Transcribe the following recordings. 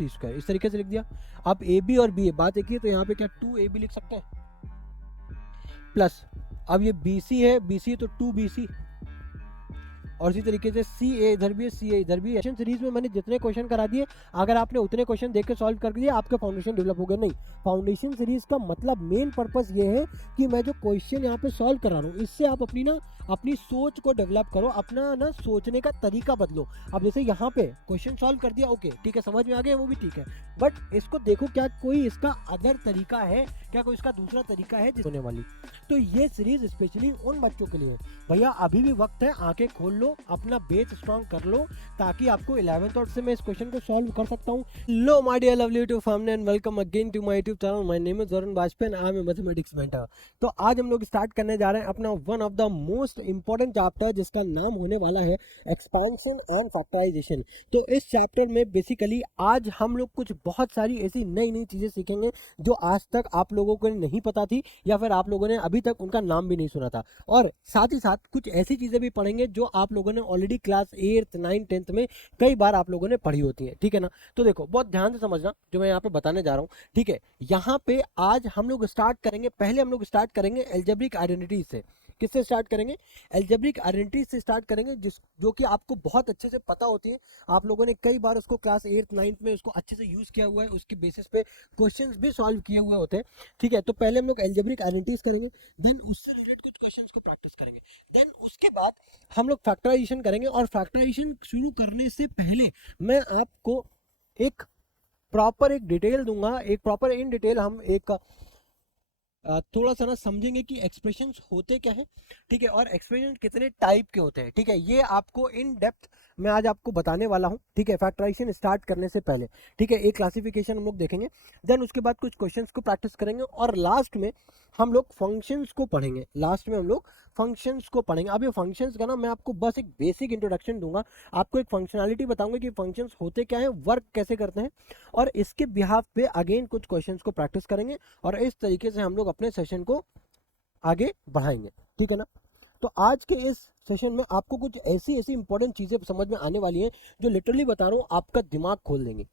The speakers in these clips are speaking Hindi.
सी स्क्वायर, इस तरीके से लिख दिया। अब ए बी और बी ए बात एक ही है, तो यहाँ पे क्या 2ab लिख सकते हैं प्लस, अब ये BC है, BC तो 2BC, और इसी तरीके से CA इधर भी है, CA इधर भी है। सीरीज में मैंने जितने क्वेश्चन करा दिए, अगर आपने उतने क्वेश्चन देख के सॉल्व कर दिए, आपका फाउंडेशन डेवलप हो गया। नहीं, फाउंडेशन सीरीज का मतलब मेन पर्पस ये है कि मैं जो क्वेश्चन यहाँ पे सॉल्व करा रहा हूँ, इससे आप अपनी सोच को डेवलप करो, अपना सोचने का तरीका बदलो। अब जैसे यहाँ पे क्वेश्चन सॉल्व कर दिया, ओके ठीक है, समझ में आ गया, वो भी ठीक है, बट इसको देखो क्या कोई इसका अदर तरीका है, क्या कोई इसका दूसरा तरीका है होने वाली। तो ये सीरीज स्पेशली उन बच्चों के लिए, भैया अभी भी वक्त है, आंखें खोल लो, अपना बेस स्ट्रॉन्ग कर लो, ताकि आपको 11th और से मैं इस क्वेश्चन को सॉल्व कर सकता हूँ। Hello my dear lovely YouTube family and welcome again to my YouTube channel. My name is Varun Bajpai, I am a mathematics mentor. तो आज हम लोग स्टार्ट करने जा रहे हैं अपना one of the most important chapter, जिसका नाम होने वाला है एक्सपेंशन एंड फैक्टराइजेशन। तो इस चैप्टर में बेसिकली आज हम लोग कुछ बहुत सारी ऐसी नई नई चीजें सीखेंगे जो आज तक आप लोगों को नहीं पता थी, या फिर आप लोगों ने अभी तक उनका नाम भी नहीं सुना था। और साथ ही साथ कुछ ऐसी चीजें भी पढ़ेंगे जो आप लोगों ने already class 8th 9th 10th में कई बार आप लोगों ने पढ़ी होती है, ठीक है ना। तो देखो बहुत ध्यान से समझना जो मैं यहाँ पे बताने जा रहा हूँ, ठीक है। यहाँ पे आज हम लोग स्टार्ट करेंगे, पहले हम लोग स्टार्ट करेंगे एल्जेब्रिक आइडेंटिटी से। किससे स्टार्ट करेंगे? एल्जेब्रिक आइडेंटिटी से स्टार्ट करेंगे, जो कि आपको बहुत अच्छे से पता होती है। आप लोगों ने कई बार उसको क्लास 8th 9th में उसको अच्छे से यूज किया हुआ है, उसके बेसिस पे क्वेश्चंस भी सॉल्व किए हुए होते हैं, ठीक है। तो पहले हम लोग एल्जेब्रिक आइडेंटिटीज करेंगे, देन उससे रिलेटेड कुछ क्वेश्चंस को प्रैक्टिस करेंगे, देन उसके बाद हम लोग फैक्टराइजेशन करेंगे। और फैक्टराइजेशन शुरू करने से पहले मैं आपको एक प्रॉपर एक डिटेल दूंगा, एक प्रॉपर इन डिटेल हम एक थोड़ा सा समझेंगे कि एक्सप्रेशंस होते क्या है, ठीक है, और एक्सप्रेशन कितने टाइप के होते हैं, ठीक है। ये आपको इन डेप्थ मैं आज आपको बताने वाला हूं, ठीक है, फैक्टराइजेशन स्टार्ट करने से पहले, ठीक है। एक क्लासिफिकेशन हम लोग देखेंगे, देन उसके बाद कुछ क्वेश्चंस को प्रैक्टिस करेंगे, और लास्ट में हम लोग फंक्शंस को पढ़ेंगे। लास्ट में हम लोग फंक्शंस को पढ़ेंगे। अब ये फंक्शंस का मैं आपको बस एक बेसिक इंट्रोडक्शन दूंगा, आपको एक फंक्शनैलिटी बताऊंगा कि फंक्शंस होते क्या है, वर्क कैसे करते हैं, और इसके बिहाफ पे अगेन कुछ क्वेश्चंस को प्रैक्टिस करेंगे, और इस तरीके से हम लोग अपने सेशन को आगे बढ़ाएंगे, ठीक है ना। तो आज के इस सेशन में आपको कुछ ऐसी ऐसी इंपॉर्टेंट चीजें समझ में आने वाली हैं जो लिटरली बता रहा हूँ आपका दिमाग खोल देंगे।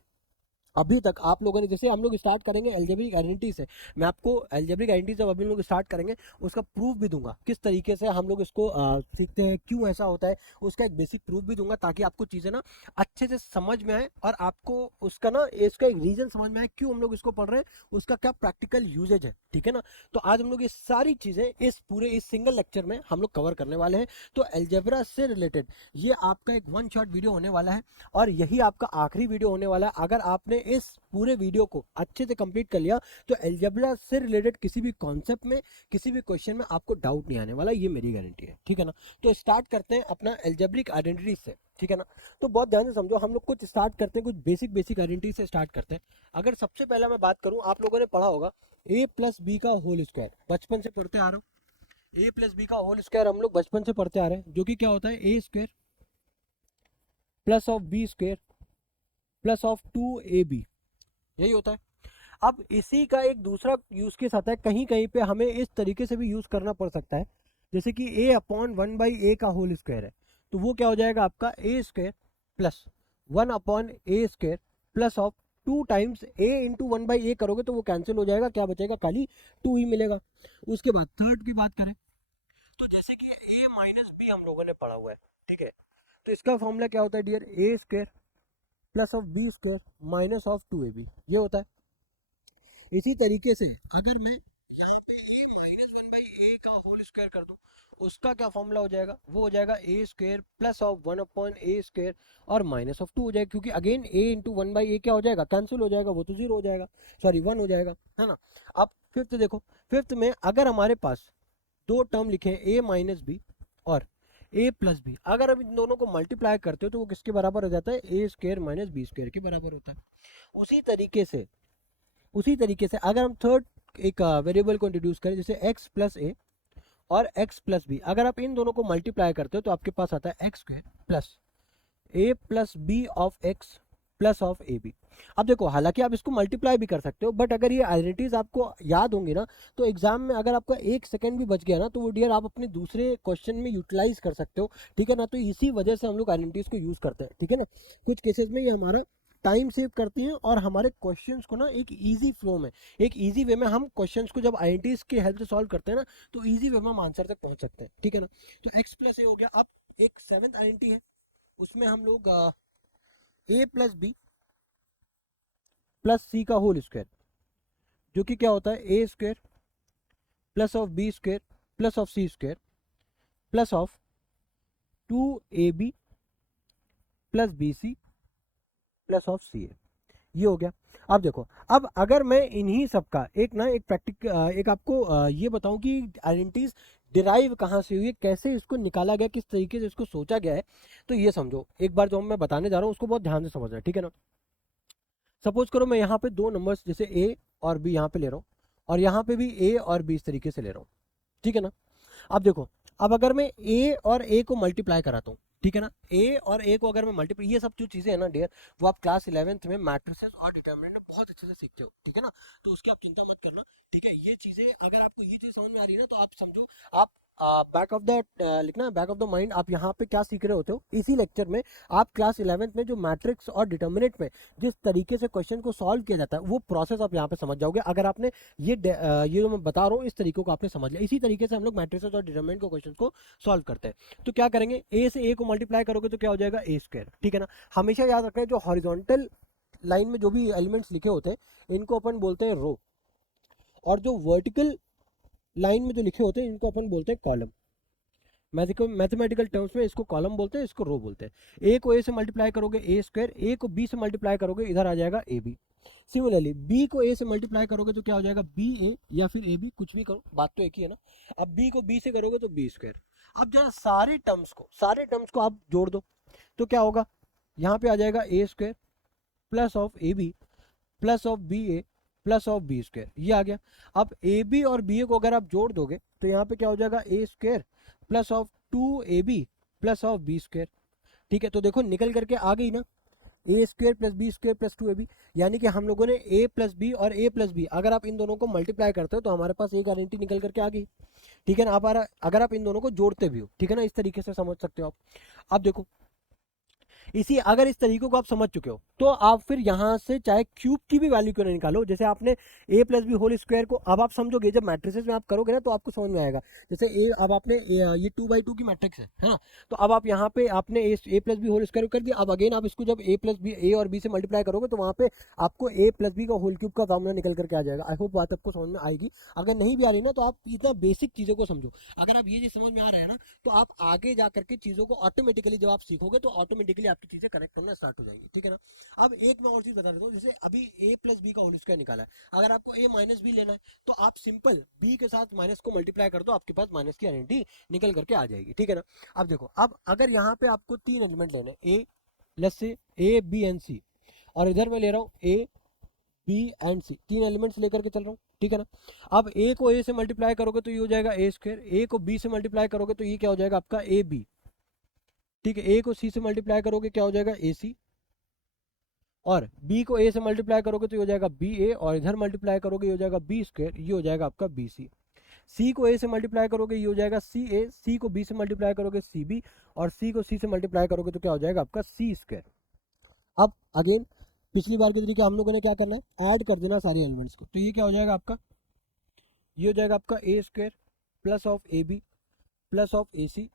अभी तक आप लोगों ने, जैसे हम लोग स्टार्ट करेंगे एल्जेब्रिक आइडेंटिटी से, मैं आपको एल्जेब्रिक आइडेंटिटी जब अभी लोग स्टार्ट करेंगे उसका प्रूफ भी दूंगा, किस तरीके से हम लोग इसको सीखते हैं, क्यों ऐसा होता है, उसका एक बेसिक प्रूफ भी दूंगा, ताकि आपको चीजें अच्छे से समझ में आए, और आपको उसका इसका एक रीजन समझ में आए क्यों हम लोग इसको पढ़ रहे हैं, उसका क्या प्रैक्टिकल यूजेज है, ठीक है ना। तो आज हम लोग ये सारी चीजें इस सिंगल लेक्चर में हम लोग कवर करने वाले हैं। तो एल्जेब्रा से रिलेटेड ये आपका एक वन शॉट वीडियो होने वाला है, और यही आपका आखिरी वीडियो होने वाला है। अगर आपने इस पूरे वीडियो को अच्छे से कंप्लीट कर लिया तो एल्जेब्रा से रिलेटेड किसी भी कॉन्सेप्ट में, किसी भी क्वेश्चन में आपको डाउट नहीं आने वाला, ये मेरी गारंटी है, ठीक है ना। तो स्टार्ट करते हैं अपना एल्जेब्रिक आइडेंटिटी से, ठीक है ना। तो बहुत ध्यान से समझो, हम लोग कुछ स्टार्ट करते हैं, कुछ बेसिक आइडेंटिटी से स्टार्ट करते हैं। अगर सबसे पहला मैं बात करूं, आप लोगों ने पढ़ा होगा a+b का होल स्क्वायर, बचपन से पढ़ते आ रहा हूं। a+b का होल स्क्वायर हम लोग बचपन से पढ़ते आ रहे हैं, जो कि क्या होता है, a² plus of b² plus of 2ab, यही होता है। अब इसी का एक दूसरा यूज केस आता है, कहीं कहीं पे हमें इस तरीके से भी यूज करना पड़ सकता है, जैसे कि a/1/a का होल स्क्वायर है, तो वो क्या हो जाएगा आपका a² plus 1/a² plus of 2 times a into 1/a करोगे तो वो कैंसिल हो जाएगा, क्या बचेगा, खाली 2 ही मिलेगा। उसके बाद थर्ड की बात करें तो जैसे कि a-b हम लोगों ने पढ़ा हुआ है, ठीक है, तो इसका फॉर्मूला क्या होता है dear, a² plus of b² minus of 2ab, ये होता है। इसी तरीके से अगर मैं यहाँ पे a-1/a का होल स्क्वायर कर दूं, उसका क्या फॉर्मूला हो जाएगा, वो हो जाएगा a² प्लस ऑफ 1/a² और माइनस ऑफ 2 हो जाएगा, क्योंकि अगेन a इंटू 1/a क्या हो जाएगा, कैंसिल हो जाएगा, वो तो 0 हो जाएगा, सॉरी 1 हो जाएगा, है ना। अब फिफ्थ देखो, फिफ्थ में अगर हमारे पास दो टर्म लिखे हैं a-b और a+b, अगर हम इन दोनों को मल्टीप्लाई करते हो तो वो किसके बराबर हो जाता है, a² माइनस b² के बराबर होता है। उसी तरीके से अगर हम थर्ड एक वेरिएबल को इंट्रोड्यूस करें, जैसे x+a और x+b, अगर आप इन दोनों को मल्टीप्लाई करते हो तो आपके पास आता है x² plus a+b of x plus of ab। अब देखो, हालांकि आप इसको मल्टीप्लाई भी कर सकते हो, बट अगर ये आइडेंटिटीज आपको याद होंगी ना, तो एग्जाम में अगर आपका 1 सेकंड भी बच गया ना, तो वो डियर आप अपने दूसरे क्वेश्चन में यूटिलाइज कर सकते हो, ठीक है ना। तो इसी वजह से हम लोग आइडेंटिटीज को यूज करते हैं, ठीक है ना। कुछ केसेस में ये हमारा टाइम सेव करती हैं और हमारे क्वेश्चंस को ना एक इजी फ्लो में, एक इजी वे में हम क्वेश्चंस को जब आईएनटीज की हेल्प से सॉल्व करते हैं ना, तो इजी वे में हम आंसर तक पहुंच सकते हैं, ठीक है ना। तो x प्लस ए हो गया। अब एक सेवेंथ आईएनटी है, उसमें हम लोग a plus b plus c का होल स्क्वायर, जो कि क्या होता है a square plus of b square plus of c square plus of 2ab plus b c plus of c a, ये हो गया। अब देखो, अब अगर मैं इन्हीं सब का एक एक आपको ये बताऊं कि आइडेंटिटीज डिराइव कहाँ से हुई है, कैसे इसको निकाला गया, किस तरीके से इसको सोचा गया है, तो ये समझो। एक बार जो मैं बताने जा रहा हूँ उसको बहुत ध्यान से समझना है, ठीक है ना। सपोज करो मैं यहाँ पे दो नंबर्स जैसे ए और बी यहाँ पे ले रहा हूँ, और यहाँ पे भी ए और बी इस तरीके से ले रहा हूँ, ठीक है ना। अब देखो, अब अगर मैं ए और ए को मल्टीप्लाई कराता हूँ, ठीक है ना, ए और ए को अगर मैं मल्टीप्लाई, ये सब जो चीजें है ना डियर, वो आप क्लास 11th में मैट्रिसेस और डिटरमिनेंट में बहुत अच्छे से सीखते हो, ठीक है ना। तो उसकी आप चिंता मत करना, ठीक है। ये चीजें अगर आपको ये चीज समझ में आ रही है ना, तो आप समझो, आप बैक ऑफ द लिखना, बैक ऑफ द माइंड आप यहाँ पे क्या सीख रहे होते हो इसी लेक्चर में। आप क्लास 11th में जो मैट्रिक्स और डिटरमिनेंट में जिस तरीके से क्वेश्चन को सॉल्व किया जाता है, वो प्रोसेस आप यहाँ पे समझ जाओगे अगर आपने ये जो मैं बता रहा हूँ इस तरीकों को आपने समझ लिया। इसी तरीके से हम लोग मैट्रिसेस और डिटरमिनेंट को क्वेश्चन को सॉल्व करते हैं। तो क्या करेंगे, ए से ए को मल्टीप्लाई करोगे तो क्या हो जाएगा ए स्क्वायर, ठीक है ना। हमेशा याद रखें, जो हॉरिजॉन्टल लाइन में जो भी एलिमेंट्स लिखे होते हैं इनको अपन बोलते हैं रो, और जो वर्टिकल लाइन में जो लिखे होते हैं इनको अपन बोलते हैं कॉलम। मैथमेटिकल टर्म्स में इसको कॉलम बोलते हैं, इसको रो बोलते हैं। ए को ए से मल्टीप्लाई करोगे ए स्क्वायर, ए को बी से मल्टीप्लाई करोगे इधर आ जाएगा ए बी। सिमिलरली बी को ए से मल्टीप्लाई करोगे तो क्या हो जाएगा बी ए, या फिर ए बी, कुछ भी करो, बात तो एक ही है ना। अब बी को बी से करोगे तो बी स्क्वायर। अब जरा सारे टर्म्स को आप जोड़ दो तो क्या होगा, यहाँ पे आ जाएगा a square plus of a b plus of b a plus of b square, ये आ गया। अब ए बी और बी ए को अगर आप जोड़ दोगे तो यहाँ पे क्या हो जाएगा a square plus of 2ab plus of b square, ठीक है। तो देखो निकल करके आ गई ना, a square plus b square plus 2ab, यानी कि हम लोगों ने ए प्लस बी और ए प्लस बी अगर आप इन दोनों को मल्टीप्लाई करते हो तो हमारे पास एक आइडेंटिटी निकल करके आ गई, ठीक है ना। आप अगर आप इन दोनों को जोड़ते भी हो, ठीक है ना, इस तरीके से समझ सकते हो आप। अब देखो, अगर इस तरीकों को आप समझ चुके हो तो आप फिर यहाँ से चाहे क्यूब की भी वैल्यू क्यों नहीं निकालो, जैसे आपने ए प्लस बी होल स्क्वायर को, अब आप समझोगे जब मैट्रिसेस में आप करोगे ना तो आपको समझ में आएगा। जैसे ए, अब आपने ये 2/2 की मैट्रिक्स है ना, तो अब आप यहाँ पे आपने ए प्लस बी होल स्क्वायर कर दिया। अब अगेन आप इसको जब ए और बी से मल्टीप्लाई करोगे तो वहाँ पे आपको ए प्लस बी का होल क्यूब का फॉर्मूला निकल करके आ जाएगा। आई होप बात आपको समझ में आएगी। अगर नहीं भी आ रही ना तो आप इतना बेसिक चीज़ों को समझो, अगर आप ये चीज़ समझ में आ रहा है ना तो आप आगे जा करके चीज़ों को ऑटोमेटिकली जब आप सीखोगे तो ऑटोमेटिकली आपकी चीज़ें कनेक्ट करना स्टार्ट हो जाएगी, ठीक है ना। अब एक मैं और चीज बता देता हूँ, जैसे अभी a प्लस बी का होल स्क्वायर निकाला है, अगर आपको a माइनस बी लेना है तो आप सिंपल b के साथ माइनस को मल्टीप्लाई कर दो, आपके पास माइनस की आइडेंटिटी निकल करके आ जाएगी, ठीक है ना। अब देखो, अब अगर यहाँ पे आपको तीन एलिमेंट लेने a let's say a b and c, और इधर मैं ले रहा हूँ a b एंड c, तीन एलिमेंट्स लेकर के चल रहा हूँ, ठीक है ना। अब a को a से मल्टीप्लाई करोगे तो ये हो जाएगा a स्क्वायर, a को b से मल्टीप्लाई करोगे तो ये क्या हो जाएगा आपका ए बी, ठीक है। a को c से मल्टीप्लाई करोगे क्या हो जाएगा ए सी, और b को a से मल्टीप्लाई करोगे तो ये हो जाएगा बी ए, और इधर मल्टीप्लाई करोगे ये हो जाएगा बी स्क्वायर, ये हो जाएगा आपका बी सी। c को a से मल्टीप्लाई करोगे ये हो जाएगा सी ए, c को b से मल्टीप्लाई करोगे सी बी, और c को c से मल्टीप्लाई करोगे तो क्या हो जाएगा आपका सी स्क्वायर। अब अगेन पिछली बार के तरीके हम लोगों ने क्या करना है, ऐड कर देना सारे एलिमेंट्स को, तो ये क्या हो जाएगा आपका, ये हो जाएगा आपका a square plus of a b plus of a c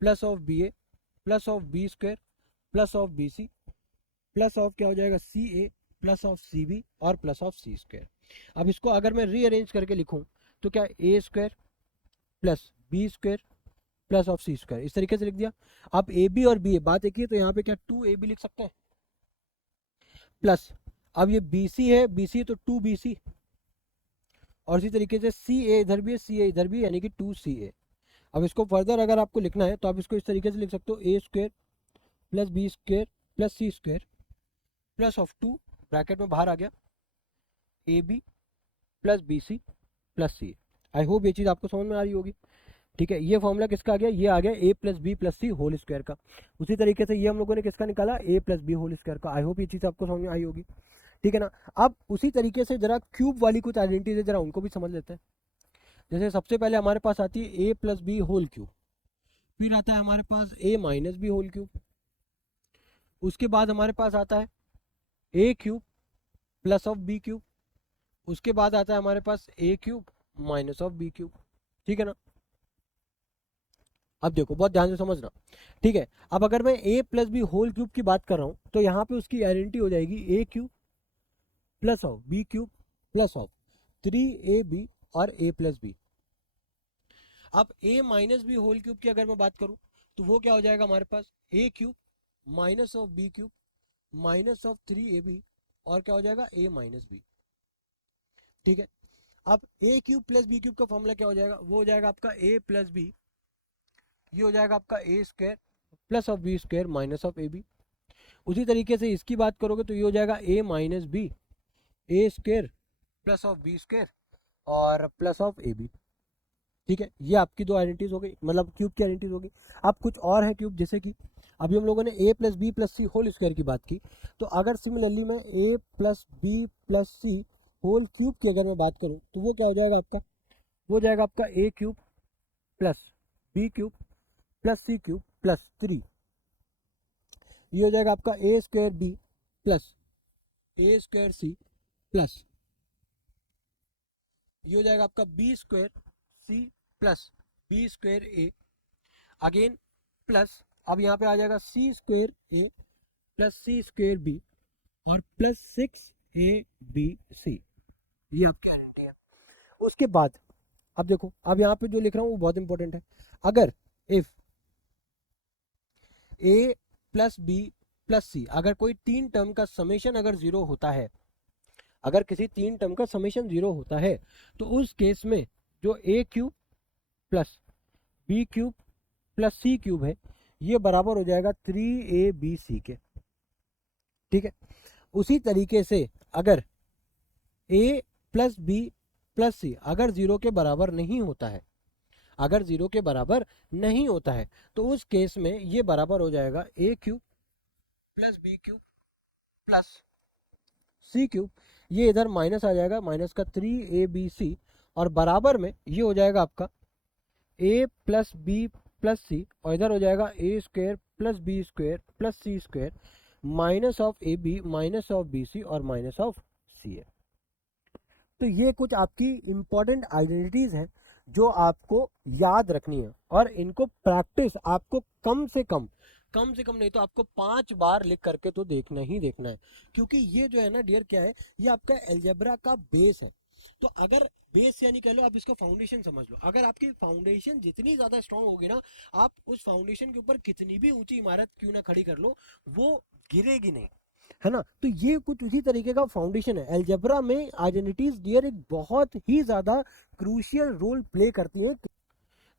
plus of b a plus of b square plus of b c plus of क्या हो जाएगा c a plus of c b और प्लस ऑफ सी स्क्वायर। अब इसको अगर मैं रीअरेंज करके लिखूं तो क्या a square plus b square plus of c square, इस तरीके से लिख दिया। अब ए बी और बी ए बात एक ही है, तो यहाँ पे क्या 2ab लिख सकते हैं, प्लस अब ये बी सी है, बी सी तो 2bc, और इसी तरीके से सी ए इधर भी है, सी ए इधर भी, यानी कि 2ca। अब इसको फर्दर अगर आपको लिखना है तो आप इसको इस तरीके से लिख सकते हो, a square plus b square plus c square plus of 2 bracket में बाहर आ गया a b plus b c plus c. I hope ये चीज़ आपको समझ में आ रही होगी, ठीक है। ये फॉर्मूला किसका आ गया, ये आ गया ए plus b plus c whole square का। उसी तरीके से ये हम लोगों ने किसका निकाला, ए प्लस बी होल स्क्वायर का। आई होप ये चीज़ आपको समझ में आई होगी, ठीक है ना। अब उसी तरीके से जरा क्यूब वाली कुछ आइडेंटिटीज है, जरा उनको भी समझ लेते हैं। जैसे सबसे पहले हमारे पास आती है a plus b whole cube, फिर आता है हमारे पास a minus b whole cube, उसके बाद हमारे पास आता है a cube plus of b cube, उसके बाद आता है हमारे पास a cube minus of b cube, ठीक है ना। अब देखो बहुत ध्यान से समझना, ठीक है। अब अगर मैं ए प्लस बी होल क्यूब की बात कर रहा हूं तो यहाँ पे उसकी आइडेंटिटी हो जाएगी a cube plus of b cube plus of 3ab और a प्लस बी। अब a minus b whole cube की अगर मैं बात करूं तो वो क्या हो जाएगा हमारे पास, a cube minus of b cube minus of 3ab और क्या हो जाएगा a माइनस बी, ठीक है। अब a cube plus b cube का फॉर्मूला क्या हो जाएगा, वो हो जाएगा आपका a प्लस बी, ये हो जाएगा आपका a square plus of b square minus of a b. उसी तरीके से इसकी बात करोगे तो ये हो जाएगा a minus b a square plus of b square और प्लस ऑफ ए बी, ठीक है। ये आपकी दो आइडेंटिटीज हो गई, मतलब क्यूब की आइडेंटिटीज हो गई। अब कुछ और है क्यूब, जैसे कि अभी हम लोगों ने a plus b plus c whole square की बात की, तो अगर सिमिलरली मैं a plus b plus c whole cube की अगर मैं बात करूं तो वो क्या हो जाएगा आपका, वो हो जाएगा आपका a cube plus b cube plus c cube plus 3, ये हो जाएगा आपका a square b plus a square c plus, ये हो जाएगा आपका b square c plus b square a again plus, अब यहाँ पे आ जाएगा c square a plus c square b और प्लस 6ab c, ये आपकी आइडेंटिटी है। उसके बाद अब देखो, अब यहाँ पे जो लिख रहा हूँ वो बहुत इंपॉर्टेंट है। अगर if a plus b plus c, अगर कोई तीन टर्म का समेशन अगर जीरो होता है, अगर किसी तीन टर्म का समेशन जीरो होता है तो उस केस में जो a cube plus b cube plus c cube है ये बराबर हो जाएगा 3abc के, ठीक है। उसी तरीके से अगर a plus b plus c अगर जीरो के बराबर नहीं होता है, अगर जीरो के बराबर नहीं होता है तो उस केस में ये बराबर हो जाएगा a cube plus b cube plus c cube, ये इधर माइनस आ जाएगा, माइनस का 3abc और बराबर में ये हो जाएगा आपका a plus b plus c और इधर हो जाएगा a square plus b square plus c square minus of a b minus of b c और माइनस ऑफ सी है। तो ये कुछ आपकी इंपॉर्टेंट आइडेंटिटीज हैं जो आपको याद रखनी है और इनको प्रैक्टिस आपको कम से कम नहीं तो आपको 5 बार लिख करके तो देखना ही देखना है, क्योंकि ये जो है ना डियर क्या है, ये आपका अलजेब्रा का बेस है। तो अगर बेस यानी कह लो आप इसको फाउंडेशन समझ लो, अगर आपकी फाउंडेशन जितनी ज्यादा स्ट्रांग होगी ना, आप उस फाउंडेशन के ऊपर कितनी भी ऊंची इमारत क्यों ना खड़ी कर लो वो गिरेगी नहीं, है ना। तो ये कुछ उसी तरीके का फाउंडेशन है। अलजेब्रा में आइडेंटिटीज डियर एक बहुत ही ज्यादा क्रूशियल रोल प्ले करती हैं।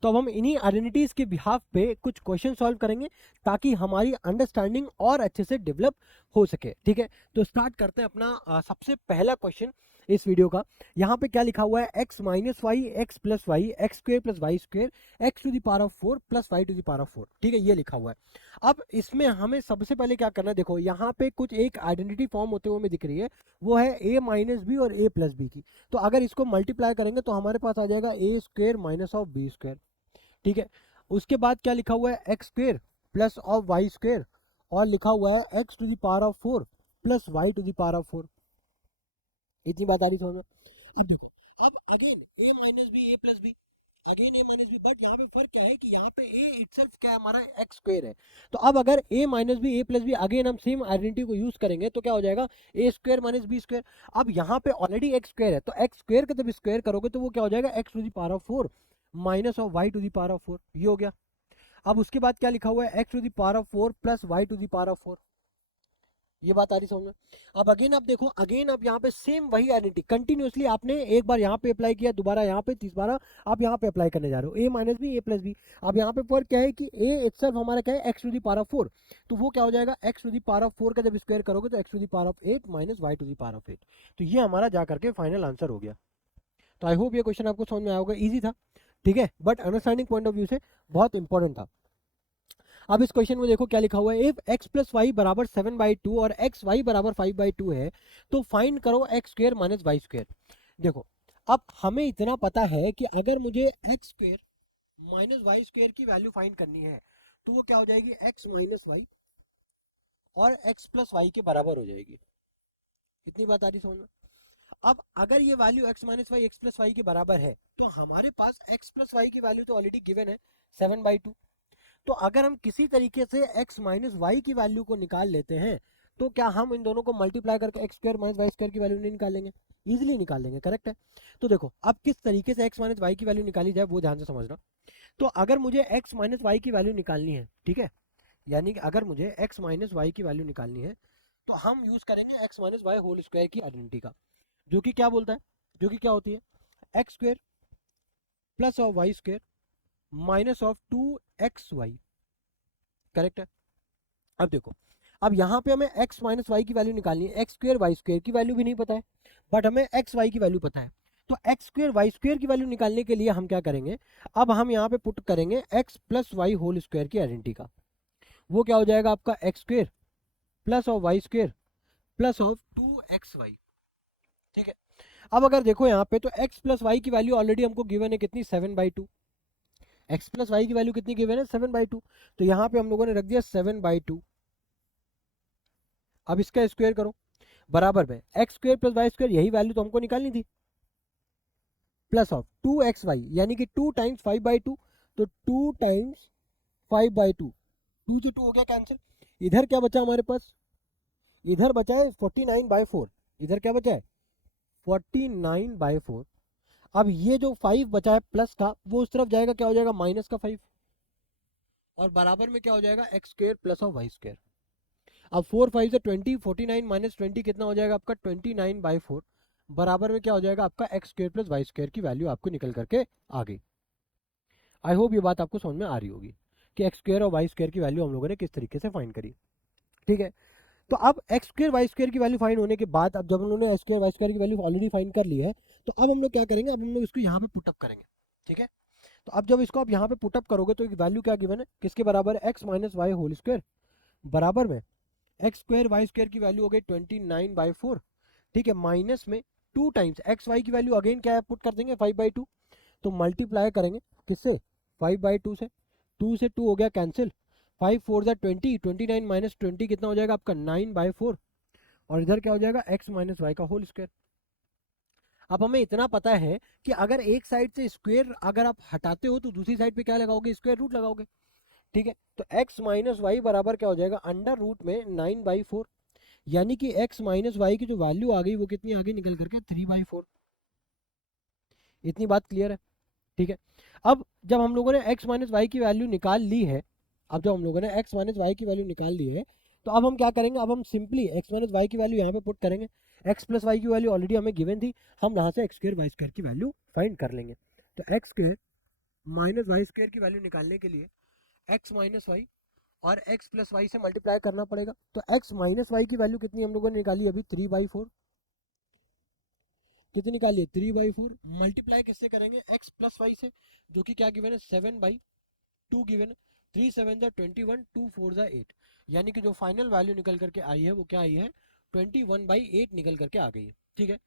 तो अब हम इन्हीं आइडेंटिटीज के बिहाफ पे कुछ क्वेश्चन सॉल्व करेंगे ताकि हमारी अंडरस्टैंडिंग और अच्छे से डेवलप हो सके, ठीक है। तो स्टार्ट करते हैं अपना सबसे पहला क्वेश्चन इस वीडियो का। यहाँ पे क्या लिखा हुआ है, x minus y x plus y x square plus y square x to the power of 4 plus y to the power of 4, ठीक है, ये लिखा हुआ है। अब इसमें हमें सबसे पहले क्या करना है, देखो यहाँ पे कुछ एक आइडेंटिटी फॉर्म होते हुए हमें दिख रही है, वो है a माइनस बी और a प्लस बी की। तो अगर इसको मल्टीप्लाई करेंगे तो हमारे पास आ जाएगा a square minus of b square, ठीक है। उसके बाद क्या लिखा हुआ है, x square plus of y square और लिखा हुआ है x to the power of 4 plus y to the power of 4। इतनी बात आ रही समझ में। अब देखो, अब again a minus b a plus b, again a minus b, but यहाँ पे फर्क क्या है कि यहाँ पे a इटसेल्फ क्या है, हमारा एक्स स्क्वेयर है। तो अब अगर a minus b a plus b again हम सेम आइडेंटिटी को यूज करेंगे तो क्या हो जाएगा, a square minus b square. अब यहाँ पे ऑलरेडी एक्स स्क्वेयर है तो एक्स स्क्वेयर का जब स्क्वेयर करोगे तो वो क्या हो जाएगा, x to the power of 4 minus of y to the power of 4, ये हो गया। अब उसके बाद क्या लिखा हुआ है, x to the power of 4 plus y to the power of 4, ये बात आ रही समझ में। अब अगेन आप देखो, अगेन आप यहाँ पे सेम वही आइडेंटिटी कंटिन्यूअसली आपने एक बार यहाँ पे अप्लाई किया, दोबारा यहाँ पे, तीसरा आप यहाँ पे अप्लाई करने जा रहे हो, ए minus b a plus b. अब यहाँ पे फर्क क्या है कि ए इटसेल्फ हमारा क्या है, x to the power of 4, तो वो क्या हो जाएगा, x to the power of 4 का जब स्क्वायर करोगे तो x to the power of 8 minus y to the power of 8। तो ये हमारा जा करके फाइनल आंसर हो गया। तो आई होप ये क्वेश्चन आपको समझ में आया होगा, ईजी था, ठीक है, but understanding point of view से बहुत इंपॉर्टेंट था। अब इस क्वेश्चन में देखो क्या लिखा हुआ है, इफ x प्लस वाई बराबर 7/2 और एक्स वाई बराबर 5/2 है तो फाइंड करो x square minus y square. देखो, अब हमें इतना पता है कि अगर मुझे x square minus y square की वैल्यू फाइंड करनी है तो वो क्या हो जाएगी, एक्स माइनस वाई और एक्स प्लस वाई के बराबर हो जाएगी, इतनी बात आ रही समझ में? अब अगर ये value x minus y x plus y के बराबर है तो हमारे पास x प्लस वाई की वैल्यू तो ऑलरेडी गिवन है 7/2। तो अगर हम किसी तरीके से x माइनस वाई की वैल्यू को निकाल लेते हैं तो क्या हम इन दोनों को मल्टीप्लाई करके x square minus y square की वैल्यू नहीं निकालेंगे? इजीली निकाल लेंगे, करेक्ट है। तो देखो अब किस तरीके से x माइनस वाई की वैल्यू निकाली जाए वो ध्यान से समझना। तो अगर मुझे x माइनस वाई की वैल्यू निकालनी है, ठीक है, यानी कि अगर मुझे x माइनस वाई की वैल्यू निकालनी है तो हम यूज करेंगे x minus y whole square की आइडेंटिटी का, जो कि क्या बोलता है, जो कि क्या होती है x square plus of y square minus of 2xy, correct है। अब देखो, अब यहाँ पे हमें x माइनस वाई की वैल्यू निकालनी है, एक्स स्क्वायर वाई स्क्वायर की वैल्यू भी नहीं पता है बट हमें एक्स वाई की वैल्यू पता है। तो एक्स स्क्वायर वाई स्क्वायर की वैल्यू निकालने के लिए हम क्या करेंगे, अब हम यहाँ पे पुट करेंगे x plus y whole square की आइडेंटिटी का। वो क्या हो जाएगा आपका x square plus of y square plus of 2xy, ठीक है। अब अगर देखो यहाँ पे तो x प्लस वाई की वैल्यू ऑलरेडी हमको गिवन है कितनी 7/2। x प्लस वाई की वैल्यू कितनी गिवन है 7/2। तो यहाँ पे हम लोगों ने रख दिया 7/2। अब इसका स्क्वायर करो बराबर में x square plus y square, यही वैल्यू तो हमको निकालनी थी, प्लस ऑफ 2xy यानी कि 2 टाइम्स 5/2। तो 2 टाइम्स 5/2, 2 से 2 हो गया कैंसिल। इधर क्या बचा हमारे पास, इधर बचा है 49/4। इधर क्या बचा है 49/4। अब ये जो 5 बचा है प्लस का वो उस तरफ जाएगा, क्या हो जाएगा माइनस का 5, और बराबर में क्या हो जाएगा x square plus of y square. अब 4 5 से 20, 49 माइनस 20 कितना हो जाएगा आपका 29/4, बराबर में क्या हो जाएगा आपका x square plus y square की वैल्यू आपको निकल करके आ गई। आई होप ये बात आपको समझ में आ रही होगी कि एक्स स्क्वायर और वाई स्क्वायर की वैल्यू हम लोगों ने किस तरीके से फाइंड करी, ठीक है। तो अब एक्स स्क्वायर वाई स्क्वायर की वैल्यू फाइंड होने के बाद, अब जब हम लोगों ने एक्स स्क्वायर वाई स्क्वायर की वैल्यू ऑलरेडी फाइंड कर ली है, तो अब हम लोग क्या करेंगे, अब हम लोग इसको यहाँ पे पुटअप करेंगे, ठीक है। तो अब जब इसको आप यहाँ पे पुटअप करोगे तो एक वैल्यू क्या गिवन है, किसके बराबर है x minus y whole square, बराबर में एक्स स्क्वायर वाई स्क्वायर की वैल्यू हो गई 29/4, ठीक है, माइनस में 2 टाइम्स एक्स वाई की वैल्यू अगेन क्या है पुट कर देंगे 5/2। तो मल्टीप्लाई करेंगे किससे 5/2 से, 2 से 2 हो गया कैंसिल, 5 4 जा 20, 29 माइनस 20 कितना हो जाएगा आपका 9/4, और इधर क्या हो जाएगा एक्स माइनस वाई का होल स्क्वायर। अब हमें इतना पता है कि अगर एक साइड से स्क्वायर अगर आप हटाते हो तो दूसरी साइड पे क्या लगाओगे, स्क्वायर रूट लगाओगे, ठीक है। तो x माइनस वाई बराबर क्या हो जाएगा अंडर रूट में 9/4, यानी कि x माइनस वाई की जो वैल्यू आ गई वो कितनी आ गई निकल करके 3/4। इतनी बात क्लियर है, ठीक है। अब जब हम लोगों ने x माइनस वाई की वैल्यू निकाल ली है, अब जब हम लोगों ने x माइनस वाई की वैल्यू निकाल ली है, तो अब हम क्या करेंगे, अब हम सिंपली x माइनस वाई की वैल्यू यहाँ पे पुट करेंगे। x प्लस वाई की वैल्यू ऑलरेडी हमें गिवन थी, हम यहाँ से एक्स स्क्वायर वाई स्क्वायर की वैल्यू फाइंड कर लेंगे। तो x square minus y square की वैल्यू निकालने के लिए एक्स माइनस वाई और x प्लस वाई से मल्टीप्लाई करना पड़ेगा। तो x माइनस वाई की वैल्यू कितनी हम लोगों ने निकाली अभी 3/4, कितनी निकाली है 3/4, मल्टीप्लाई किससे करेंगे x प्लस वाई से, जो कि क्या गिवन है 7/2 गिवन है, 3 7 जा 21, 2 4 जा 8, यानी कि जो फाइनल वैल्यू निकल करके आई है वो क्या आई है 21/8 निकल करके आ गई है, ठीक है।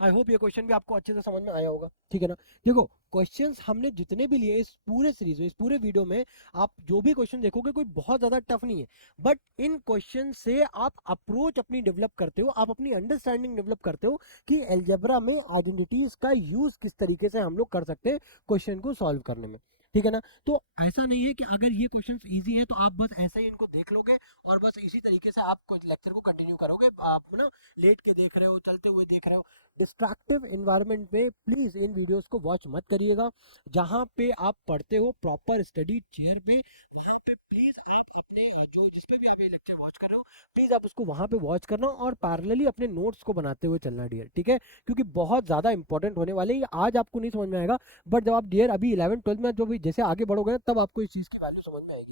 आई होप ये क्वेश्चन भी आपको अच्छे से समझ में आया होगा, ठीक है ना। देखो क्वेश्चंस हमने जितने भी लिए इस पूरे सीरीज में, इस पूरे वीडियो में, आप जो भी क्वेश्चन देखोगे कोई बहुत ज्यादा टफ नहीं है, बट इन क्वेश्चन से आप अप्रोच अपनी डेवलप करते हो, आप अपनी अंडरस्टैंडिंग डेवलप करते हो कि अलजेब्रा में आइडेंटिटीज का यूज किस तरीके से हम लोग कर सकते हैं क्वेश्चन को सॉल्व करने में, ठीक है ना। तो ऐसा नहीं है कि अगर ये क्वेश्चंस इजी है तो आप बस ऐसे ही इनको देख लोगे और बस इसी तरीके से आप लेक्चर को कंटिन्यू करोगे, आप ना लेट के देख रहे हो, चलते हुए देख रहे हो। डिस्ट्रैक्टिव इन्वायरमेंट में प्लीज इन वीडियोस को वॉच मत करिएगा। जहां पे आप पढ़ते हो प्रॉपर स्टडी चेयर पे, वहां पे प्लीज आप अपने जो जिस पे भी आप ये लेक्चर वॉच कर रहे हो प्लीज आप उसको वहां पे वॉच करना और पैरेलली अपने नोट्स को बनाते हुए चलना डियर, ठीक है, क्योंकि बहुत ज्यादा इंपॉर्टेंट होने वाले हैं। आज आपको नहीं समझ में आएगा बट जब आप डियर अभी 11 12 में जो भी जैसे आगे बढ़ोगे ना तब आपको इस चीज की वैल्यू समझ में आएगी,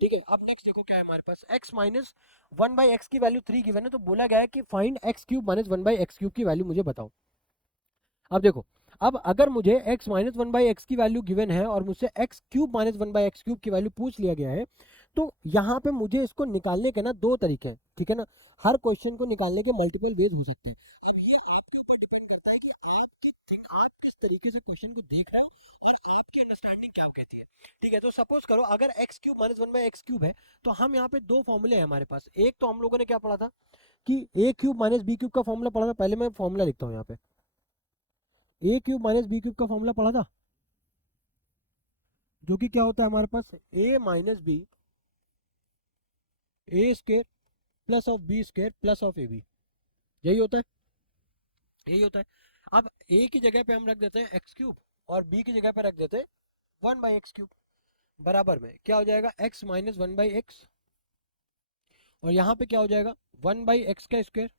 ठीक है। अब नेक्स्ट देखो क्या है हमारे पास, x माइनस 1/x की वैल्यू 3 गिवन है, तो बोला गया है कि find x cube minus 1/x cube की वैल्यू मुझे बताओ। अब देखो, अब अगर मुझे x माइनस 1/x की वैल्यू गिवन है और मुझसे x cube minus 1/x cube की वैल्यू पूछ लिया गया है, तो यहाँ पे मुझे इसको निकालने के ना दो तरीके हैं, ठीक है ना। हर क्वेश्चन को निकालने के मल्टीपल वेज हो सकते हैं। अब ये आपके ऊपर डिपेंड करता है कि आप किस तरीके से क्वेश्चन को देख रहे हो और आपकी अंडरस्टैंडिंग क्या कहती है, ठीक है। तो सपोज करो अगर x cube minus 1/x cube है तो हम यहाँ पे दो फॉर्मूले हैं हमारे पास। एक तो हम लोगों ने क्या पढ़ा था कि a cube minus b cube का फॉर्मूला पढ़ा था, पहले मैं फॉर्मूला लिखता हूँ यहाँ पे। A cube minus b cube का फॉर्मूला पढ़ा था, जो कि क्या होता है हमारे पास, a minus b a square plus of b square plus of a b, यही होता है, यही होता है। अब ए की जगह पे हम रख देते हैं एक्स क्यूब और बी की जगह पे रख देते हैं 1/x क्यूब, बराबर में क्या हो जाएगा, x माइनस 1/x, और यहाँ पे क्या हो जाएगा 1/x का स्क्वायर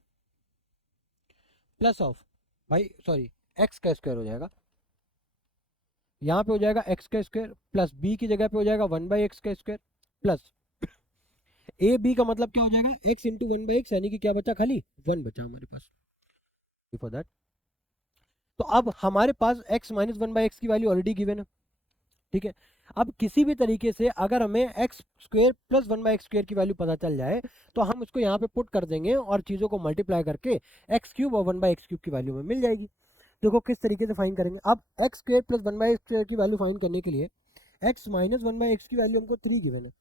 प्लस ऑफ, भाई सॉरी x का स्क्वायर हो जाएगा, यहाँ पे हो जाएगा x का स्क्वायर प्लस b की जगह पे हो जाएगा 1/x का स्क्वायर प्लस ए बी का मतलब क्या हो जाएगा, x इंटू 1/x, यानी कि क्या बचा, खाली 1 बचा हमारे पास फॉर दैट। तो अब हमारे पास x माइनस 1/x की वैल्यू ऑलरेडी गिवन है, ठीक है। अब किसी भी तरीके से अगर हमें x square plus 1/x square की वैल्यू पता चल जाए तो हम उसको यहाँ पे पुट कर देंगे और चीज़ों को मल्टीप्लाई करके एक्स क्यूब और 1/x क्यूब की वैल्यू में मिल जाएगी। देखो किस तरीके से फाइंड करेंगे। अब x square plus 1/x square की वैल्यू फाइंड करने के लिए एक्स माइनस 1/x की वैल्यू हमको 3 गिवन है,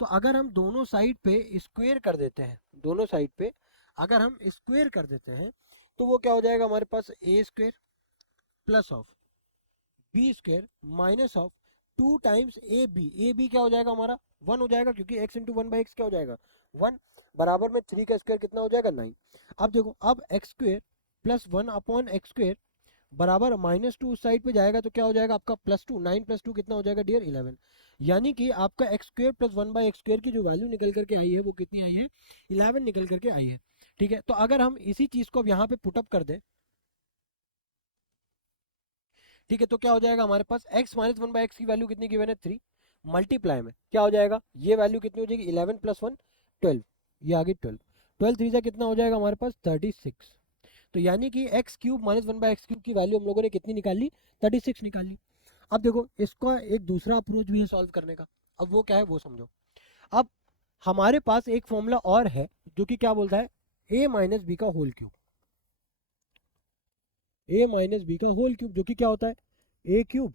तो अगर हम दोनों साइड पे स्क्वायर कर देते हैं, दोनों साइड पे अगर हम स्क्वायर कर देते हैं तो वो क्या हो जाएगा हमारे पास, a square plus of b square minus of 2 times a b क्या हो जाएगा हमारा 1 हो जाएगा, क्योंकि x इंटू 1/x क्या हो जाएगा 1, बराबर में 3 का स्क्वायर कितना हो जाएगा 9। अब देखो, अब x square plus 1 upon x square बराबर -2 उस साइड पे जाएगा तो क्या हो जाएगा आपका +2, 9 + 2 कितना हो जाएगा डियर 11, यानी कि आपका x square plus 1/x square की जो वैल्यू निकल करके आई है वो कितनी आई है, 11 निकल करके आई है, ठीक है। तो अगर हम इसी चीज को अब यहाँ पे पुटअप कर दें, ठीक है, तो क्या हो जाएगा हमारे पास x माइनस 1/x की वैल्यू कितनी गिवन है 3, मल्टीप्लाई में क्या हो जाएगा, ये वैल्यू कितनी हो जाएगी 11 + 1 12, ये आ गई 12, 12 3 कितना हो जाएगा हमारे पास 36। तो यानी कि x cube minus 1/x cube की वैल्यू हम लोगों ने कितनी निकाली, 36 निकाली। अब देखो इसका एक दूसरा अप्रोच भी है सॉल्व करने का, अब वो क्या है वो समझो। अब हमारे पास एक फॉर्मूला और है जो कि क्या बोलता है, a माइनस बी का whole cube, a minus b का होल क्यूब, जो कि क्या होता है a cube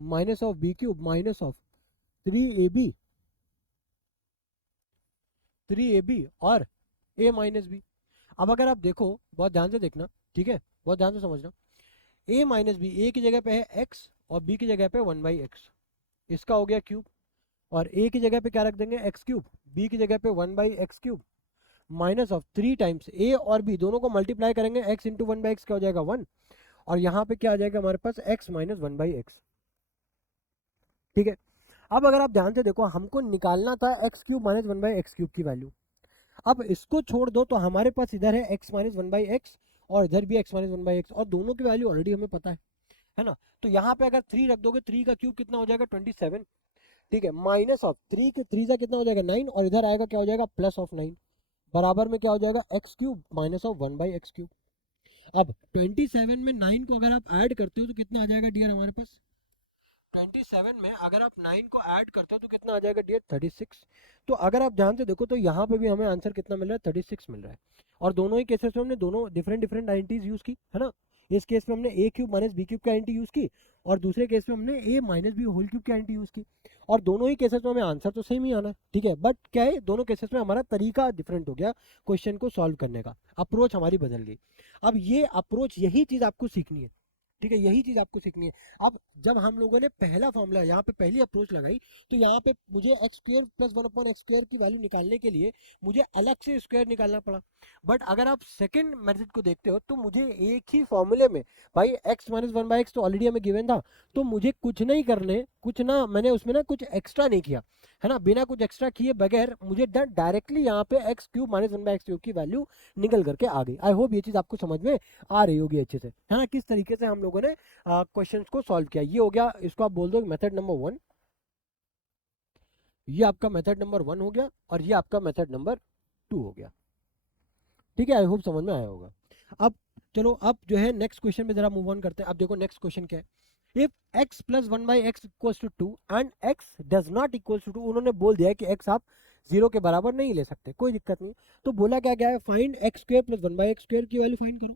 minus of b cube minus of 3ab और a माइनस बी। अब अगर आप देखो, बहुत ध्यान से देखना, ठीक है, बहुत ध्यान से समझना, a माइनस बी, ए की जगह पे है x और b की जगह पे 1/x, इसका हो गया क्यूब, और a की जगह पे क्या रख देंगे x क्यूब, b की जगह पे 1/x cube minus of 3 times a और b दोनों को मल्टीप्लाई करेंगे, x इंटू 1/x क्या हो जाएगा 1, और यहाँ पे क्या आ जाएगा हमारे पास x माइनस 1/x, ठीक है। अब अगर आप ध्यान से देखो, हमको निकालना था x cube minus 1/x cube की वैल्यू, अब इसको छोड़ दो तो हमारे पास इधर है x माइनस 1/x और इधर भी x माइनस 1/x, और दोनों की वैल्यू ऑलरेडी हमें पता है ना। तो यहाँ पे अगर 3 रख दोगे, 3 का क्यूब कितना हो जाएगा 27, ठीक है, माइनस ऑफ 3 के 3 कितना हो जाएगा 9, और इधर आएगा क्या हो जाएगा प्लस ऑफ 9, बराबर में क्या हो जाएगा x cube minus of 1/x cube. अब 27 में 9 को अगर आप ऐड करते हो तो कितना आ जाएगा डियर हमारे पास, 27 में अगर आप 9 को ऐड करते हो तो कितना आ जाएगा डियर 36। तो अगर आप ध्यान से देखो तो यहाँ पे भी हमें आंसर कितना मिल रहा है 36 मिल रहा है, और दोनों ही केसेस में हमने दोनों डिफरेंट डिफरेंट आइडेंटिटीज यूज की है ना। इस केस में हमने a cube minus b cube की आइडेंटिटी यूज की, और दूसरे केस में हमने a minus b whole cube की आइडेंटिटी यूज की, और दोनों ही केसेस में हमें आंसर तो सेम ही आना है, ठीक है, बट क्या है दोनों केसेस में हमारा तरीका डिफरेंट हो गया क्वेश्चन को सॉल्व करने का, अप्रोच हमारी बदल गई। अब ये अप्रोच, यही चीज आपको सीखनी है, ठीक है, यही चीज आपको सीखनी है। अब जब हम लोगों ने पहला फॉर्मूला यहाँ पे पहली अप्रोच लगाई तो यहाँ पे मुझे x square plus 1/x square की वैल्यू निकालने के लिए मुझे अलग से स्क्वायर निकालना पड़ा, बट अगर आप सेकंड मेथड को देखते हो तो मुझे एक ही फॉर्मूले में, भाई x माइनस 1/x तो ऑलरेडी हमें गिवन था, तो मुझे कुछ नहीं करने, कुछ ना मैंने उसमें ना कुछ एक्स्ट्रा नहीं किया है ना, बिना कुछ एक्स्ट्रा किए बगैर मुझे डायरेक्टली यहाँ पे x cube minus 1/x cube की वैल्यू निकल करके आ गई। आई होप ये चीज आपको समझ में आ रही होगी अच्छे से, है ना, किस तरीके से हम लोगों ने क्वेश्चंस को सॉल्व किया। ये हो गया, इसको आप बोल दो मेथड नंबर 1, ये आपका मेथड नंबर 1 हो गया, और ये आपका मेथड नंबर 2 हो गया, ठीक है। आई होप समझ में आया होगा। अब चलो, अब जो है नेक्स्ट क्वेश्चन में जरा मूव ऑन करते हैं। अब देखो नेक्स्ट क्वेश्चन क्या है, if x plus 1/x equals to 2 and x does not equals to 2, उन्होंने बोल दिया है कि x आप 0 के बराबर नहीं ले सकते, कोई दिक्कत नहीं। तो बोला क्या गया है, find x square plus 1/x square की वैल्यू फाइंड करो।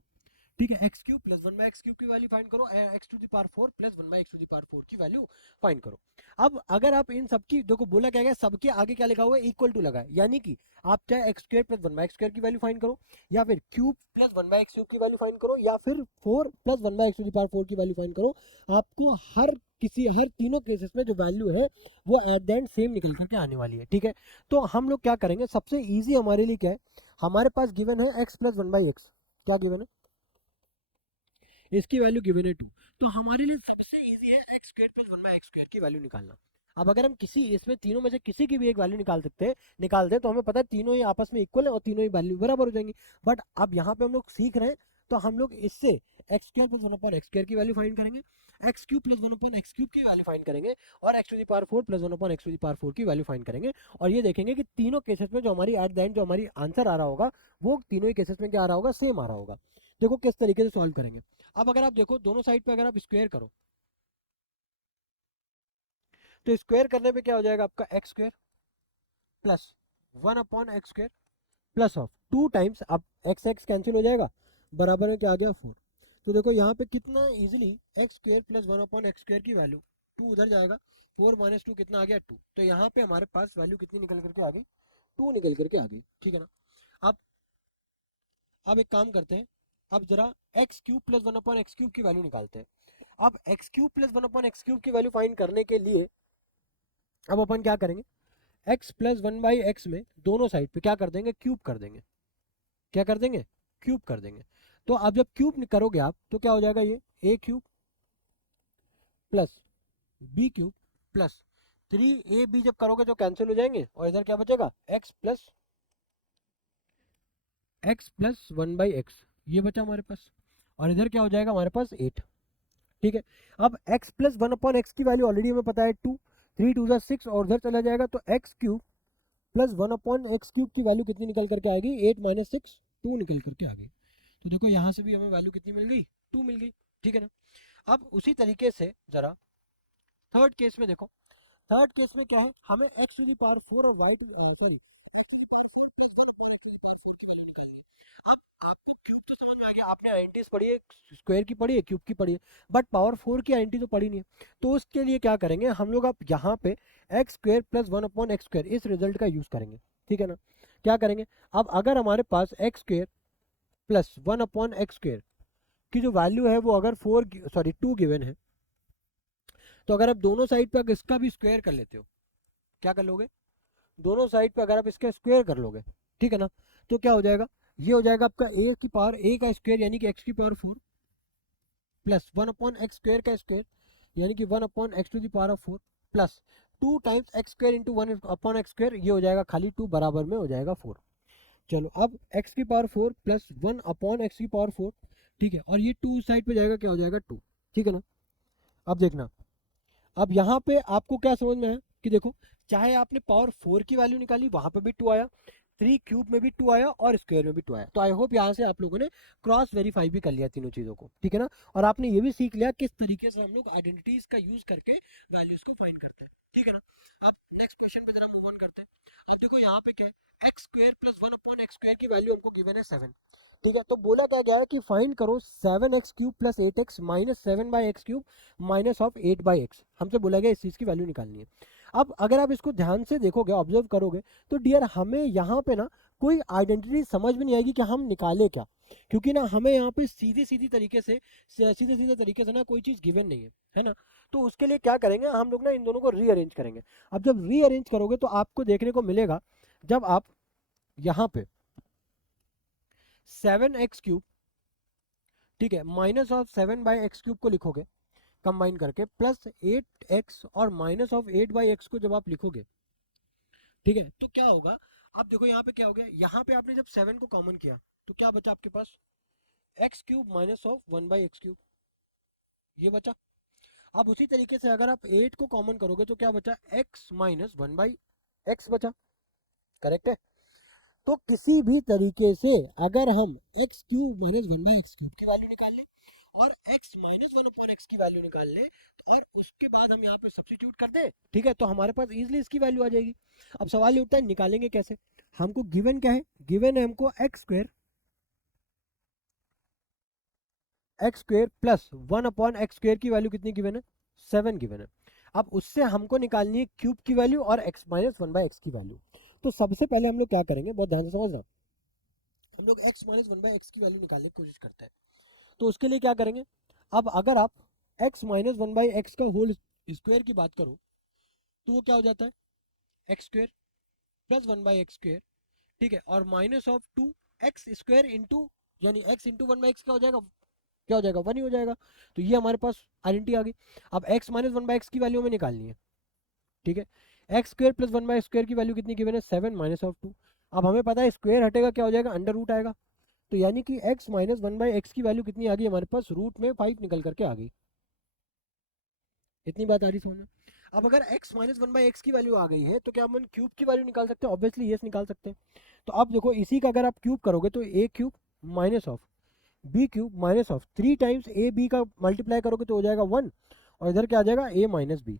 ठीक है, x cube plus one by x cube की वैल्यू फाइंड करो, x to the power 4 plus one by x to the power 4 की वैल्यू फाइंड करो। अब अगर आप इन सबकी देखो बोला क्या गया, सबके आगे क्या लिखा हुआ है, इक्वल टू लगा है, यानी कि आप चाहे x square plus one by x square की वैल्यू फाइंड करो, या फिर cube plus one by x cube की वैल्यू फाइंड करो, या फिर 4 plus one by x to the power 4 की वैल्यू फाइंड करो, आपको हर तीनों केसेस में जो वैल्यू है वो एट द एंड सेम निकल करके आने वाली है। ठीक है, तो हम लोग क्या करेंगे, सबसे इजी हमारे लिए क्या है, हमारे पास गिवन है x plus one by x, क्या गिवन है, इसकी वैल्यू गिवन है 2, तो हमारे लिए सबसे इजी है x square plus one by x square की वैल्यू निकालना। अब अगर हम किसी इसमें तीनों में से किसी की भी एक वैल्यू निकाल दे तो हमें पता है तीनों ही आपस में इक्वल है और तीनों ही वैल्यू बराबर हो जाएंगी। बट अब यहाँ पे हम लोग सीख रहे हैं, तो हम लोग इससे x square plus one upon x square की वैल्यू फाइंड करेंगे, x cube plus one upon x cube की वैल्यू फाइंड करेंगे, और x to the power 4 plus one upon x to the power 4 की वैल्यू फाइंड करेंगे। और ये देखेंगे कि तीनों केसेस में जो हमारी एट द एंड जो हमारी आंसर आ रहा होगा वो तीनों ही केसेस में क्या आ रहा होगा, सेम आ रहा होगा। देखो किस तरीके से सॉल्व करेंगे। अब अगर आप देखो दोनों साइड पे अगर आप स्क्वायर करो तो स्क्वायर करने पे क्या हो जाएगा आपका, x square plus one upon x square plus of two times, अब एक्स एक्स कैंसिल हो जाएगा, बराबर में क्या आ गया 4। तो देखो यहाँ पे कितना easily x square plus one upon x square की वैल्यू, टू उधर जाएगा, 4 माइनस टू कितना आ गया 2, तो यहाँ पे हमारे पास वैल्यू कितनी निकल करके आ गई, 2 निकल करके आ गई। ठीक है ना। अब अब एक काम करते हैं, अब जरा x cube plus one upon x cube की वैल्यू निकालते हैं। अब x cube plus one upon x cube की वैल्यू फाइंड करने के लिए अब अपन क्या करेंगे, x plus one by x में दोनों साइड पे क्या कर देंगे, क्यूब कर देंगे, क्या कर देंगे, क्यूब कर देंगे। तो अब जब क्यूब करोगे आप तो क्या हो जाएगा, ये a cube plus b cube plus 3ab जब करोगे तो कैंसिल हो जाएंगे, और इधर क्या बचेगा, x plus one by x, ये बचा हमारे पास, और इधर क्या हो जाएगा हमारे पास 8। ठीक है, अब x plus one upon x की वैल्यू ऑलरेडी हमें पता है 2, 3 2 6, और उधर चला जाएगा तो x cube plus one upon x cube की वैल्यू कितनी निकल करके आएगी, 8 माइनस 6, 2 निकल करके आ गई। तो देखो यहाँ से भी हमें वैल्यू कितनी मिल गई, 2 मिल गई। ठीक है ना। अब उसी तरीके से जरा थर्ड केस में देखो, थर्ड केस में क्या है, हमें एक्स टू दी पावर 4 और वाई टू सॉरी अब आपको क्यूब तो समझ में आ गया, आपने आइडेंटिटीज पढ़ी है, स्क्वायर की पढ़ी है, क्यूब की पढ़ी है, बट पावर 4 की आइडेंटिटी तो पढ़ी नहीं है। तो उसके लिए क्या करेंगे हम लोग, अब यहाँ पे x square plus one upon x square इस रिजल्ट का यूज करेंगे। ठीक है ना। क्या करेंगे, अब अगर हमारे पास x square plus one upon x square की जो वैल्यू है वो अगर 2 गिवन है, तो अगर आप दोनों साइड पे अगर इसका भी स्क्वायर कर लेते हो, क्या कर लोगे, दोनों साइड पे अगर आप इसका स्क्वायर कर लोगे, ठीक है ना, तो क्या हो जाएगा, ये हो जाएगा आपका ए की पावर ए का स्क्वायर यानी कि एक्स की power 4 plus one upon x square का स्क्वायर यानी कि one upon x to the power of 4 plus 2 times x square into one upon x square, ये हो जाएगा खाली 2 बराबर में हो जाएगा 4। चलो अब एक्स की power 4 plus one upon x की पावर 4, ठीक है, और ये 2 साइड पे जाएगा, क्या हो जाएगा 2। ठीक है ना। अब देखना, अब यहाँ पे आपको क्या समझ में है कि देखो, चाहे आपने पावर 4 की वैल्यू निकाली वहां पे भी 2 आया, 3 क्यूब में भी 2 आया और स्क्वायर में भी 2 आया, तो आई होप यहाँ से आप लोगों ने क्रॉस वेरीफाई भी कर लिया तीनों चीजों को। ठीक है ना। और आपने ये भी सीख लिया किस तरीके से हम लोग आइडेंटिटीज का यूज करके वैल्यूज को फाइंड करते हैं। ठीक है ना। अब नेक्स्ट क्वेश्चन पे जरा मूव ऑन करते हैं। अब देखो यहाँ पे क्या है, x square plus one upon x square की वैल्यू हमको गिवन है 7। ठीक है, तो बोला क्या गया है कि फाइंड करो 7x cube plus 8x minus 7 by x cube minus of 8 by x, हमसे बोला गया इस चीज़ की वैल्यू निकालनी है। अब अगर आप इसको ध्यान से देखोगे, ऑब्जर्व करोगे, तो डियर हमें यहाँ पे ना कोई आइडेंटिटी समझ में नहीं आएगी कि हम निकाले क्या, क्योंकि ना हमें यहाँ पे सीधे सीधे तरीके से ना कोई चीज़ गिवन नहीं है ना। तो उसके लिए क्या करेंगे हम लोग ना, इन दोनों को रीअरेंज करेंगे। अब जब रीअरेंज करोगे तो आपको देखने को मिलेगा, जब आप यहाँ पे 7x क्यूब, ठीक है, minus of 7 by x cube को लिखोगे कंबाइन करके, प्लस 8x और माइनस ऑफ 8 बाई एक्स को जब आप लिखोगे, ठीक है, तो क्या होगा, अब देखो यहाँ पे क्या हो गया, यहाँ पे आपने जब 7 को कॉमन किया तो क्या बचा आपके पास, x cube minus of 1 by x cube, ये बचा। अब उसी तरीके से अगर आप 8 को कॉमन करोगे तो क्या बचा, x माइनस 1 बाई एक्स बचा। करेक्ट है। तो किसी भी तरीके से अगर हम x cube minus one by x cube की वैल्यू निकाल लें और x minus one upon x की वैल्यू निकाल लें, तो और उसके बाद हम यहाँ पे सब्स्टिट्यूट कर दें, ठीक है, तो हमारे पास इजीली इसकी वैल्यू आ जाएगी। अब सवाल ये उठता है निकालेंगे कैसे, हमको गिवन क्या है, गिवन है हमको x square x square plus 1/x square की वैल्यू कितनी गिवन है, 7 गिवन है। अब उससे हमको निकालनी है क्यूब की वैल्यू और x माइनस 1/x की वैल्यू। तो सबसे पहले हम लोग क्या करेंगे, बहुत ध्यान से समझना, हम लोग x माइनस 1/x की वैल्यू निकालने की कोशिश करते हैं। तो उसके लिए क्या करेंगे, अब अगर आप x माइनस 1/x का होल स्क्वायर की बात करो तो वो क्या हो जाता है, x square plus 1/x square, ठीक है, और minus of 2x square into, यानी x इंटू 1/x क्या हो जाएगा, क्या हो जाएगा, 1 ही हो जाएगा। तो ये हमारे पास आइडेंटिटी आ गई। अब x माइनस 1/x की वैल्यू हमें निकालनी है, ठीक है। X square plus 1/x square की वैल्यू कितनी गिवन है, 7 माइनस ऑफ 2। अब हमें पता है स्क्वायर हटेगा क्या हो जाएगा, अंडर रूट आएगा। तो यानी कि x माइनस 1/x की वैल्यू कितनी आ गई हमारे पास, रूट में 5 निकल करके आ गई। इतनी बात आ रही समझ में। अब अगर x माइनस 1/x की वैल्यू आ गई है तो क्या हम क्यूब की वैल्यू निकाल सकते हैं, ऑब्वियसली यस निकाल सकते हैं। तो अब देखो इसी का अगर आप क्यूब करोगे तो a cube minus of b cube minus of 3 times a b का मल्टीप्लाई करोगे तो हो जाएगा 1, और इधर क्या आ जाएगा a माइनस बी,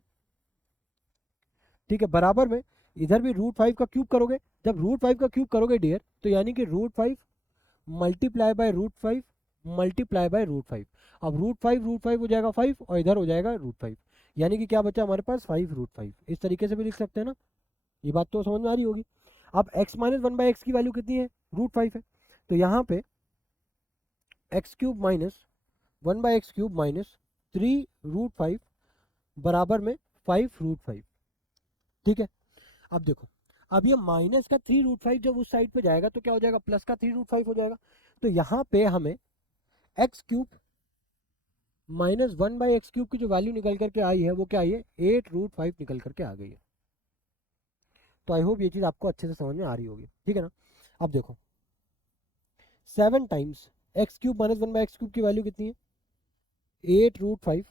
ठीक है। बराबर में इधर भी √5 का क्यूब करोगे, जब √5 का क्यूब करोगे डियर तो यानी कि √5 मल्टीप्लाई बाय √5 मल्टीप्लाई बाय √5। अब √5 हो जाएगा 5 और इधर हो जाएगा √5, यानी कि क्या बचा हमारे पास 5 √5। इस तरीके से भी लिख सकते हैं ना, ये बात तो समझ में आ रही होगी। अब x माइनस 1/x की वैल्यू कितनी है, √5 है। तो यहाँ पे x cube minus 1/x cube minus 3 √5 बराबर में 5 √5, ठीक है। अब देखो, अब ये माइनस का 3 √5 जब उस साइड पे जाएगा तो क्या हो जाएगा, प्लस का 3 √5 हो जाएगा। तो यहाँ पे हमें x cube minus 1/x cube की जो वैल्यू निकल करके आई है वो क्या आई है, 8 √5 निकल करके आ गई है। तो आई होप ये चीज़ आपको अच्छे से समझ में आ रही होगी, ठीक है ना। अब देखो 7 times x cube minus 1/x cube की वैल्यू कितनी है, 8 √5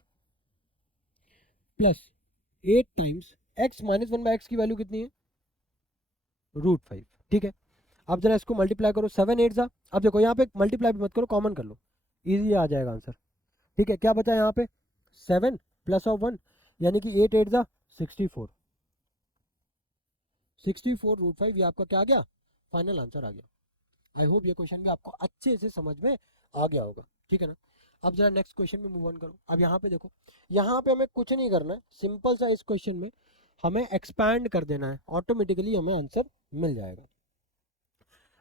plus 8 times x minus 1/x की वैल्यू कितनी है, √5, ठीक है। अब जरा इसको मल्टीप्लाई करो, 7 8 सा, अब देखो यहाँ पे मल्टीप्लाई भी मत करो, कॉमन कर लो, इजी आ जाएगा आंसर, ठीक है। क्या बचा यहाँ पे, 7 प्लस ऑफ 1, यानी कि 8 8 सा 64, 64 √5, ये आपका क्या आ गया, फाइनल आंसर आ गया। आई होप ये क्वेश्चन भी आपको अच्छे से समझ में आ गया होगा, ठीक है ना। अब जरा नेक्स्ट क्वेश्चन में मूव ऑन करो। अब यहाँ पे देखो, यहाँ पे हमें कुछ नहीं करना है, सिंपल सा इस क्वेश्चन में हमें एक्सपैंड कर देना है, ऑटोमेटिकली हमें आंसर मिल जाएगा।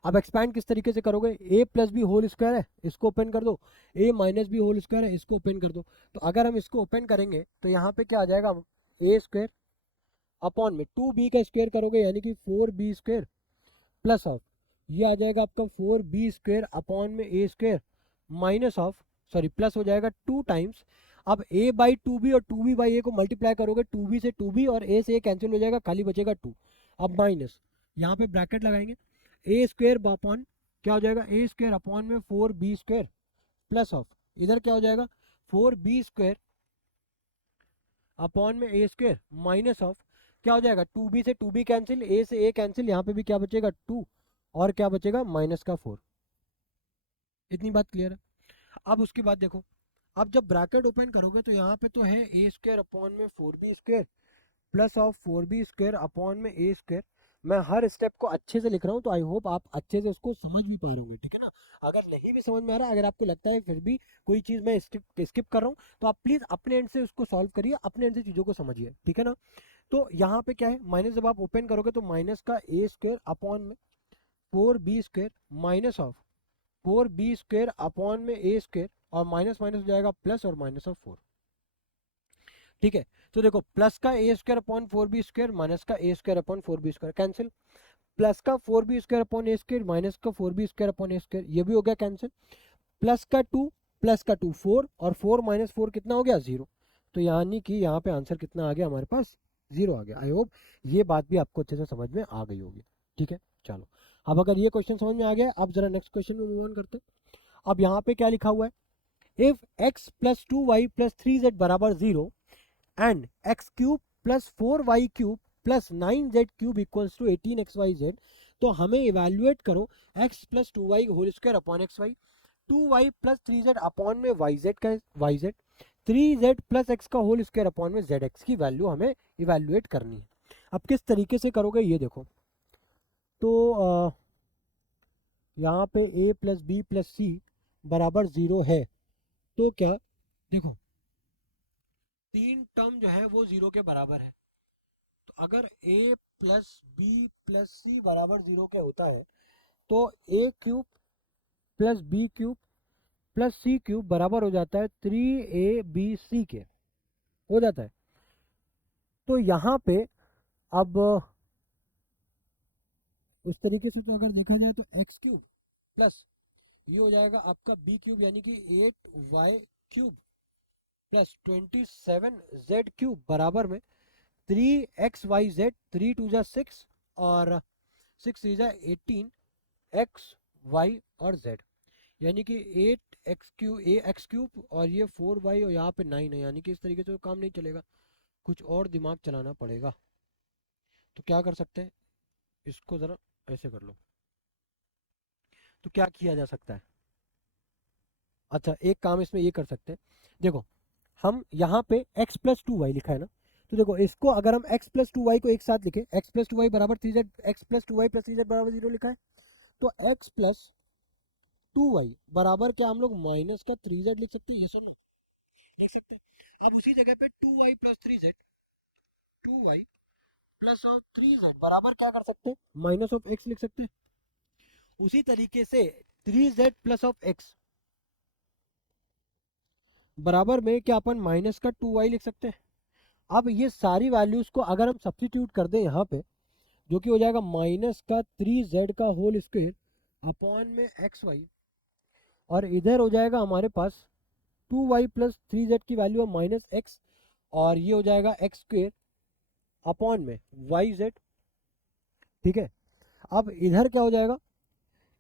अब एक्सपैंड किस तरीके से करोगे, a plus b whole square है, इसको ओपन कर दो, a minus b whole square है, इसको ओपन कर दो। तो अगर हम इसको ओपन करेंगे तो यहाँ पे क्या आ जाएगा, a स्क्वायर अपॉन में 2b का स्क्वायर करोगे यानी कि 4b स्क्वायर प्लस ऑफ, ये आ जाएगा आपका 4b स्क्वायर अपॉन में a square minus of, sorry plus हो जाएगा 2 टाइम्स। अब a बाई 2b और 2b बाई a को मल्टीप्लाई करोगे, 2b से 2b और a से a कैंसिल हो जाएगा, खाली बचेगा 2। अब माइनस, यहाँ पे ब्रैकेट लगाएंगे, ए स्क्वेयर अपॉन क्या हो जाएगा, ए स्क्वेयर अपॉन में 4b स्क्वेयर प्लस ऑफ, इधर क्या हो जाएगा 4b स्क्वेयर अपॉन में ए स्क्वेयर माइनस ऑफ, क्या हो जाएगा 2b से 2b कैंसिल, a से a कैंसिल, यहाँ पे भी क्या बचेगा 2 और क्या बचेगा माइनस का 4। इतनी बात क्लियर है। अब उसके बाद देखो, अब जब ब्रैकेट ओपन करोगे तो यहाँ पे तो है ए स्क्वेयर अपॉन में 4b square plus of 4b square upon में ए स्क्वेयर। मैं हर स्टेप को अच्छे से लिख रहा हूँ, तो आई होप आप अच्छे से उसको समझ भी पा रहे होंगे, ठीक है ना। अगर नहीं भी समझ में आ रहा, अगर आपको लगता है फिर भी कोई चीज़ मैं स्किप कर रहा हूँ, तो आप प्लीज़ अपने एंड से उसको सॉल्व करिए, अपने एंड से चीज़ों को समझिए, ठीक है ना। तो यहाँ पे क्या है, माइनस जब आप ओपन करोगे तो माइनस का ए स्क्वेयर अपॉन में 4b square minus of 4b square upon में ए स्क्वेयर, और माइनस माइनस हो जाएगा प्लस और माइनस ऑफ 4, ठीक है। तो देखो प्लस का a square upon 4b square minus का a square upon 4b square cancel, plus का 4b square upon a square minus का 4b square upon a square, ये भी हो गया कैंसिल। प्लस का 2 4 और 4 माइनस 4 कितना हो गया 0। तो यानी कि यहाँ पे आंसर कितना आ गया हमारे पास, 0 आ गया। आई होप ये बात भी आपको अच्छे से समझ में आ गई होगी, ठीक है। चलो, अब अगर ये क्वेश्चन समझ में आ गया, अब जरा नेक्स्ट क्वेश्चन में मूव ऑन करते हैं। अब यहाँ पे क्या लिखा हुआ है, if x plus 2y plus 3z बराबर 0 and x cube plus 4y cube plus 9z cube equals to 18xyz, तो हमें इवेल्युएट करो x plus 2y whole square upon xy, 2y plus 3z upon में yz का yz, 3z प्लस x का होल स्क्वायर अपॉन में zx की वैल्यू हमें इवेल्युएट करनी है। अब किस तरीके से करोगे ये देखो, तो यहाँ पे a plus b plus c बराबर 0 है, तो क्या देखो, तीन टर्म जो है वो जीरो के बराबर है। तो अगर a plus b plus c बराबर जीरो के होता है तो a cube plus b cube plus c cube बराबर हो जाता है 3ab के, हो जाता है। तो यहाँ पे अब उस तरीके से तो अगर देखा जाए तो एक्स क्यूब प्लस ये हो जाएगा आपका बी क्यूब यानी कि 8y cube plus 27z cube बराबर में 3xyz, 3 2 जा 6 और 6 3 जा 18 x y और z, यानी कि 8x क्यूब और ये 4y और यहाँ पे 9 है, यानी कि इस तरीके से तो काम नहीं चलेगा, कुछ और दिमाग चलाना पड़ेगा। तो क्या कर सकते हैं, इसको ज़रा ऐसे कर लो। तो क्या किया जा सकता है, अच्छा एक काम इसमें ये कर सकते हैं, देखो हम यहाँ पे x प्लस टू वाई लिखा है ना, तो देखो इसको अगर हम x प्लस टू वाई को एक साथ लिखे, x प्लस टू वाई बराबर 3z, x plus two y plus 3z बराबर 0 लिखा है, तो x प्लस टू वाई बराबर क्या हम लोग माइनस का 3z लिख सकते हैं, ये सुनो लिख सकते हैं। अब उसी जगह पे 2y plus 3z, 2y plus of 3z बराबर क्या कर सकते हैं, माइनस ऑफ x लिख सकते हैं। उसी तरीके से 3z प्लस ऑफ x बराबर में क्या अपन माइनस का 2y लिख सकते हैं। अब ये सारी वैल्यूज को अगर हम सब्स्टिट्यूट कर दें यहाँ पे, जो कि हो जाएगा माइनस का 3z का होल स्क्वायर अपॉन में xy, और इधर हो जाएगा हमारे पास 2y प्लस 3z की वैल्यू है माइनस x, और ये हो जाएगा एक्स स्क्वायर अपॉन में yz, ठीक है। अब इधर क्या हो जाएगा,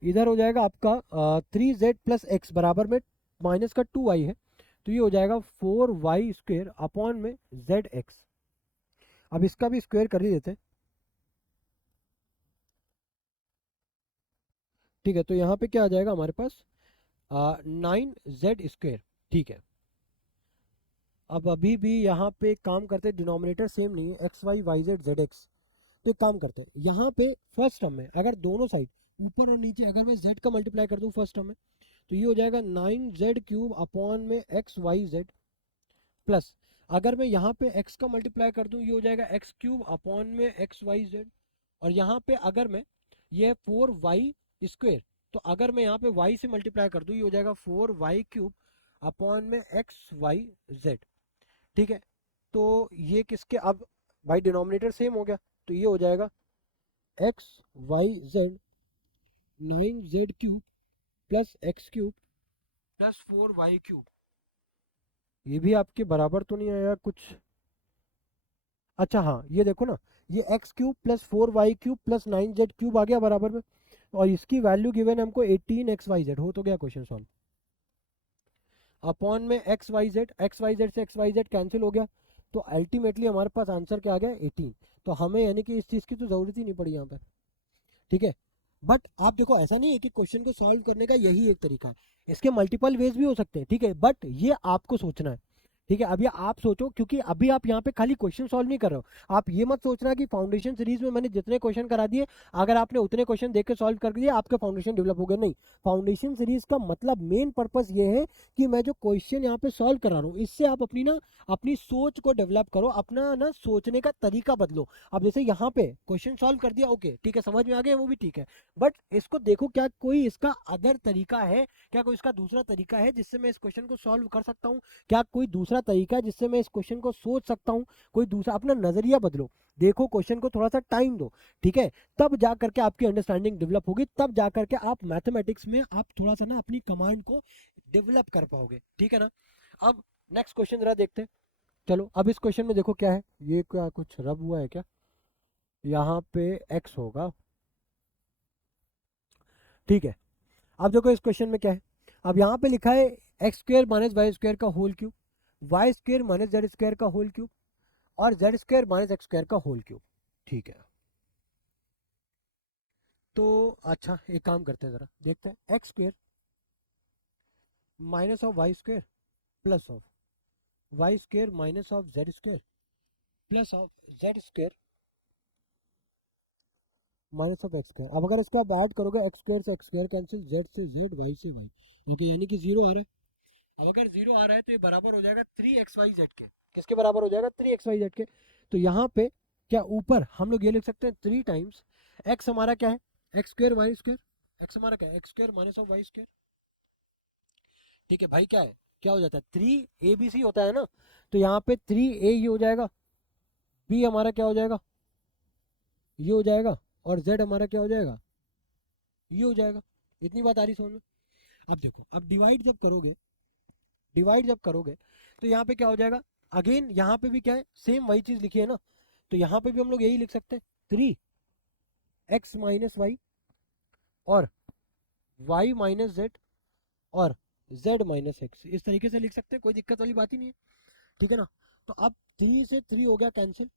इधर हो जाएगा आपका 3z प्लस एक्स बराबर में माइनस का 2y है, तो ये हो जाएगा 4y स्क्वायर अपॉन में zx। अब इसका भी स्क्वायर कर ही देते हैं, ठीक है। तो यहाँ पे क्या आ जाएगा हमारे पास 9z स्क्वायर, ठीक है। अब अभी भी यहाँ पे काम करते हैं, डिनोमिनेटर सेम नहीं है, x y y z z x. तो एक काम करते हैं, यहाँ पे फर्स्ट टर्म में अगर दोनों साइड ऊपर और नीचे अगर मैं z का मल्टीप्लाई कर दूँ फर्स्ट टर्म में, तो ये हो जाएगा 9z क्यूब अपॉन में एक्स वाई जेड, प्लस अगर मैं यहाँ पे x का मल्टीप्लाई कर दूँ ये हो जाएगा एक्स क्यूब अपॉन में एक्स वाई जेड, और यहाँ पे अगर मैं ये 4y स्क्वायर, तो अगर मैं यहाँ पे y से मल्टीप्लाई कर दूँ ये हो जाएगा 4y क्यूब अपॉन में एक्स वाई जेड, ठीक है। तो ये किसके, अब भाई डिनोमिनेटर सेम हो गया, तो ये हो जाएगा x y z 9z cube plus x cube plus 4y cube, ये भी आपके बराबर तो नहीं आया कुछ, अच्छा हाँ ये देखो ना, ये x cube plus 4y cube plus 9z cube आ गया बराबर में, और इसकी वैल्यू गिवन है हमको 18xyz, हो तो गया क्वेश्चन सॉल्व। अपॉन में एक्स वाई जेड से एक्स वाई जेड कैंसिल हो गया, तो अल्टीमेटली हमारे पास आंसर क्या आ गया 18। तो हमें यानी कि इस चीज़ की तो ज़रूरत ही नहीं पड़ी यहाँ पे, ठीक है। बट आप देखो ऐसा नहीं है कि क्वेश्चन को सॉल्व करने का यही एक तरीका है, इसके मल्टीपल वेज भी हो सकते हैं, ठीक है। बट ये आपको सोचना है, ठीक है। अभी आप सोचो, क्योंकि अभी आप यहाँ पे खाली क्वेश्चन सॉल्व नहीं कर रहे हो, आप ये मत सोचना कि फाउंडेशन सीरीज में मैंने जितने क्वेश्चन करा दिए अगर आपने उतने क्वेश्चन देख के सॉल्व कर दिए आपका फाउंडेशन डेवलप हो गया, नहीं। फाउंडेशन सीरीज का मतलब मेन पर्पस ये है कि मैं जो क्वेश्चन यहाँ पे सॉल्व करा रहा हूँ इससे आप अपनी ना अपनी सोच को डेवलप करो, अपना ना सोचने का तरीका बदलो। अब जैसे यहाँ पे क्वेश्चन सॉल्व कर दिया, ओके ठीक है, समझ में आ गया, वो भी ठीक है। बट इसको देखो, क्या कोई इसका अदर तरीका है, क्या कोई इसका दूसरा तरीका है जिससे मैं इस क्वेश्चन को सॉल्व कर सकता हूँ, क्या कोई दूसरा तरीका है जिससे मैं इस क्वेश्चन को सोच सकता हूँ, कोई दूसरा, अपना नजरिया बदलो, देखो क्वेश्चन को थोड़ा सा टाइम दो, ठीक है। तब जा करके आपकी अंडरस्टैंडिंग डेवलप होगी, तब जा करके आप मैथमेटिक्स में आप थोड़ा सा ना अपनी कमांड को डेवलप कर पाओगे, ठीक है ना। अब नेक्स्ट क्वेश्चन जरा देखते हैं, चलो। अब इस क्वेश्चन में देखो क्या है, ये क्या कुछ रब हुआ है क्या, यहाँ पे x होगा, ठीक है। अब देखो इस क्वेश्चन में क्या है, अब यहाँ पे लिखा है x square minus y square का whole cube, y square minus z square का होल क्यूब, और z square minus x square का होल क्यूब, ठीक है। तो अच्छा एक काम करते हैं, जरा देखते हैं, x square minus of Y square plus of Y square minus of Z square plus of Z square minus of x square. अब अगर इसको आप ऐड करोगे एक्स स्क्र से एक्स स्क्र कैंसिल, जेड से जेड, वाई से वाई, ओके, यानी कि जीरो आ रहा है। अब अगर 0 आ रहा है तो ये बराबर हो जाएगा 3xyz के। किसके बराबर हो जाएगा? 3xyz के। तो यहाँ पे क्या ऊपर हम लोग ये लिख सकते हैं 3 टाइम्स x हमारा क्या है? X square y square. X हमारा क्या है? X square minus of y square. ठीक है भाई, क्या है? क्या हो जाता है? 3abc होता है ना, तो यहाँ पे 3a ये हो जाएगा, b हमारा क्या हो जाएगा? ये हो जाएगा, और z हमारा क्या हो जाएगा? ये हो जाएगा। इतनी बात आ रही समझ में? अब देखो, अब डिवाइड जब करोगे तो यहाँ पे क्या हो जाएगा? अगेन यहाँ पे भी क्या है? सेम वही चीज लिखी है ना, तो यहाँ पे भी हम लोग यही लिख सकते हैं 3x माइनस वाई और y माइनस जेड और z माइनस एक्स, इस तरीके से लिख सकते हैं, कोई दिक्कत वाली बात ही नहीं है। ठीक है ना? तो अब 3 से 3 हो गया कैंसिल।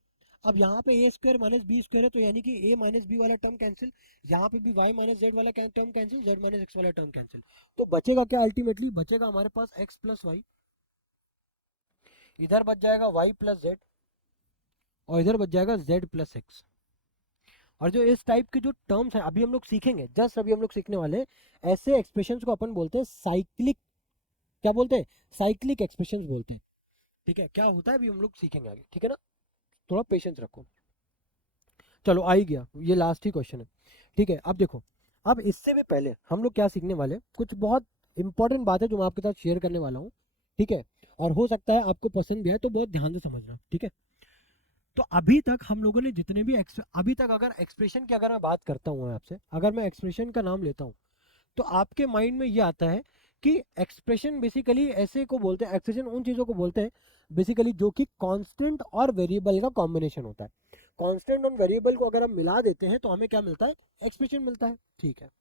अब यहाँ पे a square minus b square है, तो यानी कि ए माइनस बी वाला टर्म कैंसिल, यहाँ पे भी वाई माइनस जेड वाला term cancel, Z minus x वाला टर्म कैंसिल। तो बचेगा क्या? अल्टीमेटली बचेगा हमारे पास एक्स प्लस वाई, इधर बच जाएगा वाई प्लस जेड, और इधर बच जाएगा जेड प्लस एक्स। और जो इस टाइप के जो टर्म्स हैं अभी हम लोग सीखेंगे, जस्ट अभी हम लोग सीखने वाले हैं, ऐसे एक्सप्रेशंस को अपन बोलते हैं साइक्लिक, क्या बोलते हैं? साइक्लिक एक्सप्रेशंस बोलते हैं। ठीक है, क्या होता है अभी हम लोग सीखेंगे आगे। ठीक है ना? थोड़ा पेशेंस रखो। चलो आ ही गया, ये लास्ट ही क्वेश्चन है। ठीक है, अब देखो, अब इससे भी पहले हम लोग क्या सीखने वाले हैं, कुछ बहुत इंपॉर्टेंट बात है जो मैं आपके साथ शेयर करने वाला हूँ। ठीक है, और हो सकता है आपको पसंद भी आए, तो बहुत ध्यान से समझना। ठीक है, तो अभी तक हम लोगों ने जितने भी अभी तक अगर एक्सप्रेशन की अगर मैं बात करता हूँ आपसे, अगर मैं एक्सप्रेशन का नाम लेता हूँ, तो आपके माइंड में ये आता है कि एक्सप्रेशन बेसिकली ऐसे को बोलते हैं, एक्सप्रेशन उन चीज़ों को बोलते हैं बेसिकली जो कि कांस्टेंट और वेरिएबल का कॉम्बिनेशन होता है। कांस्टेंट और वेरिएबल को अगर हम मिला देते हैं तो हमें क्या मिलता है? एक्सप्रेशन मिलता है। ठीक है,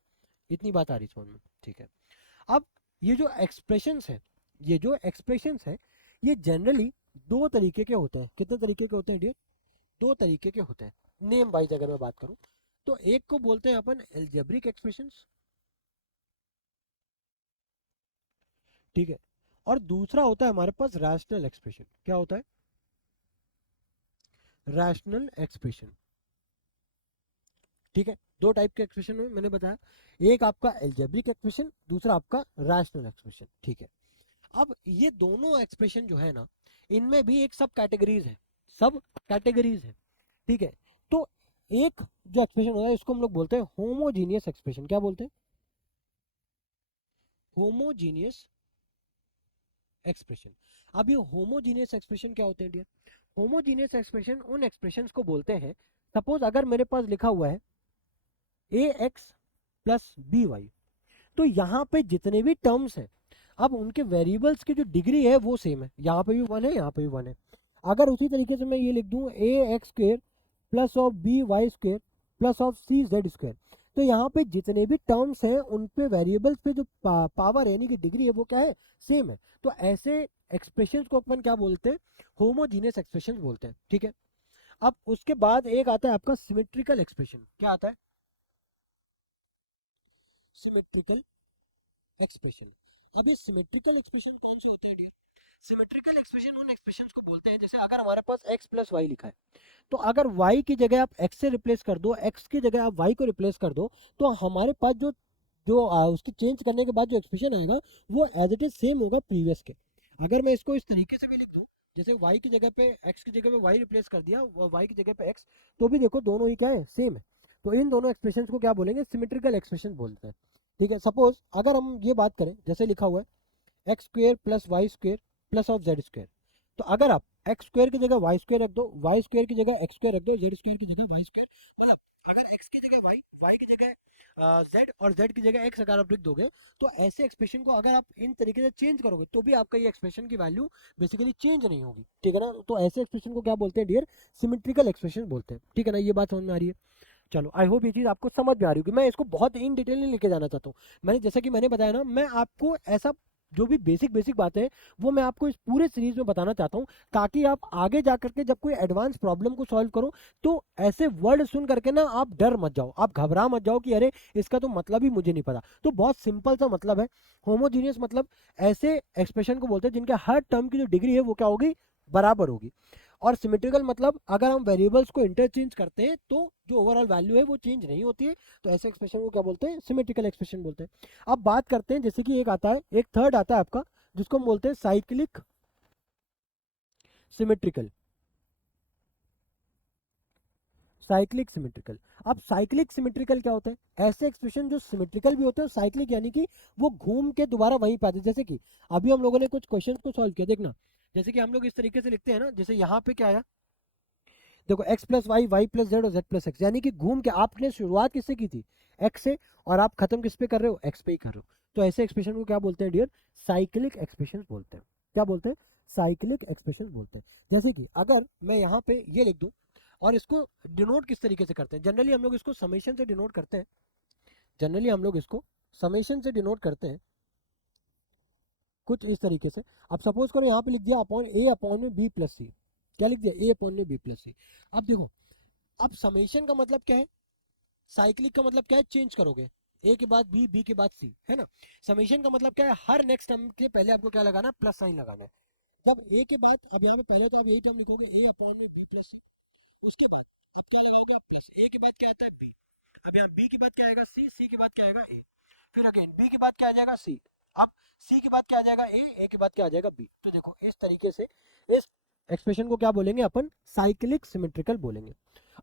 इतनी बात आ रही समझ में? ठीक है, अब ये जो एक्सप्रेशंस है, ये जनरली दो तरीके के होते हैं। कितने तरीके के होते हैं डियर? दो तरीके के होते हैं। नेम वाइज अगर मैं बात करूं तो एक को बोलते हैं अपन एल्जेब्रिक एक्सप्रेशंस, ठीक है, और दूसरा होता है हमारे पास रैशनल एक्सप्रेशन। क्या होता है? Rational expression. ठीक है, दो टाइप के एक्सप्रेशन में मैंने बताया, एक आपका एल्जेब्रिक एक्सप्रेशन, दूसरा आपका रैशनल एक्सप्रेशन। ठीक है, अब ये दोनों एक्सप्रेशन जो है ना, इनमें भी एक सब कैटेगरीज है, सब कैटेगरीज है। ठीक है, तो एक जो एक्सप्रेशन होता है इसको हम लोग बोलते हैं होमोजीनियस एक्सप्रेशन। क्या बोलते हैं? Homogeneous expression. अब ये होमोजीनियस एक्सप्रेशन क्या होते हैं डियर? होमोजीनियस एक्सप्रेशन उन एक्सप्रेशंस को बोलते हैं, सपोज अगर मेरे पास लिखा हुआ है a x plus B Y, तो यहाँ पे जितने भी टर्म्स हैं, अब उनके वेरिएबल्स की जो डिग्री है वो सेम है, यहाँ पे भी वन है, यहाँ पे भी वन है। अगर उसी तरीके से मैं ये लिख दूं a x square plus of b y square plus of c z square, तो यहाँ पे जितने भी टर्म्स हैं उन पे वेरिएबल्स पे जो पावर यानी कि डिग्री है वो क्या है? सेम है। तो ऐसे एक्सप्रेशंस को अपन क्या बोलते हैं? होमोजीनियस एक्सप्रेशंस बोलते हैं। ठीक है, अब उसके बाद एक आता है आपका सिमेट्रिकल एक्सप्रेशन। क्या आता है? Symmetrical expression. अब ये सिमेट्रिकल एक्सप्रेशन कौन से होते हैं डियर? सिमेट्रिकल एक्सप्रेशन उन एक्सप्रेशंस को बोलते हैं, जैसे अगर हमारे पास x प्लस वाई लिखा है, तो अगर y की जगह आप x से रिप्लेस कर दो, x की जगह आप y को रिप्लेस कर दो, तो हमारे पास जो जो उसकी चेंज करने के बाद जो एक्सप्रेशन आएगा वो एज इट इज सेम होगा प्रीवियस के। अगर मैं इसको इस तरीके से भी लिख दूं, जैसे y की जगह पे x की जगह पे y रिप्लेस कर दिया, y की जगह पे x, तो भी देखो दोनों ही क्या है? सेम है। तो इन दोनों एक्सप्रेशंस को क्या बोलेंगे? सिमेट्रिकल एक्सप्रेशन बोलते हैं। ठीक है, सपोज अगर हम ये बात करें, जैसे लिखा हुआ है x square plus y square plus of z square, तो अगर आप एक्स स्क्वेयर की जगह वाई स्क्वेयर रख दो, वाई स्क्वेयर की जगह एक्स स्क्वेयर रख दो, जेड स्क्वेयर की जगह वाई स्क्वेयर, मतलब अगर एक्स की जगह वाई, वाई की जगह जेड और जेड की जगह एक्स अगर आप लिख दोगे, तो ऐसे एक्सप्रेशन को अगर आप इन तरीके से चेंज करोगे तो भी आपका ये एक्सप्रेशन की वैल्यू बेसिकली चेंज नहीं होगी। ठीक है ना? तो ऐसे एक्सप्रेशन को क्या बोलते हैं डियर? सिमेट्रिकल एक्सप्रेशन बोलते हैं। ठीक है ना? ये बात समझ में आ रही है? चलो, आई होप ये चीज़ आपको समझ में आ रही होगी। मैं इसको बहुत इन डिटेल नहीं लेके जाना चाहता हूँ। मैंने जैसा कि मैंने बताया ना, मैं आपको ऐसा जो भी बेसिक बेसिक बातें हैं वो मैं आपको इस पूरे सीरीज में बताना चाहता हूँ, ताकि आप आगे जा करके जब कोई एडवांस प्रॉब्लम को सॉल्व करो तो ऐसे वर्ड सुन करके ना आप डर मत जाओ, आप घबरा मत जाओ कि अरे इसका तो मतलब ही मुझे नहीं पता। तो बहुत सिंपल सा मतलब है। होमोजीनियस मतलब ऐसे एक्सप्रेशन को बोलते हैं जिनके हर टर्म की जो डिग्री है वो क्या होगी? बराबर होगी। और सिमेट्रिकल मतलब अगर हम वेरिएबल्स को इंटरचेंज करते हैं तो जो ओवरऑल वैल्यू है वो चेंज नहीं होती है। तो ऐसे एक्सप्रेशन को क्या बोलते हैं? सिमेट्रिकल एक्सप्रेशन बोलते हैं। अब बात करते हैं, जैसे कि एक आता है, एक थर्ड आता है आपका जिसको हम बोलते हैं साइक्लिक सिमेट्रिकल। Cyclic symmetrical. अब साइक्लिक सिमेट्रिकल क्या होता है? ऐसे एक्सप्रेशन जो सिमेट्रिकल भी होते हैं और साइक्लिक यानी कि वो घूम के दोबारा वहीं पे आते हैं। जैसे कि अभी हम लोगों ने कुछ क्वेश्चंस को सॉल्व किया, देखना जैसे कि हम लोग इस तरीके से लिखते हैं ना, जैसे यहाँ पे क्या आया, देखो x plus y, y plus z और z प्लस एक्स, यानी कि घूम के आपने शुरुआत किससे की थी? x से, और आप खत्म किस पे कर रहे हो? x पे ही कर रहे हो। तो ऐसे एक्सप्रेशन को क्या बोलते हैं डियर? साइक्लिक एक्सप्रेशन बोलते हैं। क्या बोलते हैं? साइक्लिक एक्सप्रेशन बोलते हैं। जैसे कि अगर मैं यहाँ पे ये लिख दूं, और इसको डिनोट किस तरीके से करते हैं? जनरली हम लोग इसको समेशन से डिनोट करते हैं। जनरली हम लोग इसको समेशन से डिनोट करते हैं कुछ इस तरीके से। अब सपोज करो यहाँ पे लिख दिया अपॉन ए अपॉन में बी प्लस सी। क्या लिख दिया? ए अपॉन में बी प्लस सी। अब देखो, अब समेशन का मतलब क्या है? साइक्लिक का मतलब क्या है? चेंज करोगे, ए के बाद बी, बी के बाद सी, है ना। समेशन का मतलब क्या है? हर नेक्स्ट टर्म के पहले आपको क्या लगाना? प्लस साइन लगाना है। जब ए के बाद, अब यहाँ पे पहले तो आप यही टर्म लिखोगे ए अपॉन में बी प्लस सी, उसके बाद अब क्या लगाओगे? आप प्लस। ए के बाद क्या आता है? बी। अब यहाँ बी के बाद क्या आएगा? सी। सी के बाद क्या आएगा? ए। फिर अगेन बी के बाद क्या आ जाएगा? सी। अब सी के बाद क्या आ जाएगा? ए। ए के बाद क्या आ जाएगा? बी। तो देखो इस तरीके से इस एक्सप्रेशन को क्या बोलेंगे अपन? साइक्लिक सिमेट्रिकल बोलेंगे।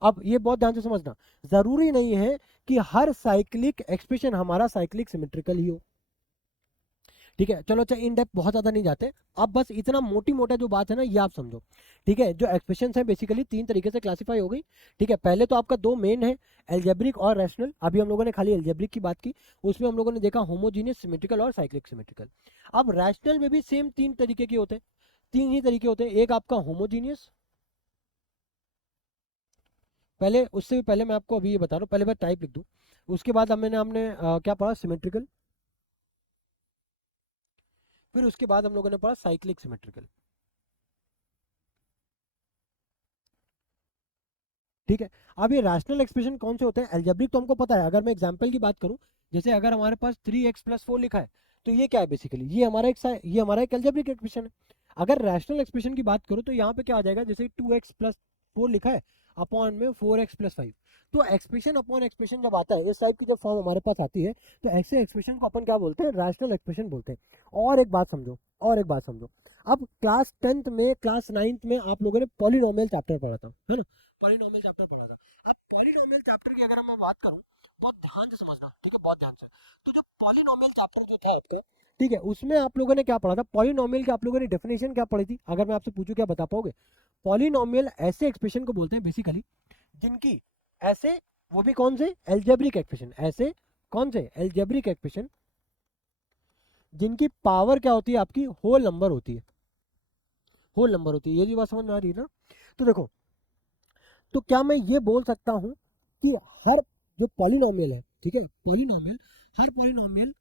अब ये बहुत ध्यान से समझना, जरूरी नहीं है कि हर साइक्लिक एक्सप्रेशन हमारा साइक्लिक सिमेट्रिकल ही हो। ठीक है, चलो अच्छा इन डेप्थ बहुत ज्यादा नहीं जाते, अब बस इतना मोटी मोटा जो बात है ना ये आप समझो। ठीक है, जो एक्सप्रेशंस हैं बेसिकली तीन तरीके से क्लासिफाई हो गई। ठीक है, पहले तो आपका दो मेन है, एल्जेब्रिक और रैशनल। अभी हम लोगों ने खाली एल्जेब्रिक की बात की, उसमें हम लोगों ने देखा होमोजीनियस, सिमेट्रिकल और साइक्लिक सिमेट्रिकल। अब रैशनल में भी सेम तीन तरीके के होते हैं, तीन ही तरीके होते हैं। एक आपका होमोजीनियस, पहले उससे भी पहले मैं आपको अभी ये बता रहा हूँ, पहले मैं टाइप लिख दूँ, उसके बाद हमने क्या पढ़ा? सिमेट्रिकल। फिर उसके बाद हम लोगों ने पढ़ा साइक्लिक सिमेट्रिकल। ठीक है, अब ये रैशनल एक्सप्रेशन कौन से होते हैं? अलजेब्रिक तो हमको पता है। अगर मैं एग्जांपल की बात करूं, जैसे अगर हमारे पास 3x प्लस 4 लिखा है, तो ये क्या है बेसिकली? ये हमारा एक अलजेब्रिक एक्सप्रेशन है। अगर रैशनल एक्सप्रेशन की बात करूं तो यहाँ पे क्या आ जाएगा? जैसे 2x प्लस 4 लिखा है अपॉन में 4x प्लस 5। तो एक्सप्रेशन अपॉन एक्सप्रेशन जब आता है, इस टाइप की जब फॉर्म हमारे पास आती है, तो ऐसे एक्सप्रेशन को अपन क्या बोलते हैं? रैशनल एक्सप्रेशन बोलते हैं। और एक बात समझो, और एक बात समझो, अब क्लास 10th में, क्लास 9th में आप लोगों ने पॉलिनोमियल चैप्टर पढ़ा था, है ना? पॉलिनोमियल चैप्टर पढ़ा था। अब पॉलिनोमियल चैप्टर की अगर मैं बात करूं, बहुत ध्यान से समझना, ठीक है, बहुत ध्यान से। तो जो पॉलिनोमियल चैप्टर जो था आपका, ठीक है, उसमें आप लोगों ने क्या पढ़ा था? पॉलिनोमियल की आप लोगों ने डेफिनेशन क्या पढ़ी थी? अगर मैं आपसे पूछूं, क्या बता पाओगे? पॉलिनोमियल ऐसे एक्सप्रेशन को बोलते हैं बेसिकली जिनकी ऐसे, वो भी कौन से? Algebraic expression. ऐसे कौन से? एल्जेब्रिक एक्सप्रेशन जिनकी पावर क्या होती है? आपकी होल नंबर होती है। होल नंबर होती है, ये भी बात समझ में आ रही है ना? तो देखो, तो क्या मैं ये बोल सकता हूं कि हर जो पॉलिनोमियल है, ठीक है, पॉलिनोमियल, हर पॉलिनोमियल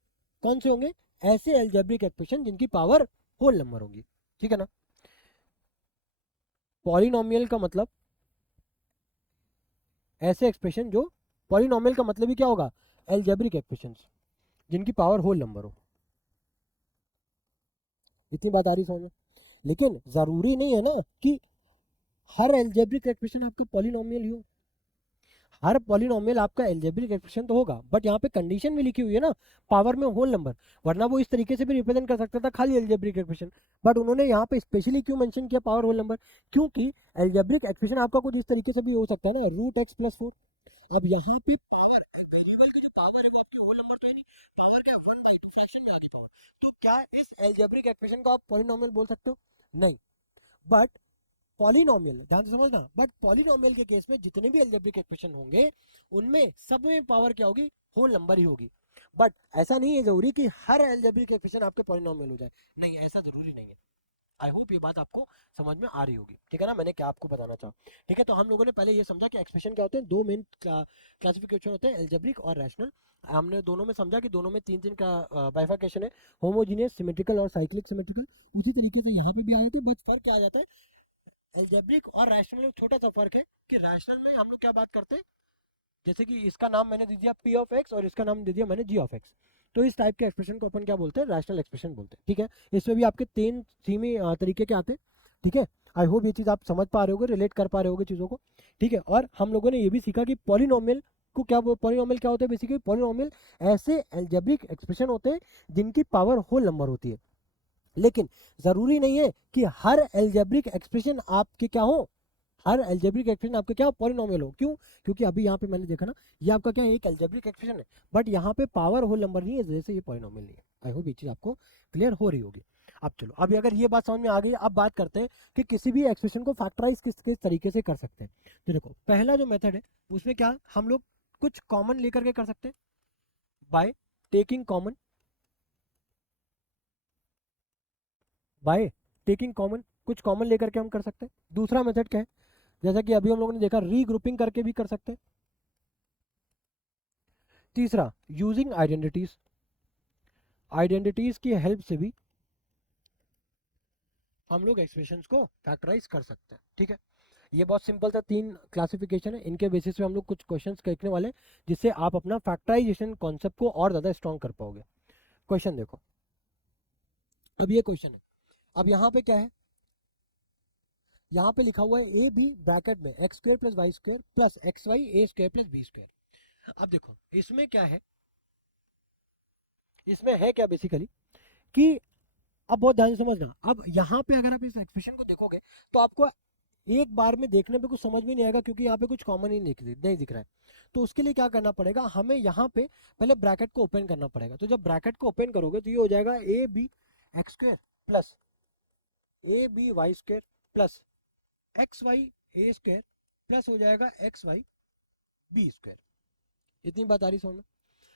कौन से होंगे? ऐसे अलजेब्रिक एक्सप्रेशन जिनकी पावर होल नंबर होगी। ठीक है ना? पॉलिनोमियल का मतलब ऐसे एक्सप्रेशन जो, पॉलिनोमियल का मतलब ही क्या होगा? अलजेब्रिक एक्सप्रेशन जिनकी पावर होल नंबर हो। इतनी बात आ रही समझ में? लेकिन जरूरी नहीं है ना कि हर अलजेब्रिक एक्सप्रेशन आपका पॉलिनोमियल ही हो। हर पॉलिनोमियल आपका एल्जेब्रिक एक्सप्रेशन तो होगा, बट यहाँ पे कंडीशन भी लिखी हुई है ना, पावर में होल नंबर। वरना वो इस तरीके से भी रिप्रेजेंट कर सकता था खाली एल्जेब्रिक एक्सप्रेशन, बट उन्होंने यहाँ पे स्पेशली क्यों मेंशन किया पावर होल नंबर? क्योंकि एल्जेब्रिक एक्सप्रेशन आपका कुछ इस तरीके से भी हो सकता है ना, रूट एक्स प्लस 4। अब यहाँ पे पावर, वेरिएबल की जो पावर है वो आपकी होल नंबर तो है नहीं, पावर क्या है? 1/2, फ्रैक्शन में आ गई पावर। तो क्या इस एल्जेब्रिक एक्सप्रेशन को आप पॉलिनोमियल बोल सकते हो? नहीं। बट पॉलिनोमियल, ध्यान से समझना, बट पॉलिनोमियल के केस में जितने भी अलजेब्रिक एक्सप्रेशन होंगे, उनमें सब में पावर क्या होगी? होल नंबर ही होगी। बट ऐसा नहीं है जरूरी कि हर अलजेब्रिक एक्सप्रेशन आपके पॉलिनोमियल हो जाए। नहीं, ऐसा जरूरी नहीं है। आई होप ये बात आपको समझ में आ रही होगी। ठीक है ना? मैंने क्या आपको बताना चाहा। ठीक है, तो हम लोगों ने पहले ये समझा कि एक्सप्रेशन क्या होते हैं। दो मेन क्लासिफिकेशन होते हैं, एल्जेब्रिक और रैशनल। हमने दोनों में समझा कि दोनों में तीन तीन का बाइफर्केशन है, होमोजीनियस, सिमेट्रिकल और साइक्लिक सिमेट्रिकल। उसी तरीके से यहाँ पे भी आए थे, बस फर्क क्या आ जाता है? एल्जेब्रिक और रैशनल में छोटा सा फर्क है कि रैशनल में हम लोग क्या बात करते हैं, जैसे कि इसका नाम मैंने दे दिया पी ऑफ एक्स और इसका नाम दे दिया मैंने जी ऑफ एक्स। तो इस टाइप के एक्सप्रेशन को अपन क्या बोलते हैं? रैशनल एक्सप्रेशन बोलते हैं। ठीक है, इसमें भी आपके तीन सेम ही तरीके के आते हैं। ठीक है, आई होप ये चीज़ आप समझ पा रहे होगे, रिलेट कर पा रहे होगे चीज़ों को। ठीक है, और हम लोगों ने ये भी सीखा कि पॉलिनोमियल को क्या, पॉलिनोमियल क्या होता है बेसिकली? पॉलिनोमियल ऐसे एल्जेब्रिक एक्सप्रेशन होते हैं जिनकी पावर होल नंबर होती है। लेकिन जरूरी नहीं है कि हर एल्जेब्रिक एक्सप्रेशन आपके क्या हो, हर एल्जेब्रिक एक्सप्रेशन आपके क्या पॉलिनोमियल हो। क्यों? क्योंकि अभी यहाँ पे मैंने देखा ना, ये आपका क्या है, एक एल्जेब्रिक एक्सप्रेशन है, बट यहाँ पे पावर होल नंबर नहीं है, जैसे ये पॉलिनोमियल नहीं है। आई होप ये चीज आपको क्लियर हो रही होगी। अब चलो, अभी अगर ये बात समझ में आ गई, अब बात करते हैं कि किसी भी एक्सप्रेशन को फैक्टराइज किस किस तरीके से कर सकते हैं। तो देखो, पहला जो मेथड है उसमें क्या हम लोग कुछ कॉमन लेकर के कर सकते हैं, by taking common, by taking common, कुछ कॉमन लेकर के हम कर सकते हैं। दूसरा मेथड क्या है, जैसा कि अभी हम लोगों ने देखा, रीग्रुपिंग करके भी कर सकते हैं। तीसरा, यूजिंग आइडेंटिटीज, आइडेंटिटीज की हेल्प से भी हम लोग एक्सप्रेशंस को फैक्टराइज कर सकते हैं। ठीक है, ये बहुत सिंपल सा 3 क्लासिफिकेशन है, इनके बेसिस पे हम लोग कुछ क्वेश्चंस देखने वाले, जिससे आप अपना फैक्टराइजेशन कॉन्सेप्ट को और ज़्यादा स्ट्रॉन्ग कर पाओगे। क्वेश्चन देखो, अब ये क्वेश्चन है, अब यहाँ पे क्या है, यहाँ पे लिखा हुआ है ए बी ब्रैकेट में x square plus y square plus x y a square plus b square. अब देखो इसमें क्या है, इसमें है क्या बेसिकली कि, अब बहुत ध्यान से समझना, अब यहाँ पे अगर आप इस एक्सप्रेशन को देखोगे तो आपको एक बार में देखने पे कुछ समझ में नहीं आएगा, क्योंकि यहाँ पे कुछ कॉमन ही नहीं दिख रहा है। तो उसके लिए क्या करना पड़ेगा, हमें यहाँ पे पहले ब्रैकेट को ओपन करना पड़ेगा। तो जब ब्रैकेट को ओपन करोगे तो ये हो जाएगा a b x square plus a b y square plus x y a square plus हो जाएगा एक्स वाई बी स्क्वायर। इतनी बात आ रही समझ में?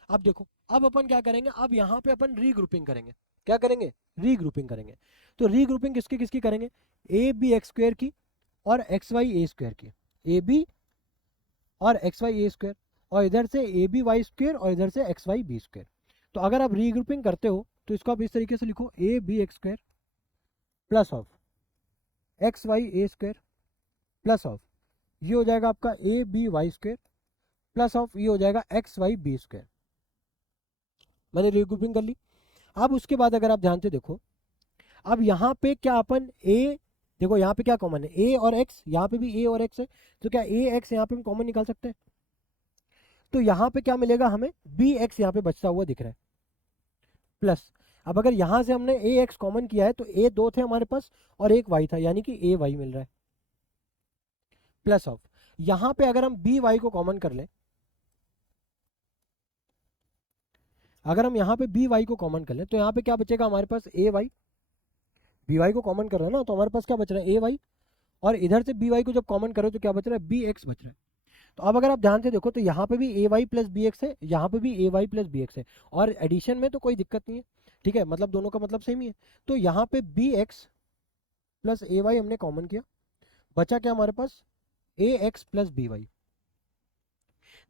अब देखो, अब अपन क्या करेंगे, अब यहाँ पे अपन रीग्रुपिंग करेंगे। क्या करेंगे? रीग्रुपिंग करेंगे। तो रीग्रुपिंग किसकी किसकी करेंगे, ए बी एक्स स्क्वायर की और एक्स वाई ए स्क्वायर की, ए बी और एक्स वाई ए स्क्वायर, और इधर से ए बी वाई स्क्वायर और इधर से एक्स वाई बी स्क्वायर। तो अगर आप रीग्रुपिंग करते हो तो इसको आप इस तरीके से लिखो, a b x square plus of x y a square plus of, ये हो जाएगा आपका a b y square plus of, ये हो जाएगा एक्स वाई बी स्क्वायर। मैंने रीग्रुपिंग कर ली। अब उसके बाद अगर आप ध्यान से देखो, अब यहाँ पे क्या अपन ए, देखो यहाँ पे क्या कॉमन है, ए और एक्स, यहाँ पे भी ए और एक्स है, तो क्या ए एक्स यहाँ पे हम कॉमन निकाल सकते हैं? तो यहाँ पे क्या मिलेगा हमें, बी एक्स यहाँ पे बचता हुआ दिख रहा है प्लस, अब अगर यहाँ से हमने ए एक्स कॉमन किया है तो ए 2 थे हमारे पास और एक वाई था, यानी कि ए वाई मिल रहा है प्लस ऑफ, यहाँ पे अगर हम बी वाई को कॉमन कर लें, अगर हम यहाँ पे बी वाई को कॉमन कर लें तो यहाँ पे क्या बचेगा हमारे पास, ए वाई, बी वाई को कॉमन कर रहे हैं ना, तो हमारे पास क्या बच रहा है, ए वाई, और इधर से बी वाई को जब कॉमन करो तो क्या बच रहा है, बी एक्स बच रहा है। तो अब अगर आप ध्यान से देखो तो यहाँ पे भी ए वाई प्लस बी एक्स है, यहाँ पे भी ए वाई प्लस बी एक्स है, और एडिशन में तो कोई दिक्कत नहीं है। ठीक है, मतलब दोनों का मतलब सेम ही है। तो यहाँ पे बी एक्स प्लस ए वाई हमने कॉमन किया, बचा क्या हमारे पास, ए एक्स प्लस बी वाई।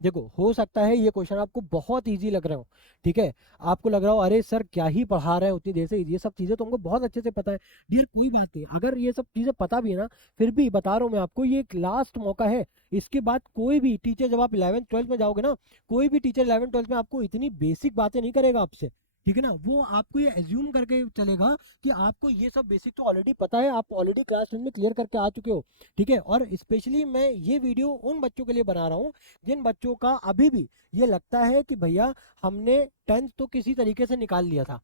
देखो, हो सकता है ये क्वेश्चन आपको बहुत इजी लग रहा हो, ठीक है, आपको लग रहा हो अरे सर क्या ही पढ़ा रहे हैं उतनी देर से, ये सब चीजें तो हमको बहुत अच्छे से पता है। डियर कोई बात नहीं, अगर ये सब चीजें पता भी है ना, फिर भी बता रहा हूँ मैं आपको, ये एक लास्ट मौका है। इसके बाद कोई भी टीचर, जब आप 11th 12th में जाओगे ना, कोई भी टीचर 11th 12th में आपको इतनी बेसिक बातें नहीं करेगा आपसे, ठीक है ना, वो आपको ये एज्यूम करके चलेगा कि आपको ये सब बेसिक तो ऑलरेडी पता है, आप ऑलरेडी क्लास 10 में क्लियर करके आ चुके हो। ठीक है, और स्पेशली मैं ये वीडियो उन बच्चों के लिए बना रहा हूँ जिन बच्चों का अभी भी ये लगता है कि भैया हमने 10th तो किसी तरीके से निकाल लिया था,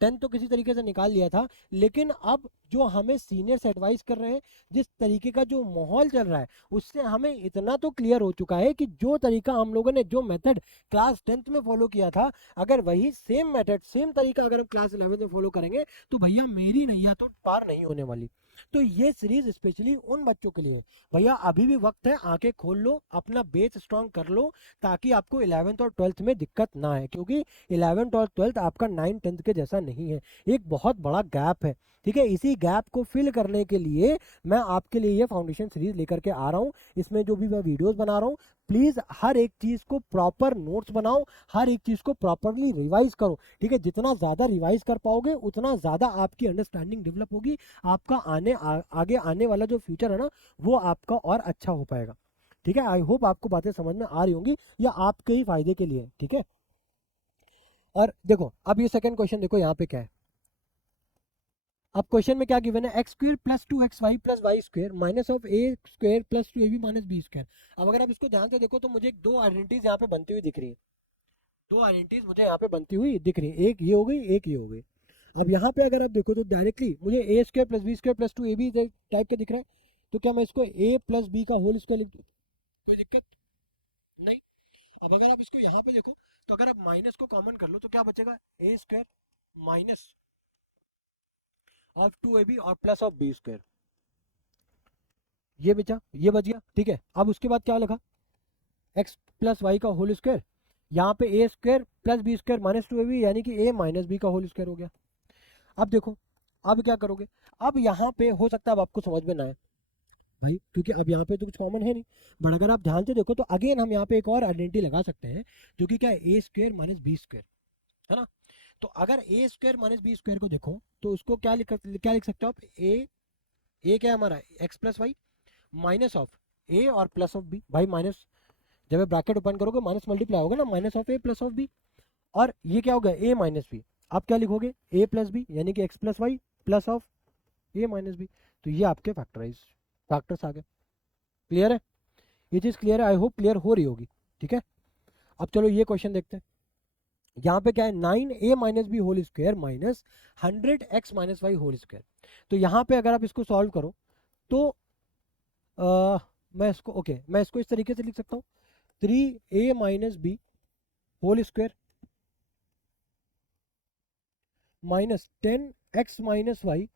10th तो किसी तरीके से निकाल लिया था, लेकिन अब जो हमें सीनियर्स एडवाइस कर रहे हैं, जिस तरीके का जो माहौल चल रहा है, उससे हमें इतना तो क्लियर हो चुका है कि जो तरीका हम लोगों ने, जो मेथड क्लास 10th में फॉलो किया था, अगर वही सेम मेथड सेम तरीका अगर हम क्लास 11th में फॉलो करेंगे तो भैया मेरी नैया तो पार नहीं होने वाली। तो ये सीरीज स्पेशली उन बच्चों के लिए है। भैया अभी भी वक्त है, आंखें खोल लो, अपना बेस स्ट्रांग कर लो, ताकि आपको 11th और 12th में दिक्कत ना है, क्योंकि 11th और 12th आपका 9th 10th के जैसा नहीं है, एक बहुत बड़ा गैप है। ठीक है, इसी गैप को फिल करने के लिए मैं आपके लिए ये फाउंडेशन सीरीज लेकर के आ रहा हूँ। इसमें जो भी मैं वीडियोस बना रहा हूँ, प्लीज हर एक चीज को प्रॉपर नोट्स बनाओ, हर एक चीज को प्रॉपरली रिवाइज करो। ठीक है, जितना ज्यादा रिवाइज कर पाओगे उतना ज्यादा आपकी अंडरस्टैंडिंग डेवलप होगी, आपका आगे आने वाला जो फ्यूचर है ना, वो आपका और अच्छा हो पाएगा। ठीक है, आई होप आपको बातें समझ में आ रही होंगी, या आपके ही फायदे के लिए। ठीक है, और देखो अब ये सेकंड क्वेश्चन देखो, यहाँ पे क्या है, अब क्वेश्चन में क्या गिवन है, x square plus 2xy plus y square minus of a square plus 2ab minus b square. अब अगर आप इसको ध्यान से देखो तो मुझे दो आइडेंटिटीज यहाँ पे बनती हुई दिख रही है, दो आइडेंटिटीज मुझे यहाँ पे बनती हुई दिख रही है, एक ये हो गई, एक ये हो गई। अब यहाँ पे अगर आप देखो तो डायरेक्टली मुझे a square plus b square plus two a b type का दिख रहा है, तो क्या मैं इसको ए प्लस बी का होल स्क्वायर लिख दूँ? कोई दिक्कत नहीं। अब अगर आप इसको यहाँ पे देखो तो अगर आप माइनस को कॉमन कर लो तो क्या बचेगा, a square minus of two a b और प्लस ऑफ बी स्क्वायर, ये बचा, ये बच गया। ठीक है, अब उसके बाद क्या लिखा, एक्स प्लस वाई का होल स्क्वायर, यहाँ पे a square plus b square minus two a b, यानी कि ए माइनस बी का होल स्क्वायर हो गया। अब देखो, अब क्या करोगे, अब यहाँ पे हो सकता है अब आपको समझ में ना आए भाई, क्योंकि अब यहाँ पे तो कुछ कॉमन है नहीं, बट अगर आप ध्यान से देखो तो अगेन हम यहाँ पे एक और आइडेंटिटी लगा सकते हैं, जो कि क्या है, a square minus b square, है ना। तो अगर ए स्क्वायर माइनस बी स्क्वायर को देखो तो उसको क्या लिख सकते हो आप, ए क्या है हमारा, x plus y minus of a और प्लस ऑफ बी। भाई माइनस, जब आप ब्रैकेट ओपन करोगे माइनस मल्टीप्लाई होगा ना, minus of a plus of b, और ये क्या होगा, ए माइनस बी। आप क्या लिखोगे, ए प्लस बी यानी कि x plus y plus of a minus b. तो ये आपके फैक्टर्स आ गए। क्लियर है, ये चीज़ क्लियर है, आई होप क्लियर हो रही होगी। ठीक है, अब चलो ये क्वेश्चन देखते हैं। यहाँ पे क्या है, 9a minus b whole square minus 100x minus y whole square. तो यहाँ पे अगर आप इसको सॉल्व करो तो मैं इसको इस तरीके से लिख सकता हूँ, 3a minus b whole square minus 10x minus y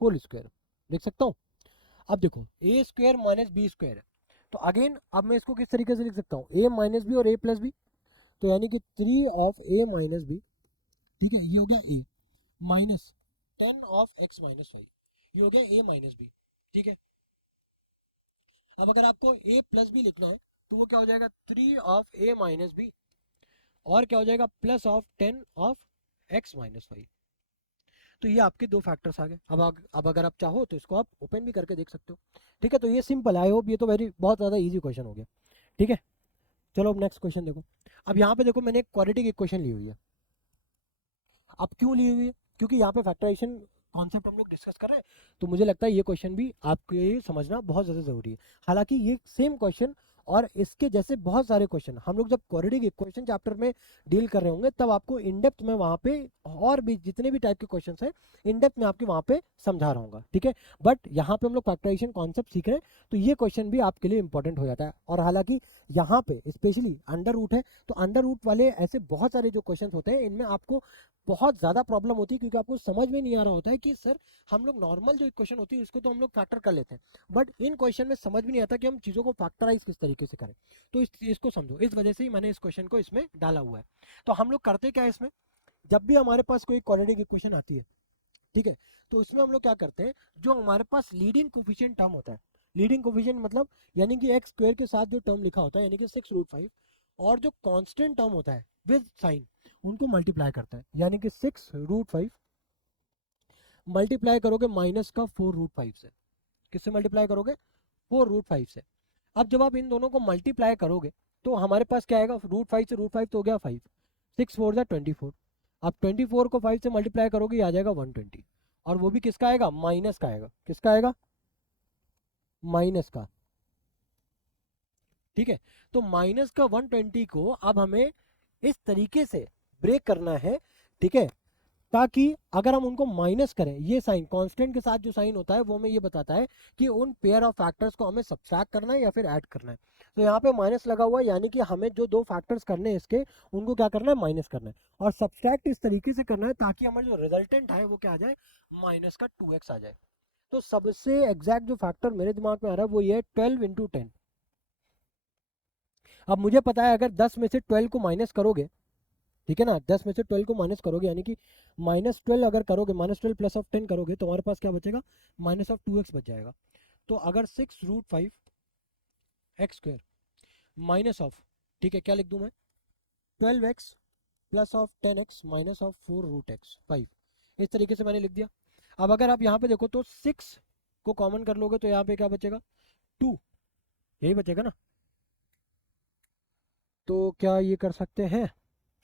whole square लिख सकता हूँ। अब देखो, a square minus b square है, तो अगेन अब मैं इसको किस तरीके से लिख सकता हूँ, ए माइनस बी और ए प्लस बी, तो यानी कि 3 ऑफ ए माइनस बी, ठीक है, ये हो गया a minus 10 of x minus y, ये हो गया ए माइनस बी। ठीक है, अब अगर आपको a प्लस बी लिखना है तो वो क्या हो जाएगा, 3 ऑफ a माइनस बी, और क्या हो जाएगा, plus of 10 of x minus y. तो ये आपके दो फैक्टर्स आ गए। अब अगर आप चाहो तो इसको आप ओपन भी करके देख सकते हो। ठीक है, तो ये सिंपल, आई होप ये तो बहुत ज़्यादा ईजी क्वेश्चन हो गया। ठीक है, चलो अब नेक्स्ट क्वेश्चन देखो। अब यहाँ पे देखो मैंने एक क्वाड्रेटिक इक्वेशन ली हुई है। अब क्यों ली हुई है, क्योंकि यहाँ पे फैक्टराइजेशन कॉन्सेप्ट हम लोग डिस्कस कर रहे हैं, तो मुझे लगता है ये क्वेश्चन भी आपके समझना बहुत ज़्यादा ज़रूरी है। हालांकि ये सेम क्वेश्चन और इसके जैसे बहुत सारे क्वेश्चन हम लोग जब क्वाड्रेटिक इक्वेशन चैप्टर में डील कर रहे होंगे तब आपको इन डेप्थ में वहाँ पे और भी जितने भी टाइप के क्वेश्चन हैं इन डेप्थ में आपके वहाँ पे समझा रहा हूँ। ठीक है, बट यहाँ पे हम लोग फैक्टराइजेशन कॉन्सेप्ट सीख रहे हैं, तो ये क्वेश्चन भी आपके लिए इंपॉर्टेंट हो जाता है। और हालांकि यहाँ पे स्पेशली अंडर रूट है, तो अंडर रूट वाले ऐसे बहुत सारे जो क्वेश्चन होते हैं इनमें आपको बहुत ज़्यादा प्रॉब्लम होती है, क्योंकि आपको समझ में नहीं आ रहा होता है कि सर हम लोग नॉर्मल जो इक्वेशन होती है उसको तो हम लोग फैक्टर कर लेते हैं, बट इन क्वेश्चन में समझ भी नहीं आता कि हम चीज़ों को फैक्टराइज किस तरीके से करें। तो इस चीज़ को समझो, इस वजह से ही मैंने इस क्वेश्चन को इसमें डाला हुआ है। तो हम लोग करते क्या है इसमें, जब भी हमारे पास कोई क्वाड्रेटिक इक्वेशन आती है, ठीक है, तो इसमें हम लोग क्या करते हैं, जो हमारे पास लीडिंग कोफिशिएंट टर्म होता है, लीडिंग कोफिशिएंट मतलब यानी कि एक्स स्क्वायर के साथ जो टर्म लिखा होता है यानी कि 6√5, और जो कांस्टेंट टर्म होता है विद साइन, उनको मल्टीप्लाई करता है, यानी कि 6√5 मल्टीप्लाई करोगे माइनस का 4√5 से। किससे मल्टीप्लाई करोगे, 4√5 से। अब जब आप इन दोनों को मल्टीप्लाई करोगे तो हमारे पास क्या आएगा, √5 से √5 तो हो गया 5, 6 4 जा 24। अब 24 को 5 से मल्टीप्लाई करोगे ये आ जाएगा 120, और वो भी किसका आएगा, माइनस का आएगा। किसका आएगा, माइनस का। ठीक है, तो माइनस का 120 को अब हमें इस तरीके से ब्रेक करना है, ठीक है, ताकि अगर हम उनको माइनस करें, ये साइन कांस्टेंट के साथ जो साइन होता है वो हमें ये बताता है कि उन पेयर ऑफ फैक्टर्स को हमें सब्ट्रैक्ट करना है या फिर ऐड करना है। तो यहाँ पे माइनस लगा हुआ है, यानी कि हमें जो दो फैक्टर्स करने हैं इसके, उनको क्या करना है, माइनस करना है, और सब्ट्रैक्ट इस तरीके से करना है ताकि हमारा जो रिजल्टेंट है वो क्या आ जाए, माइनस का 2x आ जाए। तो सबसे एग्जैक्ट जो फैक्टर मेरे दिमाग में आ रहा है वो ये है 12 × 10। अब मुझे पता है अगर 10 में से 12 को माइनस करोगे, ठीक है ना, 10 में से 12 को माइनस करोगे यानी कि -12 अगर करोगे, -12 प्लस ऑफ 10 करोगे तो हमारे पास क्या बचेगा, माइनस ऑफ 2x बच जाएगा। तो अगर 6√5 एक्स स्क्वायर माइनस ऑफ, ठीक है, क्या लिख दूं मैं, 12x plus of 10x minus of 4√x 5, इस तरीके से मैंने लिख दिया। अब अगर आप यहाँ पे देखो तो 6 को कॉमन कर लोगे तो यहाँ पे क्या बचेगा, 2, यही बचेगा ना। तो क्या ये कर सकते हैं,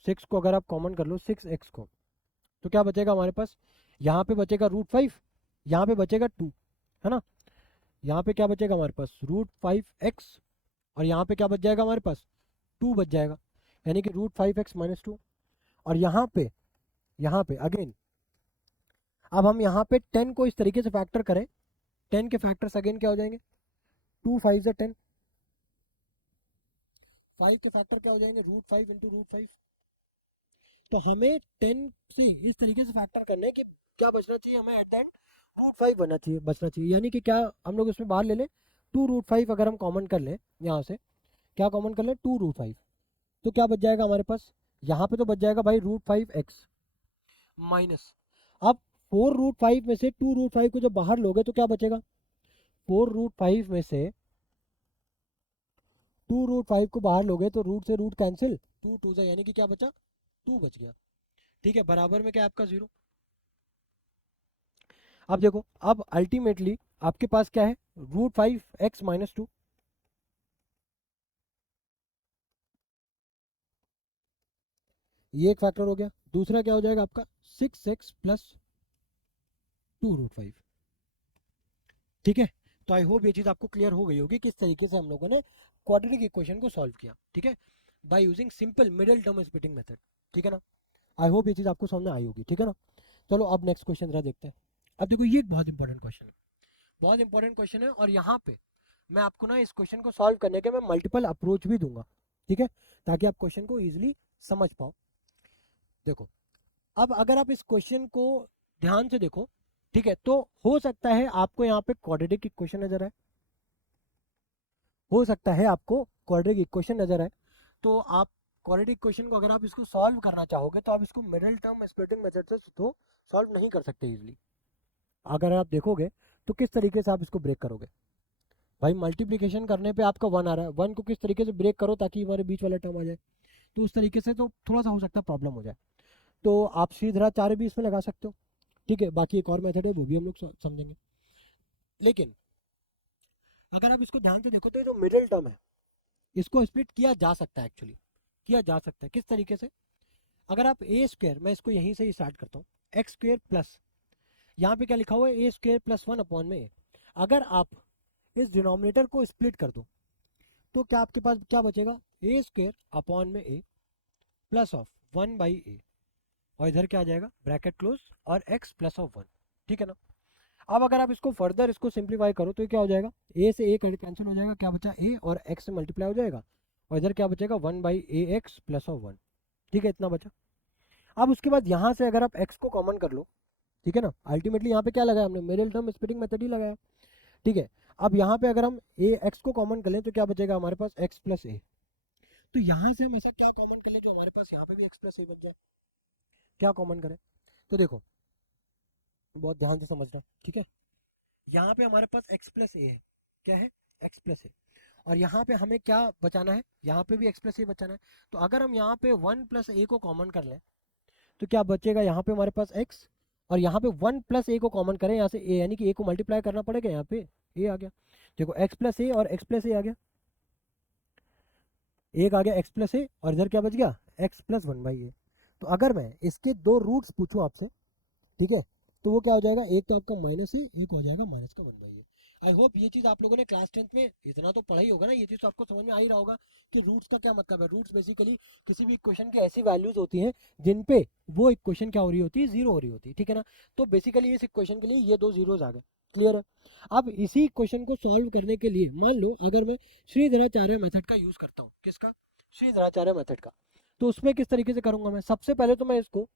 6 को अगर आप कॉमन कर लो 6x को, तो क्या बचेगा हमारे पास, यहाँ पे बचेगा √5, यहाँ पे बचेगा 2, है ना, यहाँ पे क्या बचेगा हमारे पास, √5x, और यहाँ पे क्या बच जाएगा हमारे पास, 2 बच जाएगा, यानी कि √5x - 2, और यहाँ पे यहाँ पे अगेन अब हम यहाँ पे 10 को इस तरीके से फैक्टर करें, 10 के फैक्टर्स अगेन क्या हो जाएंगे, 2 5 से 10, 5 के फैक्टर क्या हो जाएंगे, √5 इंटू √5। तो हमें 10 से इस तरीके से फैक्टर करना है कि क्या बचना चाहिए हमें एट द एंड, √5 बनना चाहिए, बचना चाहिए। यानी कि क्या हम लोग इसमें बाहर ले लें 2√5, अगर हम कॉमन कर लें यहाँ से, क्या कॉमन कर लें 2√5, तो क्या बच जाएगा हमारे पास, यहाँ पे तो बच जाएगा भाई √5x माइनस, अब 4√5 में से 2√5 को जब बाहर लोगे तो क्या बचेगा, 4√5 में से 2√5 को बाहर लोगे तो रूट से रूट कैंसिल, 2 2 से, यानी कि क्या बचा, 2 बच गया। ठीक है, बराबर में क्या आपका 0। अब देखो, अब अल्टीमेटली आपके पास क्या है, √5x माइनस 2, ये एक फैक्टर हो गया। दूसरा क्या हो जाएगा आपका 6x प्लस 2√5। ठीक है, तो आई होप ये चीज़ आपको क्लियर हो गई होगी किस तरीके से हम लोगों ने क्वाड्रेटिक इक्वेशन को सॉल्व किया। ठीक है, by using simple middle term splitting method. ठीक है ना, आई होप ये चीज़ आपको समझ में आई होगी। ठीक है ना, चलो अब नेक्स्ट क्वेश्चन जरा देखते हैं। अब देखो ये एक बहुत इंपॉर्टेंट क्वेश्चन है, बहुत इंपॉर्टेंट क्वेश्चन है, और यहाँ पे मैं आपको ना इस क्वेश्चन को सॉल्व करने के मैं मल्टीपल अप्रोच भी दूंगा। ठीक है, ताकि आप क्वेश्चन को ईजिली समझ पाओ। देखो, अब अगर आप इस क्वेश्चन को ध्यान से देखो, ठीक है, तो हो सकता है आपको यहाँ पे क्वाड्रेटिक इक्वेशन नजर आए, हो सकता है आपको क्वाड्रेटिक इक्वेशन नजर आए, तो आप क्वाड्रेटिक इक्वेशन को अगर आप इसको सॉल्व करना चाहोगे तो आप इसको मिडिल टर्म स्प्लिटिंग मेथड से तो सॉल्व नहीं कर सकते इजीली। अगर आप देखोगे तो किस तरीके से आप इसको ब्रेक करोगे, भाई मल्टीप्लिकेशन करने पे आपका 1 आ रहा है, 1 को किस तरीके से ब्रेक करो ताकि हमारे बीच वाला टर्म आ जाए, तो उस तरीके से तो थोड़ा सा हो सकता है प्रॉब्लम हो जाए। तो आप सीधे भी इसमें लगा सकते हो। ठीक है, बाकी एक और मेथड है वो भी हम लोग समझेंगे। लेकिन अगर आप इसको ध्यान से देखो तो ये जो मिडिल टर्म है इसको स्प्लिट किया जा सकता है, एक्चुअली किया जा सकता है। किस तरीके से, अगर आप ए स्क्वायर, मैं इसको यहीं से ही स्टार्ट करता हूँ, एक्स स्क्वायर प्लस, यहाँ पे क्या लिखा हुआ है ए स्क्वायर प्लस 1 अपॉन में ए, अगर आप इस डिनोमिनेटर को स्प्लिट कर दो तो क्या आपके पास क्या बचेगा, ए स्क्वायर अपॉन में ए प्लस ऑफ 1 बाई ए, और इधर क्या आ जाएगा ब्रैकेट क्लोज और x प्लस ऑफ 1। ठीक है ना, अब अगर आप इसको फर्दर इसको सिंप्लीफाई करो तो क्या हो जाएगा, a से a कैंसिल हो जाएगा, क्या बचा a और x से मल्टीप्लाई हो जाएगा, और इधर क्या बचेगा 1 by A x plus of 1। ठीक है, इतना बचा। अब उसके बाद यहाँ से अगर आप x को कॉमन कर लो, ठीक है ना, अल्टीमेटली यहाँ पे क्या लगाया हमने, मिडिल टर्म स्प्लिटिंग मेथड ही लगाया। ठीक है, अब यहाँ पे अगर हम x को कॉमन कर लें तो क्या बचेगा हमारे पास x प्लस ए, तो यहाँ से हम ऐसा क्या कॉमन कर लें जो हमारे पास यहाँ पे भी x प्लस ए बच जाए, क्या कॉमन करें। तो देखो बहुत ध्यान से समझना, ठीक है, यहाँ पे हमारे पास x प्लस ए है, क्या है x प्लस ए, और यहाँ पे हमें क्या बचाना है, यहाँ पे भी x प्लस ए बचाना है। तो अगर हम यहाँ पे 1 प्लस ए को कॉमन कर लें तो क्या बचेगा यहाँ पे हमारे पास x, और यहाँ पे 1 प्लस ए को कॉमन करें यहाँ से a, यानी कि a को मल्टीप्लाई करना पड़ेगा, यहाँ पे a आ गया। देखो x प्लस ए और x प्लस ए आ गया, एक आ गया x प्लस ए, और इधर क्या बच गया x प्लस 1 बाई ए। तो अगर मैं इसके दो रूट्स पूछूं आपसे, ठीक है, तो वो क्या हो जाएगा, एक तो आपका माइनस है, एक हो जाएगा माइनस का 1 बाई ए। आई होप ये चीज आप लोगों ने क्लास 10th में इतना तो पढ़ा ही होगा ना, ये चीज तो आपको समझ में आ ही रहा होगा कि रूट्स का क्या मतलब है। रूट्स बेसिकली किसी भी इक्वेशन की ऐसी वैल्यूज होती हैं जिन पे वो इक्वेशन क्या हो रही होती है, जीरो हो रही होती है। ठीक है ना, तो बेसिकली इस इक्वेशन के लिए ये दो जीरोज आ गए, क्लियर है। अब इसी इक्वेशन को सॉल्व करने के लिए मान लो अगर मैं श्रीधराचार्य मेथड का यूज करता हूँ, किसका, श्रीधराचार्य मेथड का, तो उसमें किस तरीके से करूंगा मैं, सबसे पहले तो मैं इसको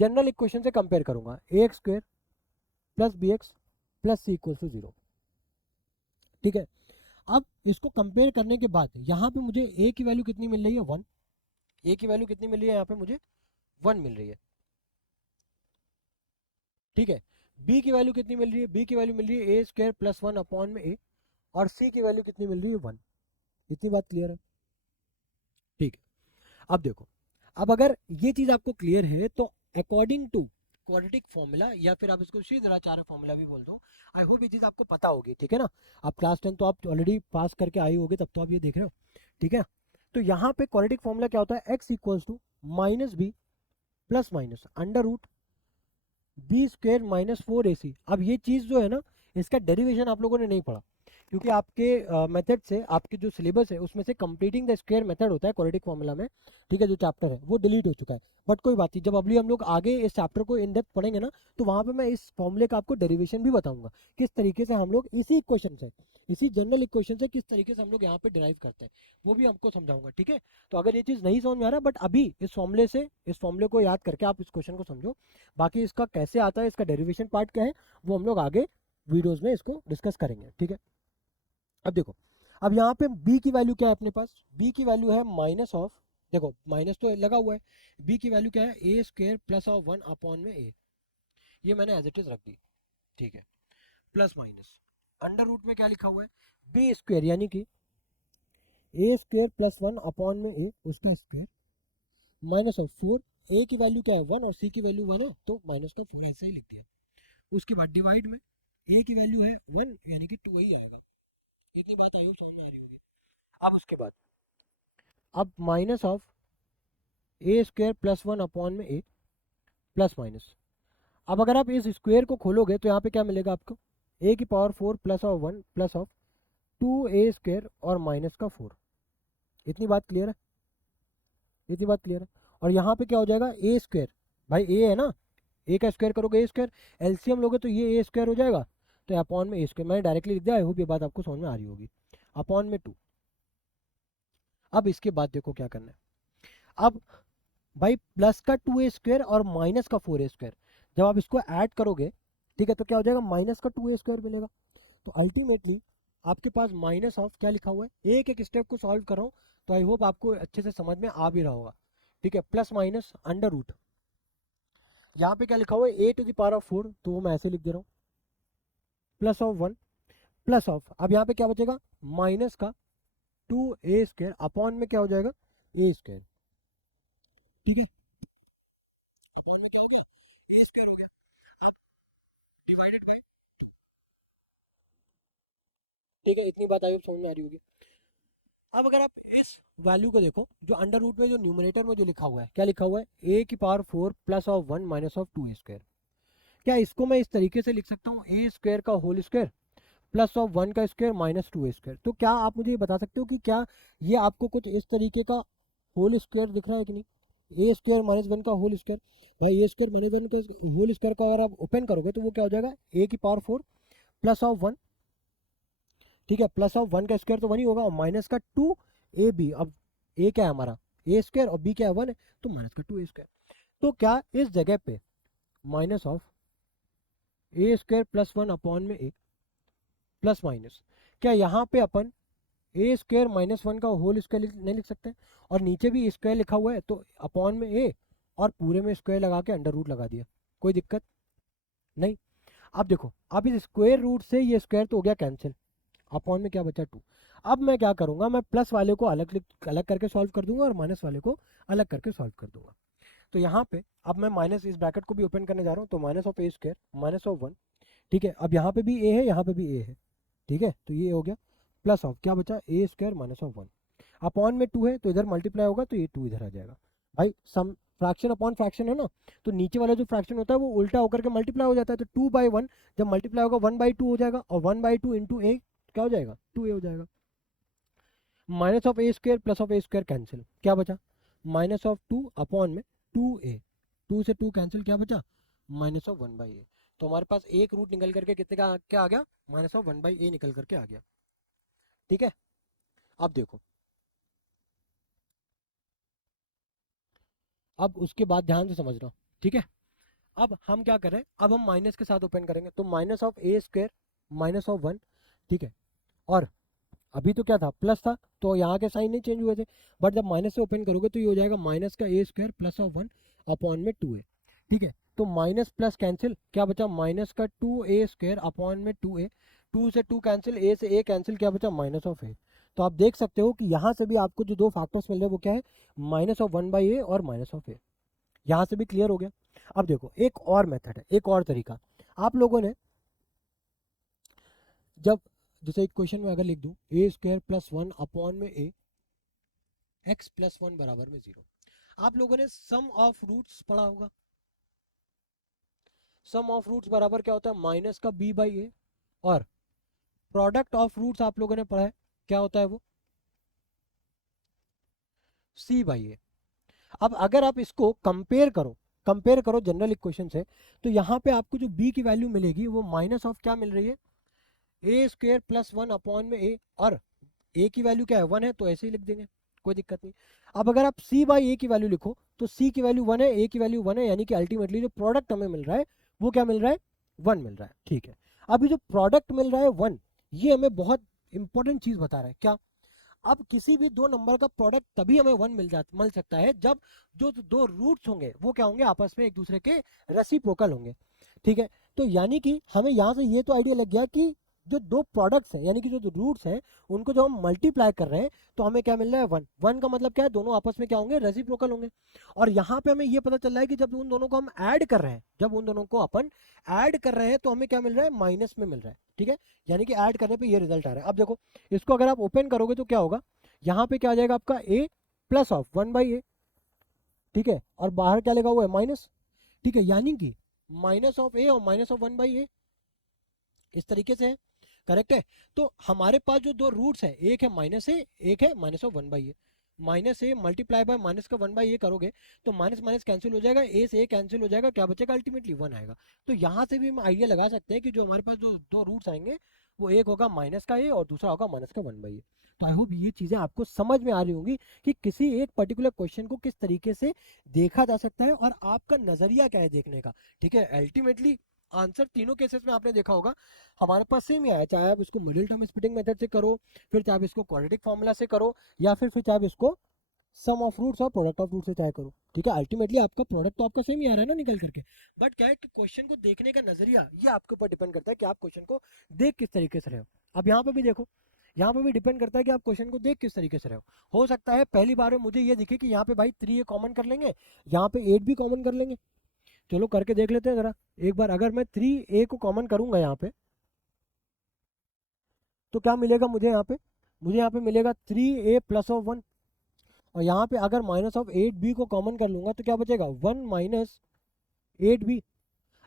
जनरल इक्वेशन से कंपेयर करूंगा, a x square plus b x plus c equal to 0। ठीक है, अब इसको कंपेयर करने के बाद यहाँ पे मुझे ए की वैल्यू कितनी मिल रही है, 1, ए की वैल्यू कितनी मिल रही है यहाँ पे मुझे 1 मिल रही है। ठीक है, बी की वैल्यू कितनी मिल रही है, बी की वैल्यू मिल रही है ए स्क्वायर प्लस 1 अपॉन में ए, और सी की वैल्यू कितनी मिल रही है 1। इतनी बात क्लियर है। ठीक है, अब देखो, अब अगर ये चीज आपको क्लियर है तो अकॉर्डिंग टू क्वाड्रेटिक फॉर्मूला, या फिर आप इसको श्रीधराचार्य फॉर्मूला भी बोल दो, आई होप ये चीज आपको पता होगी। ठीक है ना, आप क्लास 10 तो आप ऑलरेडी पास करके आए होगे, तब तो आप ये देख रहे हो। ठीक है, तो यहाँ पे क्वाड्रेटिक फॉर्मूला क्या होता है, x equals to minus b plus minus under root b square minus 4ac। अब ये चीज जो है ना, इसका डेरिवेशन आप लोगों ने नहीं पढ़ा, क्योंकि आपके मेथड से आपके जो सिलेबस है उसमें से कंप्लीटिंग द स्क्वायर मेथड होता है क्वाड्रेटिक फॉर्मूला में, ठीक है, जो चैप्टर है वो डिलीट हो चुका है। बट कोई बात नहीं, जब अभी हम लोग आगे इस चैप्टर को इन डेप्थ पढ़ेंगे ना, तो वहाँ पे मैं इस फॉर्मूले का आपको डेरिवेशन भी बताऊंगा, किस तरीके से हम लोग इसी इक्वेशन से, इसी जनरल इक्वेशन से किस तरीके से हम लोग यहाँ पे डिराइव करते हैं, वो भी हमको समझाऊंगा, ठीक है। तो अगर ये चीज़ नहीं समझ में आ रहा, बट अभी इस फॉर्मूले को याद करके आप इस क्वेश्चन को समझो। बाकी इसका कैसे आता है, इसका डेरिवेशन पार्ट क्या है, वो हम लोग आगे वीडियोज में इसको डिस्कस करेंगे, ठीक है। अब देखो, अब यहाँ पे b की वैल्यू क्या है अपने पास, b की वैल्यू है माइनस ऑफ, देखो माइनस तो लगा हुआ है, b की वैल्यू क्या है, a square plus of 1 upon में a, ये मैंने एज इट इज रख दी, ठीक है, प्लस माइनस अंडर रूट में क्या लिखा हुआ है, बी स्क्वायर यानी कि ए स्क्वायर प्लस 1 अपॉन में a उसका स्क्वायर, माइनस ऑफ 4, a की वैल्यू क्या है 1 और c की वैल्यू 1 है, तो माइनस का 4 ऐसे ही लिख दिया। उसके बाद डिवाइड में a की वैल्यू है 1 यानी कि 2 ही आएगा। इतनी बात आई समझ में आ रही होगी। अब उसके बाद अब minus of a square plus 1 upon में ए प्लस माइनस, अब अगर आप इस स्क्वायर को खोलोगे तो यहाँ पे क्या मिलेगा आपको, ए की power 4 plus of 1 plus of 2 A square और माइनस का 4। इतनी बात क्लियर है, इतनी बात क्लियर है। और यहाँ पे क्या हो जाएगा, ए स्क्वायर, भाई ए है ना, ए का स्क्वायर करोगे ए स्क्वायर, एलसीएम लोगे तो ये ए स्क्वायर हो जाएगा, तो अपॉन में ए स्क्वायर, मैंने डायरेक्टली लिख दिया, आई होप ये बात आपको समझ में आ रही होगी, अपॉन में 2। अब इसके बाद देखो क्या करना है, अब भाई प्लस का 2 ए स्क्वायर और माइनस का 4 ए स्क्वायर, जब आप इसको ऐड करोगे, ठीक है, तो क्या हो जाएगा, माइनस का 2 ए स्क्वायर मिलेगा। तो अल्टीमेटली आपके पास माइनस ऑफ क्या लिखा हुआ है, एक एक स्टेप को सॉल्व कर रहा हूँ, तो आई होप आपको अच्छे से समझ में आ भी रहा होगा, ठीक है, प्लस माइनस अंडर रूट, यहाँ पे क्या लिखा हुआ है ए टू द पावर ऑफ 4, तो वो मैं ऐसे लिख दे रहा हूँ, प्लस ऑफ 1 प्लस ऑफ, अब यहाँ पे क्या बचेगा, माइनस का 2 ए स्क्वायर अपॉन में क्या हो जाएगा, ए स्क्वायर, ठीक है, अपॉन में क्या हो गया, ए स्क्वायर हो गया, डिवाइडेड बाय, ठीक है, इतनी बात आई समझ में आ रही होगी। अब अगर आप इस वैल्यू को देखो, जो अंडर रूट में जो न्यूमरेटर में जो लिखा हुआ है, क्या लिखा हुआ है, ए की power 4 plus of 1 minus of 2 A square, क्या इसको मैं इस तरीके से लिख सकता हूँ, ए स्क्वायर का होल स्क्वायर प्लस ऑफ 1 का स्क्वायर माइनस 2 ए स्क्वायर। तो क्या आप मुझे ये बता सकते हो कि क्या ये आपको कुछ इस तरीके का होल स्क्वायर दिख रहा है कि नहीं, ए स्क्वायर माइनस 1 का होल स्क्वायर, भाई ए स्क्वायर माइनस 1 का होल स्क्वायर का अगर आप ओपन करोगे तो वो क्या हो जाएगा, ए की पावर 4 प्लस ऑफ 1, ठीक है, प्लस ऑफ 1 का स्क्वायर तो 1 ही होगा, और माइनस का 2 ए बी, अब ए क्या है हमारा, ए स्क्वायर, और बी क्या है 1 है, तो माइनस का 2 ए स्क्वायर। तो क्या इस जगह पे minus of a square plus 1 upon में ए प्लस माइनस, क्या यहाँ पे अपन ए स्क्वायर माइनस 1 का होल स्क्वायर नहीं लिख सकते, और नीचे भी स्क्वायर लिखा हुआ है तो अपॉन में ए और पूरे में स्क्वायर लगा के अंडर रूट लगा दिया, कोई दिक्कत नहीं। अब देखो, अब इस स्क्वायर रूट से ये स्क्वायर तो हो गया कैंसिल, अपॉन में क्या बचा 2। अब मैं क्या करूंगा, मैं प्लस वाले को अलग करके सॉल्व कर दूंगा और माइनस वाले को अलग करके सॉल्व कर दूंगा। तो यहाँ पे अब मैं माइनस इस ब्रैकेट को भी ओपन करने जा रहा हूँ, तो minus of a square minus of 1, ठीक है, अब यहाँ पे भी ए है, यहाँ पे भी ए है, ठीक है, तो ये हो गया, प्लस ऑफ क्या बचा, ए स्क्वायर माइनस ऑफ 1, अपॉन में 2 है तो इधर मल्टीप्लाई होगा तो ये 2 इधर आ जाएगा। भाई सम फ्रैक्शन अपॉन फ्रैक्शन है ना, तो नीचे वाला जो फ्रैक्शन होता है वो उल्टा होकर के मल्टीप्लाई हो जाता है, तो 2/1 जब मल्टीप्लाई होगा 1/2 हो जाएगा, और 1/2 इंटू ए क्या हो जाएगा, 2 ए हो जाएगा। Minus of a square plus of a square cancel, क्या बचा, माइनस ऑफ 2 अपॉन में 2 ए, 2 से 2 कैंसिल, क्या बचा, माइनस ऑफ 1/a। तो हमारे पास एक रूट निकल करके कितने का क्या आ गया, माइनस ऑफ 1/a निकल करके आ गया, ठीक है। अब देखो, अब उसके बाद ध्यान से समझना, ठीक है। अब हम क्या करें, अब हम माइनस के साथ ओपन करेंगे, तो minus of a square minus of 1, ठीक है, और अभी तो क्या था, प्लस था, तो यहाँ के साइन नहीं चेंज हुए थे, बट जब माइनस से ओपन करोगे तो ये हो जाएगा माइनस का a square plus of 1 upon में 2 ए, ठीक है, तो माइनस प्लस कैंसिल, क्या बचा, माइनस का 2 ए स्क्वायर अपॉन में 2 ए, 2 से 2 कैंसिल, ए से ए कैंसिल, क्या बचा, माइनस ऑफ ए। तो आप देख सकते हो कि यहाँ से भी आपको जो दो फैक्टर्स मिल रहे हैं वो क्या है, माइनस ऑफ 1/a और माइनस ऑफ ए, यहाँ से भी क्लियर हो गया। अब देखो एक और मेथड है, एक और तरीका, आप लोगों ने जब जैसे एक क्वेश्चन में अगर लिख दूं, ए स्क्वायर प्लस 1 अपॉन में ए एक्स प्लस 1 बराबर में 0, आप लोगों ने सम ऑफ रूट्स पढ़ा होगा, सम ऑफ रूट्स बराबर क्या होता है, माइनस का b/a और प्रोडक्ट ऑफ रूट्स आप लोगों ने पढ़ा है, क्या होता है वो, सी बाई ए। अब अगर आप इसको कंपेयर करो जनरल इक्वेशन से, तो यहाँ पे आपको जो बी की वैल्यू मिलेगी वो माइनस ऑफ क्या मिल रही है, ए स्क्वेयर प्लस वन अपॉन में ए, और ए की वैल्यू क्या है, वन है, तो ऐसे ही लिख देंगे, कोई दिक्कत नहीं। अब अगर आप सी बाई ए की वैल्यू लिखो तो सी की वैल्यू वन है, ए की वैल्यू वन है, यानी कि अल्टीमेटली जो प्रोडक्ट हमें मिल रहा है वो क्या मिल रहा है, वन मिल रहा है। ठीक है, अभी जो प्रोडक्ट मिल रहा है वन, ये हमें बहुत इंपॉर्टेंट चीज बता रहा है, क्या, अब किसी भी दो नंबर का प्रोडक्ट तभी हमें वन मिल सकता है जब जो दो रूट्स होंगे वो क्या होंगे, आपस में एक दूसरे के रेसिप्रोकल होंगे। ठीक है, तो यानी कि हमें यहाँ से ये तो आइडिया लग गया कि जो दो प्रोडक्ट्स हैं, यानी कि जो रूट्स हैं, उनको जब हम मल्टीप्लाई कर रहे हैं तो हमें क्या मिल रहा है, वन। वन का मतलब क्या है, दोनों आपस में क्या होंगे, रेसिप्रोकल होंगे। और यहाँ पे हमें ये पता चल रहा है कि जब उन दोनों को हम ऐड कर रहे हैं, जब उन दोनों को अपन ऐड कर रहे हैं तो हमें क्या मिल रहा है, माइनस में मिल रहा है। ठीक है, यानी कि ऐड करने पे ये रिजल्ट आ रहा है। अब देखो, इसको अगर आप ओपन करोगे तो क्या होगा, यहाँ पे क्या आ जाएगा आपका a plus of one by a. ठीक है, और बाहर क्या लगा हुआ है, माइनस। ठीक है, यानी कि माइनस ऑफ ए और माइनस ऑफ वन बाई ए, इस तरीके से है, करेक्ट है। तो हमारे पास जो दो रूट्स है, एक है माइनस ए, एक है minus of one by A. Minus A multiply by minus का वन बाई ए करोगे तो माइनस माइनस कैंसिल हो जाएगा, ए से ए कैंसिल हो जाएगा, क्या बचेगा, अल्टीमेटली वन आएगा। तो यहाँ से भी हम आइडिया लगा सकते हैं कि जो हमारे पास जो दो रूट्स आएंगे वो एक होगा माइनस का ए और दूसरा होगा माइनस का वन बाई ए। तो आई होप ये चीज़ें आपको समझ में आ रही होंगी कि किसी एक पर्टिकुलर क्वेश्चन को किस तरीके से देखा जा सकता है और आपका नजरिया क्या है देखने का। ठीक है, अल्टीमेटली आंसर तीनों केसेस में आपने देखा होगा हमारे पास सेम ही आया, चाहे आप इसको मिडिल टर्म स्प्लिटिंग मेथड से करो, फिर चाहे आप इसको क्वाड्रेटिक फार्मूला से करो, या फिर चाहे आप इसको सम ऑफ रूट्स और प्रोडक्ट ऑफ रूट से चाहे करो। ठीक है, अल्टीमेटली आपका प्रोडक्ट तो आपका सेम ही आ रहा है ना निकल करके, बट क्या है कि क्वेश्चन को देखने का नजरिया ये आपके ऊपर डिपेंड करता है कि आप क्वेश्चन को देख किस तरीके से रहे हो। अब यहाँ पे भी देखो, यहाँ पे भी डिपेंड करता है कि आप क्वेश्चन को देख किस तरीके से रहे हो सकता है पहली बार में मुझे ये दिखे कि यहाँ पे भाई 3a कॉमन कर लेंगे, यहाँ पे 8 भी कॉमन कर लेंगे। चलो करके देख लेते हैं जरा एक बार। अगर मैं 3a को कॉमन करूंगा यहाँ पे तो क्या मिलेगा मुझे यहाँ पे, मुझे यहाँ पे मिलेगा 3a प्लस ऑफ वन। और यहाँ पे अगर माइनस ऑफ 8b को कॉमन कर लूंगा तो क्या बचेगा, 1 माइनस 8b।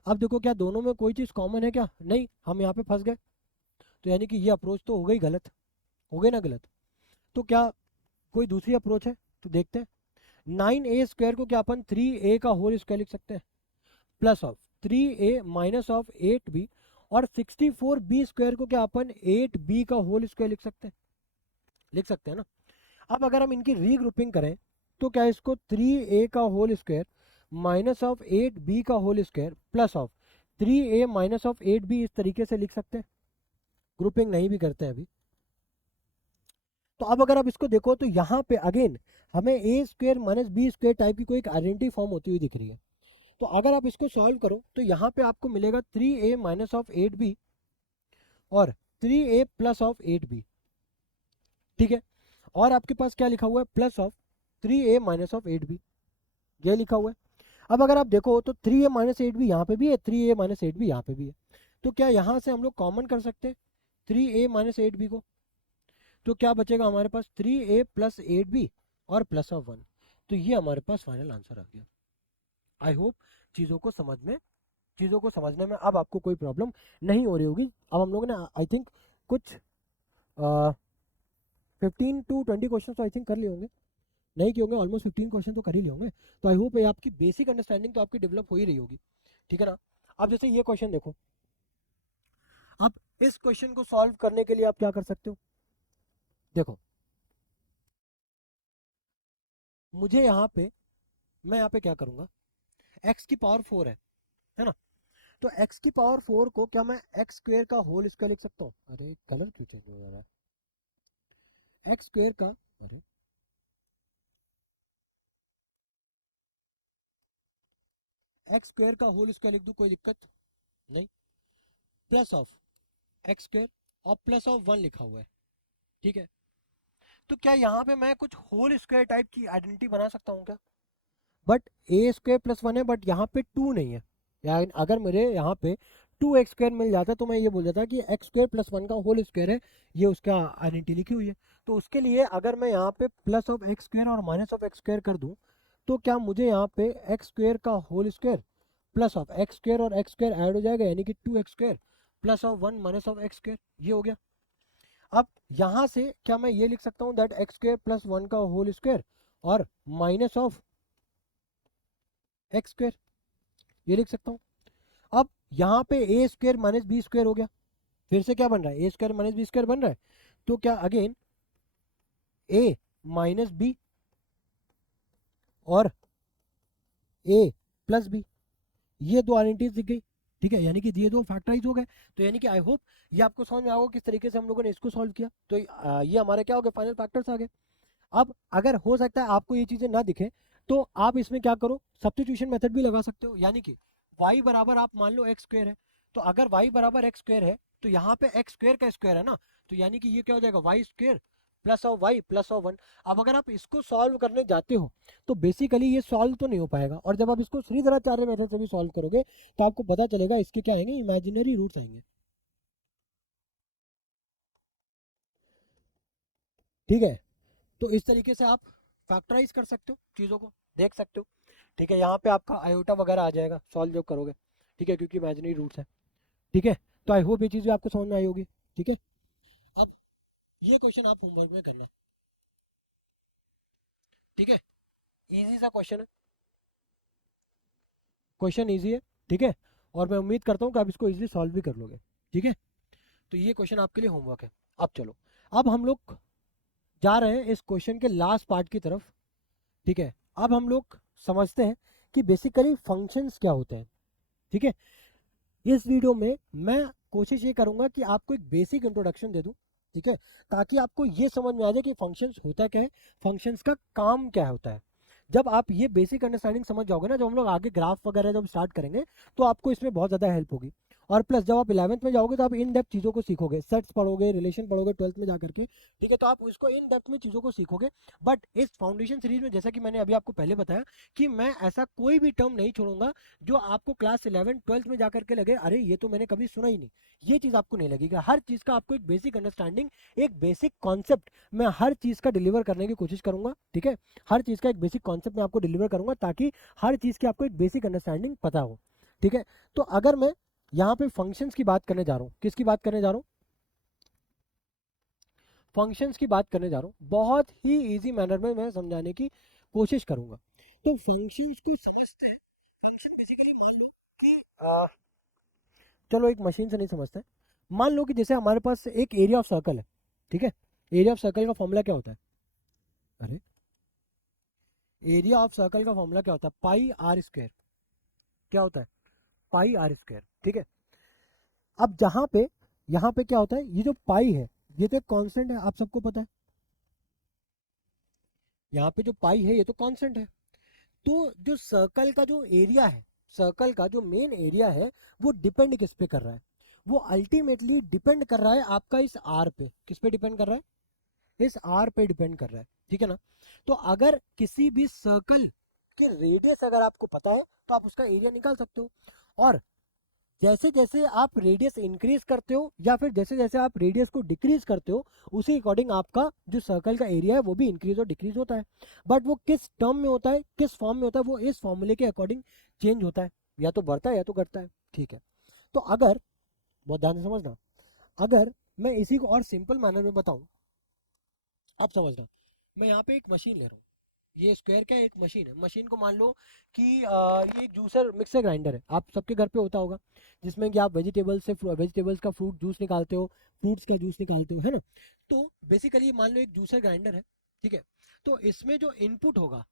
अब देखो क्या दोनों में कोई चीज़ कॉमन है क्या, नहीं, हम यहाँ पे फंस गए। तो यानी कि ये अप्रोच तो हो गई गलत, हो गई ना गलत। तो क्या कोई दूसरी अप्रोच है, तो देखते हैं। 9a स्क्वायर को क्या अपन 3a का होल स्क्वायर लिख सकते हैं, plus of 3a minus of 8b। और 64b स्क्वायर को क्या अपन 8b का होल स्क्वायर लिख सकते हैं, लिख सकते हैं ना। अब अगर हम इनकी रीग्रुपिंग करें तो क्या इसको 3a का whole square minus of 8b का whole square plus of 3a minus of 8b इस तरीके से लिख सकते हैं। ग्रुपिंग नहीं भी करते हैं अभी। तो अब अगर आप इसको देखो तो यहाँ पे अगेन हमें a square minus b square type की कोई एक आइडेंटिटी फॉर्म होती हुई दिख रही है। तो अगर आप इसको सॉल्व करो तो यहाँ पे आपको मिलेगा 3a माइनस ऑफ 8b और 3a प्लस ऑफ 8b। ठीक है, और आपके पास क्या लिखा हुआ है, plus of 3a minus of 8b, ये लिखा हुआ है। अब अगर आप देखो तो 3a माइनस 8b यहाँ पे भी है, 3a माइनस 8b यहाँ पे भी है। तो क्या यहाँ से हम लोग कॉमन कर सकते हैं 3a माइनस 8b को, तो क्या बचेगा हमारे पास 3a प्लस 8b और प्लस ऑफ 1। तो ये हमारे पास फाइनल आंसर आ गया। आई होप चीज़ों को समझ में, चीज़ों को समझने में अब आपको कोई प्रॉब्लम नहीं हो रही होगी। अब हम लोगों ने आई थिंक कुछ 15 टू 20 क्वेश्चन तो आई थिंक कर लिए होंगे, नहीं किए होंगे, ऑलमोस्ट 15 क्वेश्चन तो कर ही लिए होंगे। तो आई होप आपकी बेसिक अंडरस्टैंडिंग तो आपकी डेवलप हो ही रही होगी। ठीक है ना। अब जैसे ये क्वेश्चन देखो, अब इस क्वेश्चन को सॉल्व करने के लिए आप क्या कर सकते हो, देखो मुझे यहाँ पे, मैं यहाँ पे क्या करूँगा, x की पावर 4 है ना। तो x की पावर 4 को क्या मैं एक्स स्क्वेयर का होल स्क्वायर लिख सकता हूँ, अरे कलर क्यों चेंज हो रहा है, एक्स स्क्वेयर का, अरे एक्स स्क्वेयर का होल स्क्वायर लिख दूँ, कोई दिक्कत नहीं, प्लस ऑफ एक्स स्क्वेयर और प्लस ऑफ 1 लिखा हुआ है। ठीक है, तो क्या यहाँ पे मैं कुछ होल स्क्वायर टाइप की आइडेंटिटी बना सकता हूँ क्या, बट ए स्क्वायर प्लस 1 है, बट यहाँ पे 2 नहीं है। या अगर मेरे यहाँ पे 2x स्क्वायर मिल जाता तो मैं ये बोल देता कि एक्स स्क्वायर प्लस 1 का होल स्क्वायर है, ये उसका आइडेंटिटी लिखी हुई है। तो उसके लिए अगर मैं यहाँ पे प्लस ऑफ एक्स स्क्वायर और माइनस ऑफ एक्स स्क्वायर कर दूँ तो क्या मुझे यहाँ पे एक्स स्क्वायर का whole square plus of x square और एक्स स्क्वायर ऐड हो जाएगा, यानी कि 2x square plus of 1 minus of x square, ये हो गया। अब यहाँ से क्या मैं ये लिख सकता हूँ दैट एक्स स्क्वायर प्लस 1 का होल स्क्वायर और माइनस ऑफ एक्स स्क्वायर, ये लिख सकता हूँ। अब यहाँ पे a square minus b square हो गया, फिर से क्या बन रहा है, a square minus b square बन रहा है, तो क्या अगेन ए माइनस बी और ए प्लस बी, ये दो आइडेंटिटीज दिख गई, ठीक है, यानी कि ये दो फैक्टराइज हो गए। तो यानी कि आई होप ये आपको समझ में आओगे किस तरीके से हम लोगों ने इसको सॉल्व किया। तो ये हमारे क्या हो गए, फाइनल फैक्टर्स आ गए। अब अगर हो सकता है आपको ये चीजें ना दिखे तो आप इसमें क्या करो, सब्स्टिट्यूशन मेथड भी लगा सकते हो, यानी कि y बराबर आप मान लो एक्स स्क्वायर है, तो अगर y बराबर एक्स स्क्वायर है तो यहाँ पे एक्स स्क्वायर का स्क्वायर है ना, तो यानी कि ये क्या हो जाएगा y square plus of y plus of 1। अब अगर आप इसको सॉल्व करने जाते हो तो बेसिकली ये सॉल्व तो नहीं हो पाएगा, और जब आप इसको श्रीधराचार्य मेथड से भी सॉल्व करोगे तो आपको पता चलेगा इसके क्या आएंगे, इमेजिनरी रूट्स आएंगे, ठीक है। तो इस तरीके से आप फैक्टराइज कर सकते हो चीज़ों को, देख सकते हो, ठीक है। यहाँ पे आपका आयोटा वगैरह आ जाएगा सॉल्व जब करोगे, ठीक है, क्योंकि इमेजिनरी रूट्स है, ठीक है। तो आई होप ये चीज़ भी आपको समझ में आई होगी, ठीक है। अब ये क्वेश्चन आप होमवर्क में करना, ठीक है, इजी सा क्वेश्चन है, क्वेश्चन इजी है, ठीक है, और मैं उम्मीद करता हूँ कि आप इसको इजीली सॉल्व भी कर लोगे, ठीक है। तो ये क्वेश्चन आपके लिए होमवर्क है। अब चलो, अब हम लोग जा रहे हैं इस क्वेश्चन के लास्ट पार्ट की तरफ, ठीक है। अब हम लोग समझते हैं कि बेसिकली फंक्शंस क्या होते हैं, ठीक है। इस वीडियो में मैं कोशिश ये करूंगा कि आपको एक बेसिक इंट्रोडक्शन दे दूं, ठीक है, ताकि आपको ये समझ में आ जाए कि फंक्शंस होता क्या है, फंक्शंस का काम क्या होता है। जब आप ये बेसिक अंडरस्टैंडिंग समझ जाओगे ना, जब हम लोग आगे ग्राफ वगैरह जब स्टार्ट करेंगे तो आपको इसमें बहुत ज़्यादा हेल्प होगी। और प्लस जब आप 11th में जाओगे तो आप इन डेप्थ चीज़ों को सीखोगे, सेट्स पढ़ोगे, रिलेशन पढ़ोगे 12th में जाकर के, ठीक है, तो आप उसको इन डेप्थ में चीज़ों को सीखोगे। बट इस फाउंडेशन सीरीज में जैसा कि मैंने अभी आपको पहले बताया कि मैं ऐसा कोई भी टर्म नहीं छोड़ूंगा जो आपको क्लास 11 12th में जाकर के लगे अरे ये तो मैंने कभी सुना ही नहीं, ये चीज़ आपको नहीं लगेगा। हर चीज़ का आपको एक बेसिक अंडरस्टैंडिंग, एक बेसिक कॉन्सेप्ट मैं हर चीज़ का डिलीवर करने की कोशिश करूंगा, ठीक है। हर चीज़ का एक बेसिक कॉन्सेप्ट मैं आपको डिलीवर करूंगा ताकि हर चीज़ की आपको एक बेसिक अंडरस्टैंडिंग पता हो, ठीक है। तो अगर मैं यहाँ पे फंक्शंस की बात करने जा रहा हूँ, किसकी बात करने जा रहा हूँ, फंक्शंस की बात करने जा रहा हूँ, बहुत ही इजी मैनर में मैं समझाने की कोशिश करूंगा। तो फंक्शंस को समझते हैं। फंक्शन बेसिकली मान लो कि चलो एक मशीन से नहीं समझते हैं। मान लो कि जैसे हमारे पास एक एरिया ऑफ सर्कल है, ठीक है, एरिया ऑफ सर्कल का फॉर्मूला क्या होता है, अरे एरिया ऑफ सर्कल का फॉर्मूला क्या होता है, पाई आर स्क्वायर, क्या होता है, पाई आर स्क्वायर, ठीक है। अब जहां पे यहाँ पे क्या होता है, ये जो पाई है ये तो एक कांस्टेंट है, आप सबको पता है, यहाँ पे जो पाई है ये तो कांस्टेंट है। तो जो सर्कल का जो एरिया है, सर्कल का जो मेन एरिया है वो डिपेंड किस पे कर रहा है, वो अल्टीमेटली डिपेंड कर रहा है आपका इस आर पे, किस पे डिपेंड कर रहा है, इस आर पे डिपेंड कर रहा है, ठीक है ना। तो अगर किसी भी सर्कल के रेडियस अगर आपको पता है तो आप उसका एरिया निकाल सकते हो। और जैसे जैसे आप रेडियस इंक्रीज करते हो या फिर जैसे जैसे आप रेडियस को डिक्रीज करते हो उसी अकॉर्डिंग आपका जो सर्कल का एरिया है वो भी इंक्रीज और डिक्रीज होता है। बट वो किस टर्म में होता है, किस फॉर्म में होता है, वो इस फॉर्मूले के अकॉर्डिंग चेंज होता है, या तो बढ़ता है या तो घटता है, ठीक है। तो अगर, बहुत ध्यान से समझना, अगर मैं इसी को और सिंपल मैनर में बताऊं, आप समझना, मैं यहाँ पे एक मशीन ले रहा हूँ, ये स्क्वायर का एक मशीन है, मशीन को मान लो कि ये एक जूसर मिक्सर ग्राइंडर है, आप सबके घर पे होता होगा, जिसमें कि आप वेजिटेबल्स का फ्रूट जूस निकालते हो, फ्रूट्स का जूस निकालते हो, है ना। तो बेसिकली मान लो एक जूसर ग्राइंडर है, ठीक है। तो इसमें जो इनपुट होगा,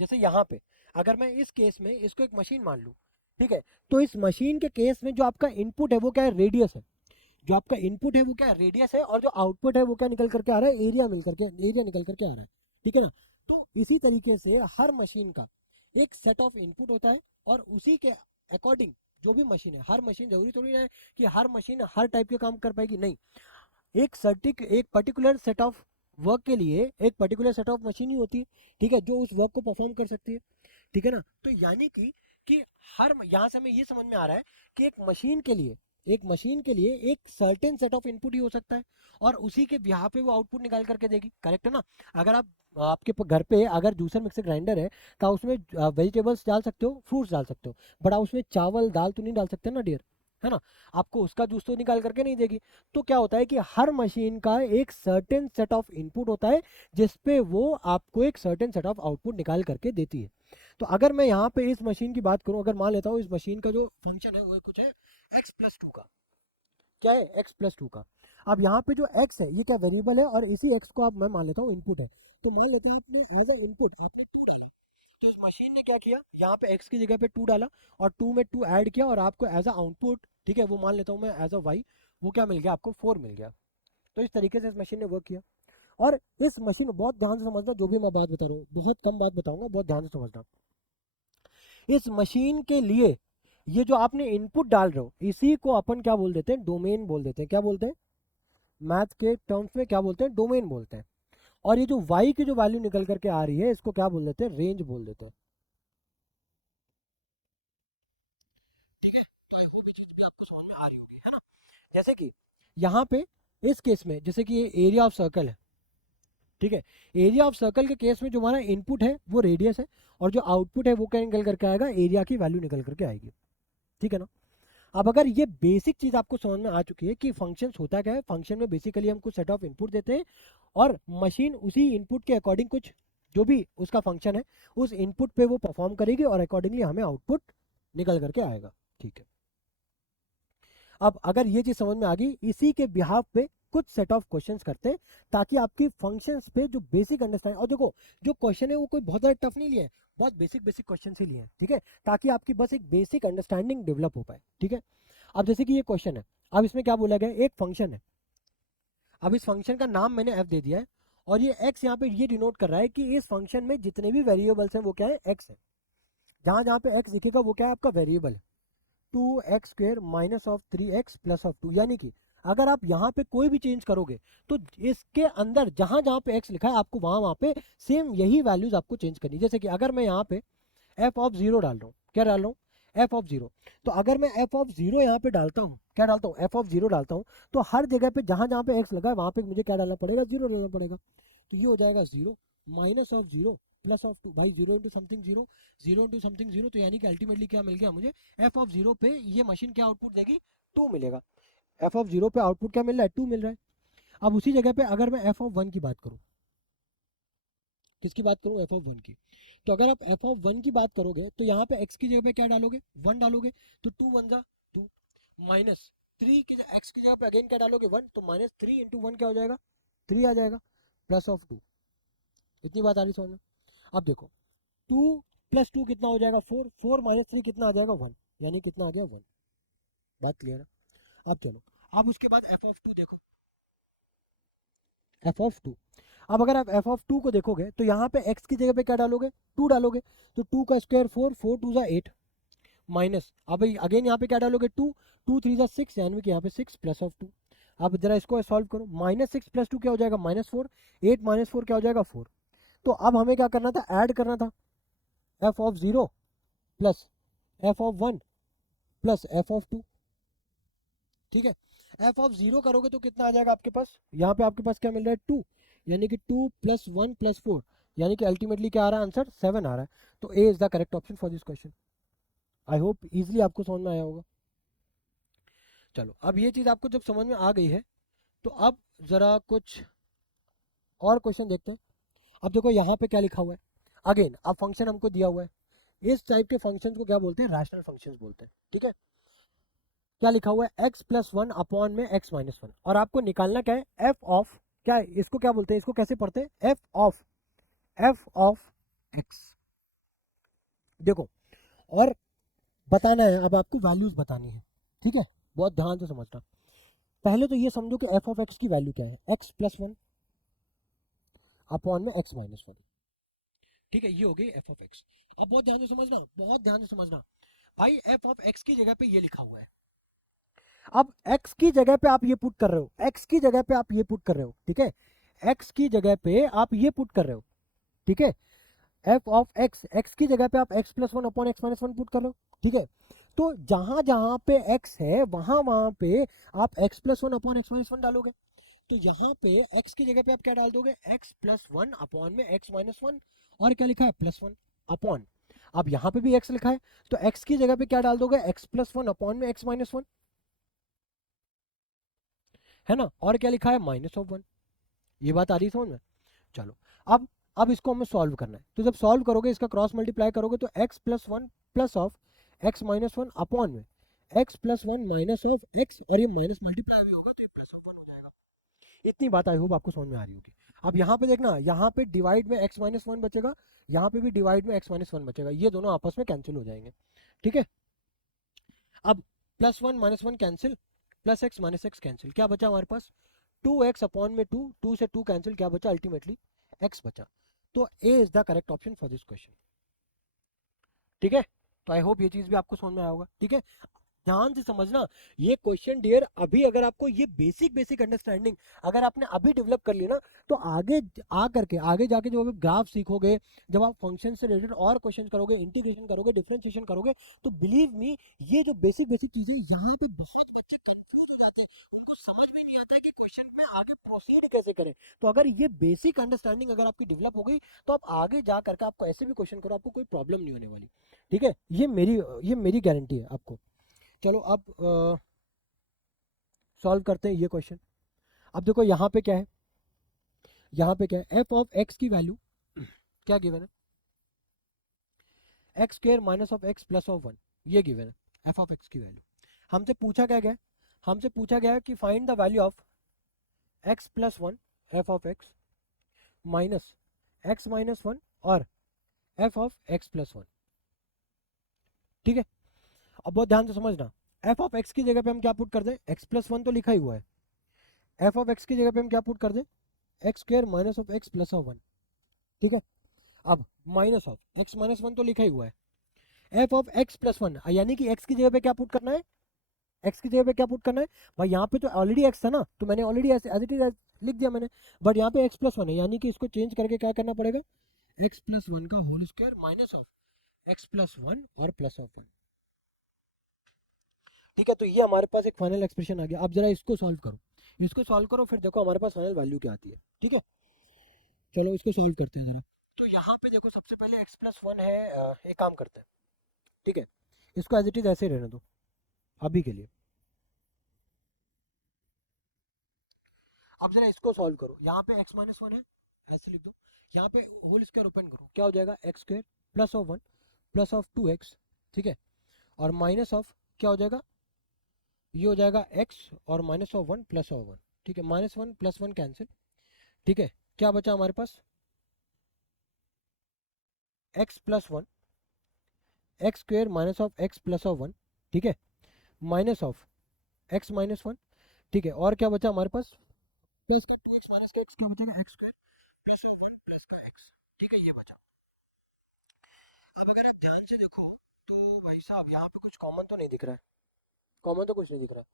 जैसे यहाँ पे अगर मैं इस केस में इसको एक मशीन मान लूँ, ठीक है, तो इस मशीन के केस में जो आपका इनपुट है वो क्या है, रेडियस है, जो आपका इनपुट है वो क्या है, रेडियस है, और जो आउटपुट है वो क्या निकल करके आ रहा है, एरिया निकल करके आ रहा है, ठीक है ना। तो इसी तरीके से हर मशीन का एक सेट ऑफ इनपुट होता है, और उसी के अकॉर्डिंग जो भी मशीन है, हर मशीन जरूरी थोड़ी ना है कि हर मशीन हर टाइप के काम कर पाएगी, नहीं, एक पर्टिकुलर सेट ऑफ वर्क के लिए एक पर्टिकुलर सेट ऑफ मशीन ही होती है, ठीक है, जो उस वर्क को परफॉर्म कर सकती है, ठीक है ना। तो यानी कि हर यहाँ से हमें ये समझ में आ रहा है कि एक मशीन के लिए एक सर्टेन सेट ऑफ इनपुट ही हो सकता है, और उसी के बिहार पे वो आउटपुट निकाल करके देगी, करेक्ट है ना। अगर आप आपके घर पे अगर जूसर मिक्सर ग्राइंडर है तो आप उसमें वेजिटेबल्स डाल सकते हो, फ्रूट्स डाल सकते हो, बट आप उसमें चावल दाल तो नहीं डाल सकते ना डियर, है ना, आपको उसका जूस तो निकाल करके नहीं देगी। तो क्या होता है कि हर मशीन का एक सर्टेन सेट ऑफ इनपुट होता है जिसपे वो आपको एक सर्टेन सेट ऑफ आउटपुट निकाल करके देती है। तो अगर मैं यहाँ पे इस मशीन की बात करूँ, अगर मान लेता हूँ इस मशीन का जो फंक्शन है वो कुछ है x+2 का, क्या है x+2 का। अब यहाँ पे जो x है ये क्या वेरिएबल है, और इसी x को आप मैं मान लेता हूँ इनपुट है। तो मान लेते हैं आपने एज अ इनपुट आपने 2 डाला, तो इस मशीन ने क्या किया, यहाँ पे x की जगह पे 2 डाला और 2 में 2 ऐड किया और आपको एज अ आउटपुट, ठीक है, वो मान लेता हूँ मैं एज अ y, वो क्या मिल गया आपको 4 मिल गया। तो इस तरीके से इस मशीन ने वर्क किया। और इस मशीन, बहुत ध्यान से समझना जो भी मैं बात बता रहा हूँ, बहुत कम बात बताऊंगा, बहुत ध्यान से समझना। इस मशीन के लिए ये जो आपने इनपुट डाल रहे हो इसी को अपन क्या बोल देते हैं, डोमेन बोल देते हैं। क्या बोलते हैं, मैथ के टर्म्स में क्या बोलते हैं, डोमेन बोलते हैं। और ये जो y की जो वैल्यू निकल करके आ रही है इसको क्या बोल देते हैं, रेंज बोल देते हैं। ठीक है, तो आई होप ये चीज भी आपको समझ में आ रही होगी, है ना। जैसे कि यहाँ पे इस केस में जैसे कि ये एरिया ऑफ सर्कल है, ठीक है, एरिया ऑफ सर्कल के केस में जो हमारा इनपुट है वो रेडियस है और जो आउटपुट है वो क्या निकल करके आएगा, एरिया की वैल्यू निकल करके आएगी। ठीक है ना। अब अगर ये बेसिक चीज आपको समझ में आ चुकी है कि फंक्शंस होता क्या है, फंक्शन में बेसिकली हम कुछ सेट ऑफ इनपुट देते हैं और मशीन उसी इनपुट के अकॉर्डिंग कुछ जो भी उसका फंक्शन है उस इनपुट पे वो परफॉर्म करेगी और अकॉर्डिंगली हमें आउटपुट निकल करके आएगा। ठीक है, अब अगर ये चीज समझ में आ गई, इसी के बिहाफ पे कुछ सेट ऑफ क्वेश्चंस करते हैं ताकि आपकी फंक्शंस पे जो बेसिक अंडरस्टैंड, और देखो जो क्वेश्चन है वो कोई बहुत ज्यादा टफ नहीं लिया है, बहुत बेसिक बेसिक क्वेश्चन ही लिए हैं, ठीक है, ताकि आपकी बस एक बेसिक अंडरस्टैंडिंग डेवलप हो पाए। ठीक है, अब जैसे कि ये क्वेश्चन है, अब इसमें क्या बोला गया, एक फंक्शन है, अब इस फंक्शन का नाम मैंने f दे दिया है और ये x यहाँ पे ये डिनोट कर रहा है कि इस फंक्शन में जितने भी वेरिएबल्स हैं वो क्या है, x है। जहां जहां पे x दिखेगा वो क्या है, आपका वेरिएबल है। 2x² minus of 3x plus of 2, यानी कि अगर आप यहाँ पे कोई भी चेंज करोगे तो इसके अंदर जहां जहां पे x लिखा है आपको वहां वहां पे सेम यही वैल्यूज आपको चेंज करनी। जैसे कि अगर मैं यहाँ पे f(0) डाल रहा हूँ, क्या डाल रहा हूँ, f(0), तो अगर मैं f(0) यहाँ पे डालता हूँ, क्या डालता हूँ, f(0) डालता हूँ, तो हर जगह पे जहां जहां पे x लगा है वहां पे मुझे क्या डालना पड़ेगा, 0 डालना पड़ेगा। तो ये हो जाएगा 0 माइनस ऑफ 0 प्लस ऑफ 2, भाई 0 इंटू समथिंग 0, 0 इंटू समथिंग 0, तो यानी कि अल्टीमेटली क्या मिल गया मुझे, f(0) पे ये मशीन क्या आउटपुट देगी, 2 मिलेगा। f(0) पे आउटपुट क्या मिल रहा है, 2 मिल रहा है। अब उसी जगह पे अगर मैं f(1) की बात करूँ, किसकी बात करूँ, f(1) की, तो अगर आप f(1) की बात करोगे तो यहाँ पे x की जगह पे क्या डालोगे, 1 डालोगे, तो 2 1 जा 2 माइनस 3 की x की जगह पे अगेन क्या डालोगे, 1, तो माइनस 3 इंटू 1 क्या हो जाएगा, 3 आ जाएगा प्लस ऑफ 2। इतनी बात आ रही समझ में। अब देखो 2 प्लस 2 कितना हो जाएगा, 4, 4 माइनस 3 कितना आ जाएगा, 1, यानी कितना आ गया, 1। बात क्लियर है। अब चलो, अब उसके बाद f(2) देखो, f(2), अब अगर आप f(2) को देखोगे तो यहाँ पे x की जगह पे क्या डालोगे, 2 डालोगे, तो 2 का स्क्वायर 4, 4 2 जा 8 माइनस, अब अगेन यहाँ पे क्या डालोगे, 2, 2 3 जा 6, यानी कि यहाँ पे 6 प्लस ऑफ 2। अब जरा इसको सॉल्व करो, माइनस 6 प्लस 2 क्या हो जाएगा, -4, 8 -4 क्या हो जाएगा, 4। तो अब हमें क्या करना था, ऐड करना था f(0) plus f(1) plus f(2), ठीक है। f(0) करोगे तो कितना आ जाएगा आपके पास, यहाँ पे आपके पास क्या मिल रहा है, 2, यानी कि 2 प्लस 1 प्लस 4, यानी कि अल्टीमेटली क्या आ रहा है आंसर, 7 आ रहा है। तो a is the correct option for this question. I hope easily आपको समझ में आया होगा। चलो, अब ये चीज आपको जब समझ में आ गई है तो अब जरा कुछ और क्वेश्चन देखते हैं। अब देखो यहाँ पे क्या लिखा हुआ है, अगेन अब फंक्शन हमको दिया हुआ है, इस टाइप के फंक्शंस को क्या बोलते हैं, रैशनल फंक्शंस बोलते हैं। ठीक है, क्या लिखा हुआ है, x+1 अपॉन में x-1, और आपको निकालना क्या है, f ऑफ, क्या है इसको क्या बोलते हैं, इसको कैसे पढ़ते हैं, f ऑफ x। देखो, और बताना है, अब आपको वैल्यूज बतानी है, ठीक है, बहुत ध्यान से समझना। पहले तो ये समझो कि f ऑफ x की वैल्यू क्या है, x+1 अपॉन में x-1, ठीक है, ये हो गई f ऑफ x। अब बहुत ध्यान से समझना, बहुत ध्यान से समझना, भाई f ऑफ x की जगह पे ये लिखा हुआ है। अब x की जगह पे आप ये पुट कर रहे हो, x की जगह पे आप ये पुट कर रहे हो, ठीक है, x की जगह पे आप ये पुट कर रहे हो, ठीक है, f ऑफ x, x की जगह पे आप x+1 अपॉन x-1 पुट कर रहे हो, ठीक है। तो जहां जहां पे x है वहां वहां पे आप x+1 अपॉन x-1 डालोगे, तो यहाँ पे x की जगह पे आप क्या डाल दोगे, x+1 अपॉन में x-1, और क्या लिखा है, +1 अपॉन, अब यहाँ पे भी x लिखा है तो x की जगह पे क्या डाल दोगे, x+1 अपॉन में x-1, है ना, और क्या लिखा है -1। ये बात आ रही है समझ में। चलो अब इसको हमें सॉल्व करना है, तो जब सॉल्व करोगे इसका क्रॉस मल्टीप्लाई करोगे तो x+1 plus of x-1 upon में x+1 माइनस ऑफ x, और ये माइनस मल्टीप्लाई भी होगा तो ये +1 हो जाएगा। इतनी बात आई होप आपको समझ में आ रही होगी। अब यहाँ पे देखना, यहाँ पे डिवाइड में x-1 बचेगा, यहाँ पे भी डिवाइड में x-1 बचेगा, ये दोनों आपस में कैंसिल हो जाएंगे। ठीक है, अब +1 -1 cancel, plus x minus x cancel, क्या बचा हमारे पास 2x अपॉन में 2, 2 से 2 कैंसिल, क्या बचा अल्टीमेटली x बचा। तो A is the correct option for this question. ठीक है, तो आई होप ये चीज भी आपको समझ में आया होगा। ठीक है, ध्यान से समझना ये क्वेश्चन डियर, अभी अगर आपको ये बेसिक अंडरस्टैंडिंग अगर आपने अभी डेवलप कर ली ना, तो आगे आ करके आगे जाके जो ग्राफ सीखोगे, जब आप फंक्शन से रिलेटेड और क्वेश्चन करोगे, इंटीग्रेशन करोगे, डिफरेंशिएशन करोगे, तो बिलीव मी ये जो बेसिक चीजें यहाँ पे बहुत बच्चे कंफ्यूज हो जाते हैं, उनको समझ में नहीं आता है कि क्वेश्चन में आगे प्रोसीड कैसे करें। तो अगर ये बेसिक अंडरस्टैंडिंग अगर आपकी डेवलप हो गई, तो आप आगे जा करके आपको ऐसे भी क्वेश्चन करो, आपको कोई प्रॉब्लम नहीं होने वाली। ठीक है, ये मेरी गारंटी है आपको। चलो अब सॉल्व करते हैं ये क्वेश्चन। अब देखो यहाँ पे क्या है, यहाँ पे क्या है, एफ ऑफ एक्स की वैल्यू क्या गिवन है, x square minus of x plus of 1, ये गिवन है एफ ऑफ एक्स की वैल्यू। हमसे पूछा क्या गया है, हमसे पूछा गया है कि find the value of x plus 1 F of x minus x minus 1 और एफ ऑफ एक्स प्लस 1। ठीक है, अब बहुत ध्यान से समझना, एफ ऑफ एक्स की जगह पे हम क्या पुट कर दें, एक्स प्लस 1 तो लिखा ही हुआ है, एफ ऑफ एक्स की जगह पे हम क्या पुट कर दें, x square minus of x plus of 1। ठीक है, अब माइनस ऑफ एक्स माइनस 1 तो लिखा ही हुआ है, एफ ऑफ एक्स प्लस 1, यानी कि एक्स की जगह पे क्या पुट करना है, एक्स की जगह पे क्या पुट करना है भाई, यहाँ पे तो ऑलरेडी एक्स था ना, तो मैंने ऑलरेडी एज इट इज लिख दिया मैंने, बट यहाँ पे एक्स प्लस 1 है, यानी कि इसको चेंज करके क्या करना पड़ेगा, एक्स प्लस 1 का whole square minus of x plus 1 और प्लस ऑफ 1। ठीक है, तो ये हमारे पास एक फाइनल एक्सप्रेशन आ गया। अब जरा इसको सॉल्व करो, इसको सॉल्व करो, फिर देखो हमारे पास फाइनल वैल्यू क्या आती है। ठीक है, चलो इसको सॉल्व करते हैं जरा। तो यहाँ पे देखो सबसे पहले एक्स प्लस 1 है, एक काम करते हैं। ठीक है, इसको एज इट इज ऐसे रहने दो अभी के लिए। अब जरा इसको सॉल्व करो, यहाँ पे x माइनस 1 है, ऐसे लिख दो, यहाँ पे होल स्क्वायर ओपन करो, क्या हो जाएगा x square plus of 1 plus of 2x। ठीक है, और माइनस ऑफ क्या हो जाएगा, ये हो जाएगा x और माइनस ऑफ 1 प्लस ऑफ 1। ठीक है, -1 + 1 कैंसिल। ठीक है, क्या बचा हमारे पास, x plus 1 x square minus of x plus of 1। ठीक है, माइनस ऑफ x माइनस 1। ठीक है, और क्या बचा हमारे पास, प्लस का 2x माइनस का x, क्या बचेगा x square plus of 1 plus का x। ठीक है, ये बचा। अब अगर आप ध्यान से देखो तो भाई साहब यहाँ पे कुछ कॉमन तो नहीं दिख रहा है, कॉमन तो कुछ नहीं दिख रहा है,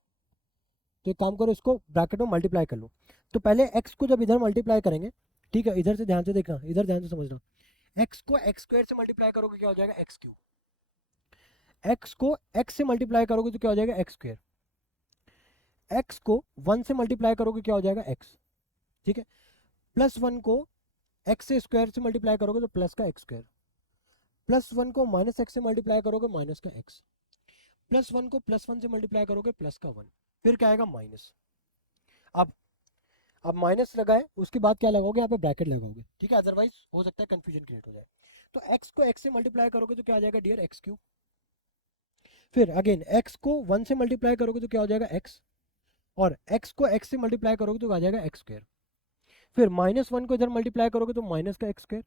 तो एक काम करो, इसको ब्रैकेट में मल्टीप्लाई कर लो। तो पहले x को जब इधर मल्टीप्लाई करेंगे, ठीक है, इधर से ध्यान से देखना, इधर ध्यान से समझना, x को एक्स स्क्वायर से मल्टीप्लाई करोगे क्या हो जाएगा एक्स क्यूब, x को x से मल्टीप्लाई करोगे तो क्या हो जाएगा एक्स स्क्वायर, x को 1 से मल्टीप्लाई करोगे क्या हो जाएगा x। ठीक है, प्लस 1 को x से स्क्वायर से मल्टीप्लाई करोगे तो प्लस का एक्स स्क्वायर, प्लस 1 को माइनस एक्स से मल्टीप्लाई करोगे माइनस का x, प्लस 1 को प्लस 1 से मल्टीप्लाई करोगे प्लस का 1, फिर क्या आएगा माइनस। अब माइनस लगाए, उसके बाद क्या लगाओगे, यहाँ पे ब्रैकेट लगाओगे। ठीक है, अदरवाइज हो सकता है कंफ्यूजन क्रिएट हो जाए। तो x को x से मल्टीप्लाई करोगे तो क्या आ जाएगा डियर एक्स क्यूब, फिर अगेन x को 1 से मल्टीप्लाई करोगे तो क्या हो जाएगा x, और x को x से मल्टीप्लाई करोगे तो आ जाएगा एक्स स्क्वायर, फिर -1 को इधर मल्टीप्लाई करोगे तो माइनस का एक्स स्क्वायर।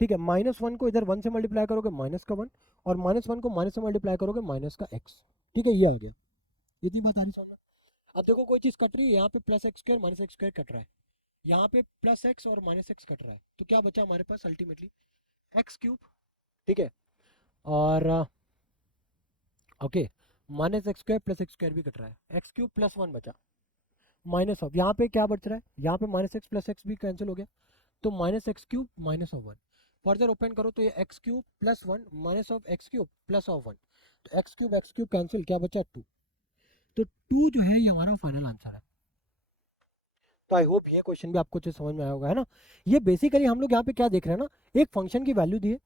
ठीक है, -1 को इधर 1 से मल्टीप्लाई करोगे माइनस का 1, और -1 को माइनस से मल्टीप्लाई करोगे माइनस का x। ठीक है, ये आ गया, इतनी बात आ रही समझ में। अब देखो कोई चीज़ कट रही है, यहाँ पे plus x square minus x square cut रहा है, यहाँ पे प्लस एक्स और माइनस एक्स कट रहा है, तो क्या बचा हमारे पास अल्टीमेटली एक्स क्यूब। ठीक है, और okay, minus x square plus x square भी कट रहा है, एक्स क्यूब प्लस 1 बचा, माइनस ऑफ यहाँ पे क्या बच रहा है, यहाँ पे माइनस एक्स प्लस एक्स भी कैंसिल हो गया, तो minus x cube minus of 1, further open करो तो ये x cube plus 1 minus of x cube plus of 1, तो एक्स क्यूब कैंसिल, क्या बचा 2, तो 2 जो है ये हमारा फाइनल आंसर है। तो आई होप ये क्वेश्चन भी आपको अच्छे समझ में आया होगा, है ना। ये बेसिकली हम लोग यहाँ पे क्या देख रहे हैं ना, एक फंक्शन की वैल्यू दी है,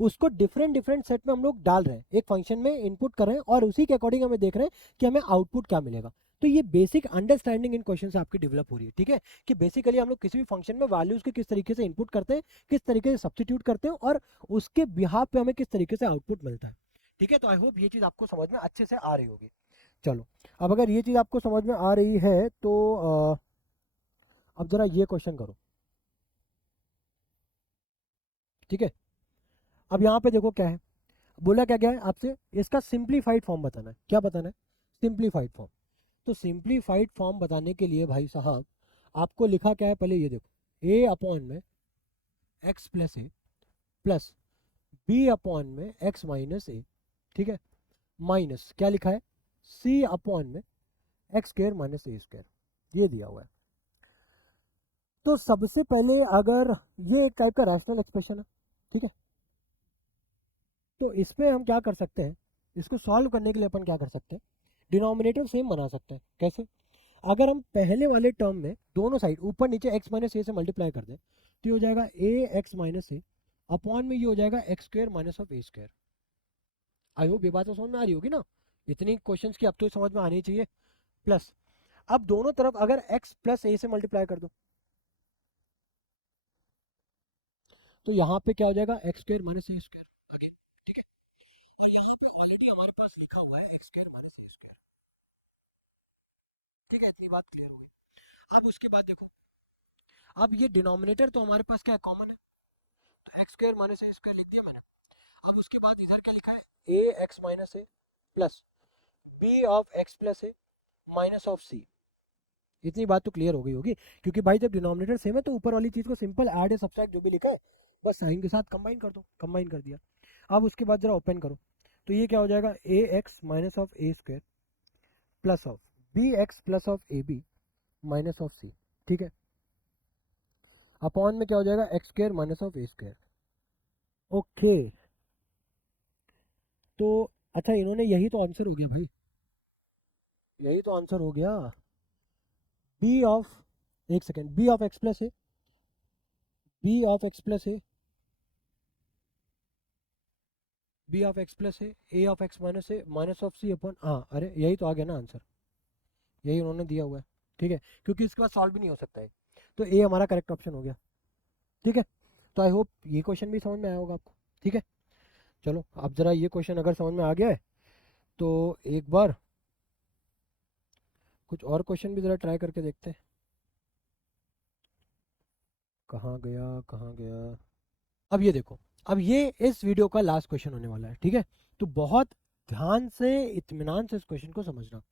उसको डिफरेंट सेट में हम लोग डाल रहे हैं, एक फंक्शन में इनपुट कर रहे हैं और उसी के अकॉर्डिंग हमें देख रहे हैं कि हमें आउटपुट क्या मिलेगा। तो ये बेसिक अंडरस्टैंडिंग इन क्वेश्चन से आपकी डेवलप हो रही है, ठीक है, कि बेसिकली हम लोग किसी भी फंक्शन में वैल्यूज के किस तरीके से इनपुट करते हैं, किस तरीके से सब्स्टिट्यूट करते हैं, और उसके बिहाफ पे हमें किस तरीके से आउटपुट मिलता है, ठीक है। तो आई होप ये चीज़ आपको समझ में अच्छे से आ रही होगी। चलो, अब अगर ये चीज़ आपको समझ में आ रही है तो अब जरा ये क्वेश्चन करो, ठीक है। अब यहाँ पे देखो क्या है, बोला क्या क्या है आपसे, इसका सिंप्लीफाइड फॉर्म बताना है। क्या बताना है? Simplified form. तो सिंप्लीफाइड फॉर्म बताने के लिए भाई साहब आपको लिखा क्या है, पहले ये देखो, ए अपॉन में एक्स प्लस ए प्लस बी अपॉन में एक्स माइनस ए, ठीक है, माइनस क्या लिखा है, सी अपॉन में एक्स स्क्वायर माइनस ए स्क्वायर, ये दिया हुआ है। तो सबसे पहले अगर ये एक टाइप का रैशनल एक्सप्रेशन है, ठीक है, तो इसमें हम क्या कर सकते हैं, इसको सॉल्व करने के लिए अपन क्या कर सकते हैं, डिनोमिनेटर सेम बना सकते हैं। कैसे? अगर हम पहले वाले टर्म में दोनों साइड ऊपर नीचे एक्स माइनस ए से मल्टीप्लाई कर दें तो ये हो जाएगा a x minus A upon में ये हो जाएगा x square minus of a square. I hope ये बात तो समझ में आ रही होगी ना, इतनी क्वेश्चंस की अब तो समझ में आनी चाहिए। प्लस अब दोनों तरफ अगर x प्लस ए से मल्टीप्लाई कर दो तो यहाँ पे क्या हो जाएगा, एक्स स्क्वायर माइनस ए स्क्वायर अगेन, ठीक है। और यहाँ पे ऑलरेडी हमारे पास लिखा हुआ है एक्स स्क्वायर माइनस ए स्क्वायर, ठीक है, इतनी बात क्लियर हो गई। अब उसके बाद देखो, अब ये डिनोमिनेटर तो हमारे पास क्या है, कॉमन है, तो एक्स स्क्वायर माइनस ए स्क्वायर लिख दिया मैंने। अब उसके बाद इधर क्या लिखा है, a x minus a plus b of x plus a minus of c. इतनी बात तो क्लियर हो गई होगी, क्योंकि भाई जब डिनोमिनेटर सेम है तो ऊपर वाली चीज को सिंपल ऐड या सब्सट्रैक्ट जो भी लिखा है बस साइन के साथ कंबाइन कर दो, कंबाइन कर दिया। अब उसके बाद जरा ओपन करो तो ये क्या हो जाएगा, a x minus of a square plus of b x plus of a b minus of c, ठीक है, अपॉन में क्या हो जाएगा, x square minus of a square. Okay, तो अच्छा इन्होंने यही तो आंसर हो गया भाई, यही तो आंसर हो गया। बी ऑफ, एक second, b of x plus a, b of x plus a, b of x plus a of x minus a minus of c upon, हाँ अरे यही तो आ गया ना आंसर, यही उन्होंने दिया हुआ है, ठीक है, क्योंकि इसके बाद सॉल्व भी नहीं हो सकता है, तो ए हमारा करेक्ट ऑप्शन हो गया, ठीक है। तो आई होप ये क्वेश्चन भी समझ में आया होगा आपको, ठीक है। चलो अब जरा ये क्वेश्चन अगर समझ में आ गया है तो एक बार कुछ और क्वेश्चन भी जरा ट्राई करके देखते हैं। कहाँ गया, कहाँ गया, अब ये देखो, अब ये इस वीडियो का लास्ट क्वेश्चन होने वाला है, ठीक है। तो बहुत ध्यान से इत्मीनान से इस क्वेश्चन को समझना,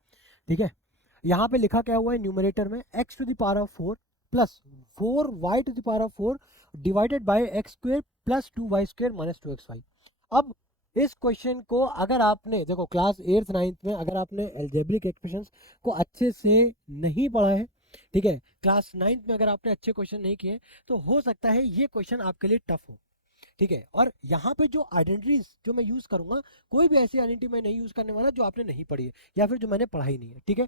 ठीक है। यहाँ पे लिखा क्या हुआ है, न्यूमरेटर में x to the power of 4 plus 4y to the power of 4 divided by x square plus 2y square minus 2xy। अब इस क्वेश्चन को अगर आपने देखो क्लास 8th 9th में अगर आपने एल्जेब्रिक एक्सप्रेशंस को अच्छे से नहीं पढ़ा है, ठीक है, क्लास 9th में अगर आपने अच्छे क्वेश्चन नहीं किए तो हो सकता है ये क्वेश्चन आपके लिए टफ हो, ठीक है। और यहाँ पे जो आइडेंटिटीज जो मैं यूज करूंगा, कोई भी ऐसी आइडेंटिटी मैं नहीं यूज करने वाला जो आपने नहीं पढ़ी है या फिर जो मैंने पढ़ाई नहीं है, ठीक है।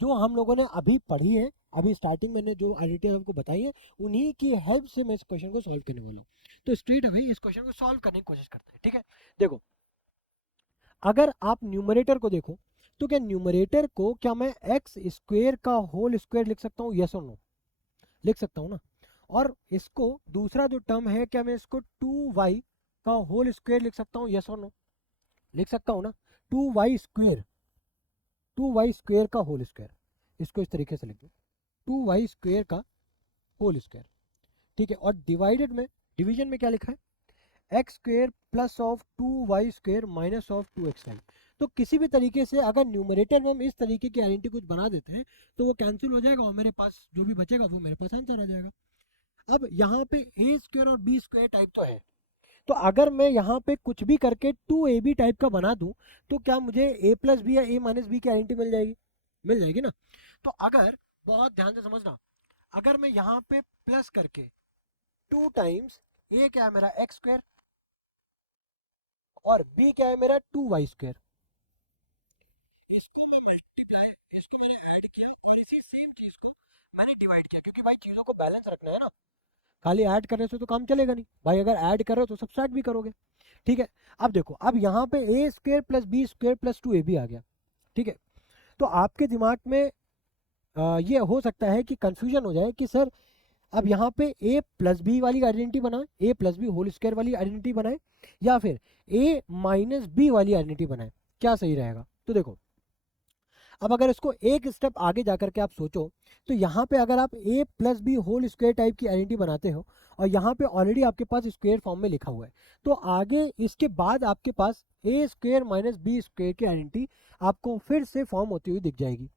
जो हम लोगों ने अभी पढ़ी है, अभी स्टार्टिंग मैंने जो आइडेंटिटी आपको बताई है उन्हीं की हेल्प से मैं इस क्वेश्चन को सॉल्व करने वाला हूँ। तो स्ट्रेट अवे इस क्वेश्चन को सॉल्व करने की कोशिश करते हैं, ठीक है। देखो, अगर आप न्यूमरेटर को देखो तो क्या न्यूमरेटर को क्या मैं एक्स स्क्वेयर का होल स्क्वेयर लिख सकता हूँ, यस और नो, लिख सकता हूँ ना। और इसको दूसरा जो टर्म है क्या मैं इसको 2y का होल स्क्वायर लिख सकता हूँ, यस और नो, लिख सकता हूँ ना। 2y स्क्वायर, 2y स्क्वायर का होल स्क्वायर, इसको इस तरीके से लिख दो, 2y स्क्वायर का होल स्क्वायर, ठीक है। और डिवाइडेड में, डिवीजन में क्या लिखा है, x square plus of 2y square minus of 2xy। तो किसी भी तरीके से अगर न्यूमरेटर में हम इस तरीके की आइडेंटिटी कुछ बना देते हैं तो वो कैंसिल हो जाएगा और मेरे पास जो भी बचेगा वो मेरे पास आंसर आ जाएगा। अब यहाँ पे ए स्क्वायर और बी स्क्वायर टाइप तो है, तो अगर मैं यहाँ पे कुछ भी करके 2ab टाइप का बना दूं तो क्या मुझे a प्लस बी या a माइनस बी की आइडेंटिटी मिल जाएगी, मिल जाएगी ना। तो अगर बहुत ध्यान से समझना, अगर मैं यहाँ पे प्लस करके 2 टाइम्स a क्या है मेरा एक्स स्क्वायर और b क्या है मेरा 2y स्क्वायर, इसको मैं मल्टीप्लाई, इसको मैंने ऐड किया और इसी सेम चीज को मैंने डिवाइड किया, क्योंकि भाई चीजों को बैलेंस रखना है ना, खाली ऐड करने से तो काम चलेगा नहीं भाई, अगर ऐड करो तो सब्सट्रैक्ट भी करोगे, ठीक है। अब देखो, अब यहाँ पे a square plus b square plus 2ab आ गया, ठीक है। तो आपके दिमाग में ये हो सकता है कि कंफ्यूजन हो जाए कि सर अब यहाँ पे a प्लस बी वाली आइडेंटिटी बनाए, a plus b whole square वाली आइडेंटिटी बनाए, या फिर a माइनस बी वाली आइडेंटिटी बनाए, क्या सही रहेगा? तो देखो, अब अगर इसको एक स्टेप आगे जा करके आप सोचो, तो यहाँ पे अगर आप a plus b whole square type की आइडेंटिटी बनाते हो और यहाँ पे ऑलरेडी आपके पास स्क्वायर फॉर्म में लिखा हुआ है, तो आगे इसके बाद आपके पास a square minus b square की आइडेंटिटी आपको फिर से फॉर्म होती हुई दिख जाएगी।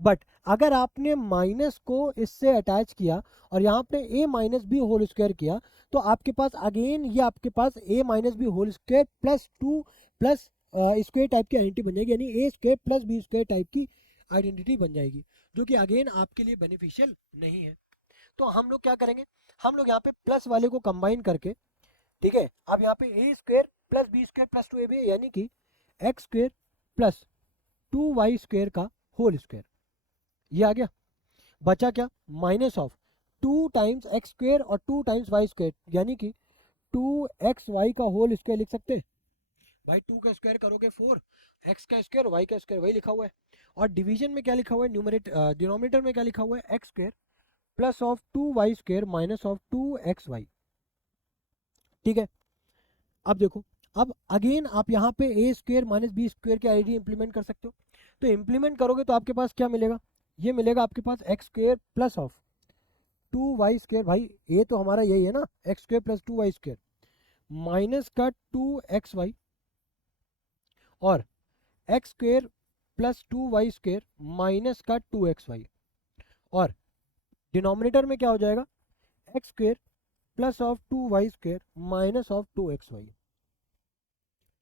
बट अगर आपने माइनस को इससे अटैच किया और यहाँ पे a minus b whole square किया, तो आपके पास अगेन ये आपके पास a minus b whole square plus 2 plus square type की आइडेंटिटी बन जाएगी, यानी a square plus b square type की आइडेंटिटी बन जाएगी, जो कि अगेन आपके लिए बेनिफिशियल नहीं है। तो हम लोग क्या करेंगे, हम लोग यहाँ पे प्लस वाले को कंबाइन करके, ठीक है, अब यहाँ पे a square plus b square plus 2ab यानी कि x square plus 2y square का होल स्क्वायर, ये आ गया। बचा क्या, minus of 2 times x square और 2 टाइम्स वाई स्क्वायर, यानी कि 2xy का होल स्क्वायर लिख सकते हैं। भाई 2 का स्क्वायर करोगे 4, x का स्क्वायर y का स्क्वायर वही लिखा हुआ है, और डिवीजन में क्या लिखा हुआ है, न्यूमरेटर डिनोमिनेटर में क्या लिखा हुआ है, x square plus of 2y square minus of 2xy। ठीक है, अब देखो, अब अगेन आप यहाँ पे a square minus b square की आईडी इंप्लीमेंट कर सकते हो। तो इंप्लीमेंट करोगे तो आपके पास क्या मिलेगा, ये मिलेगा आपके पास x square plus of 2y square, भाई ये तो हमारा यही है ना, x square plus 2y square minus का 2xy, और x square plus 2y square minus का 2xy, और डिनोमिनेटर में क्या हो जाएगा, x square plus of 2y square minus of 2xy।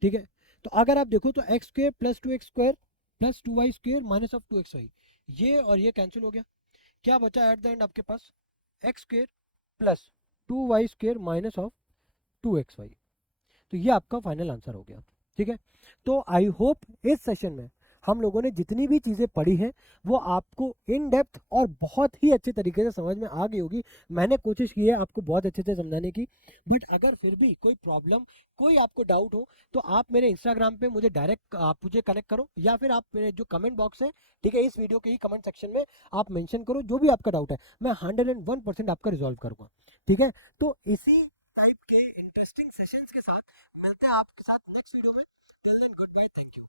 ठीक है, तो अगर आप देखो तो x square plus 2x square plus 2y square minus of 2xy, ये और ये कैंसिल हो गया, क्या बचा एट द एंड आपके पास, x square plus 2y square minus of 2xy। तो ये आपका फाइनल आंसर हो गया। ठीक है, तो आई होप इस सेशन में हम लोगों ने जितनी भी चीज़ें पढ़ी हैं वो आपको इन डेप्थ और बहुत ही अच्छे तरीके से समझ में आ गई होगी। मैंने कोशिश की है आपको बहुत अच्छे से समझाने की, बट अगर फिर भी कोई प्रॉब्लम, कोई आपको डाउट हो, तो आप मेरे इंस्टाग्राम पे मुझे डायरेक्ट आप मुझे कनेक्ट करो, या फिर आप मेरे जो कमेंट बॉक्स है, ठीक है, इस वीडियो के ही कमेंट सेक्शन में आप मेंशन करो जो भी आपका डाउट है, मैं 101% आपका रिजॉल्व करूँगा। ठीक है, तो इसी टाइप के इंटरेस्टिंग सेशंस के साथ मिलते हैं आपके साथ नेक्स्ट वीडियो में। Till then goodbye, thank you.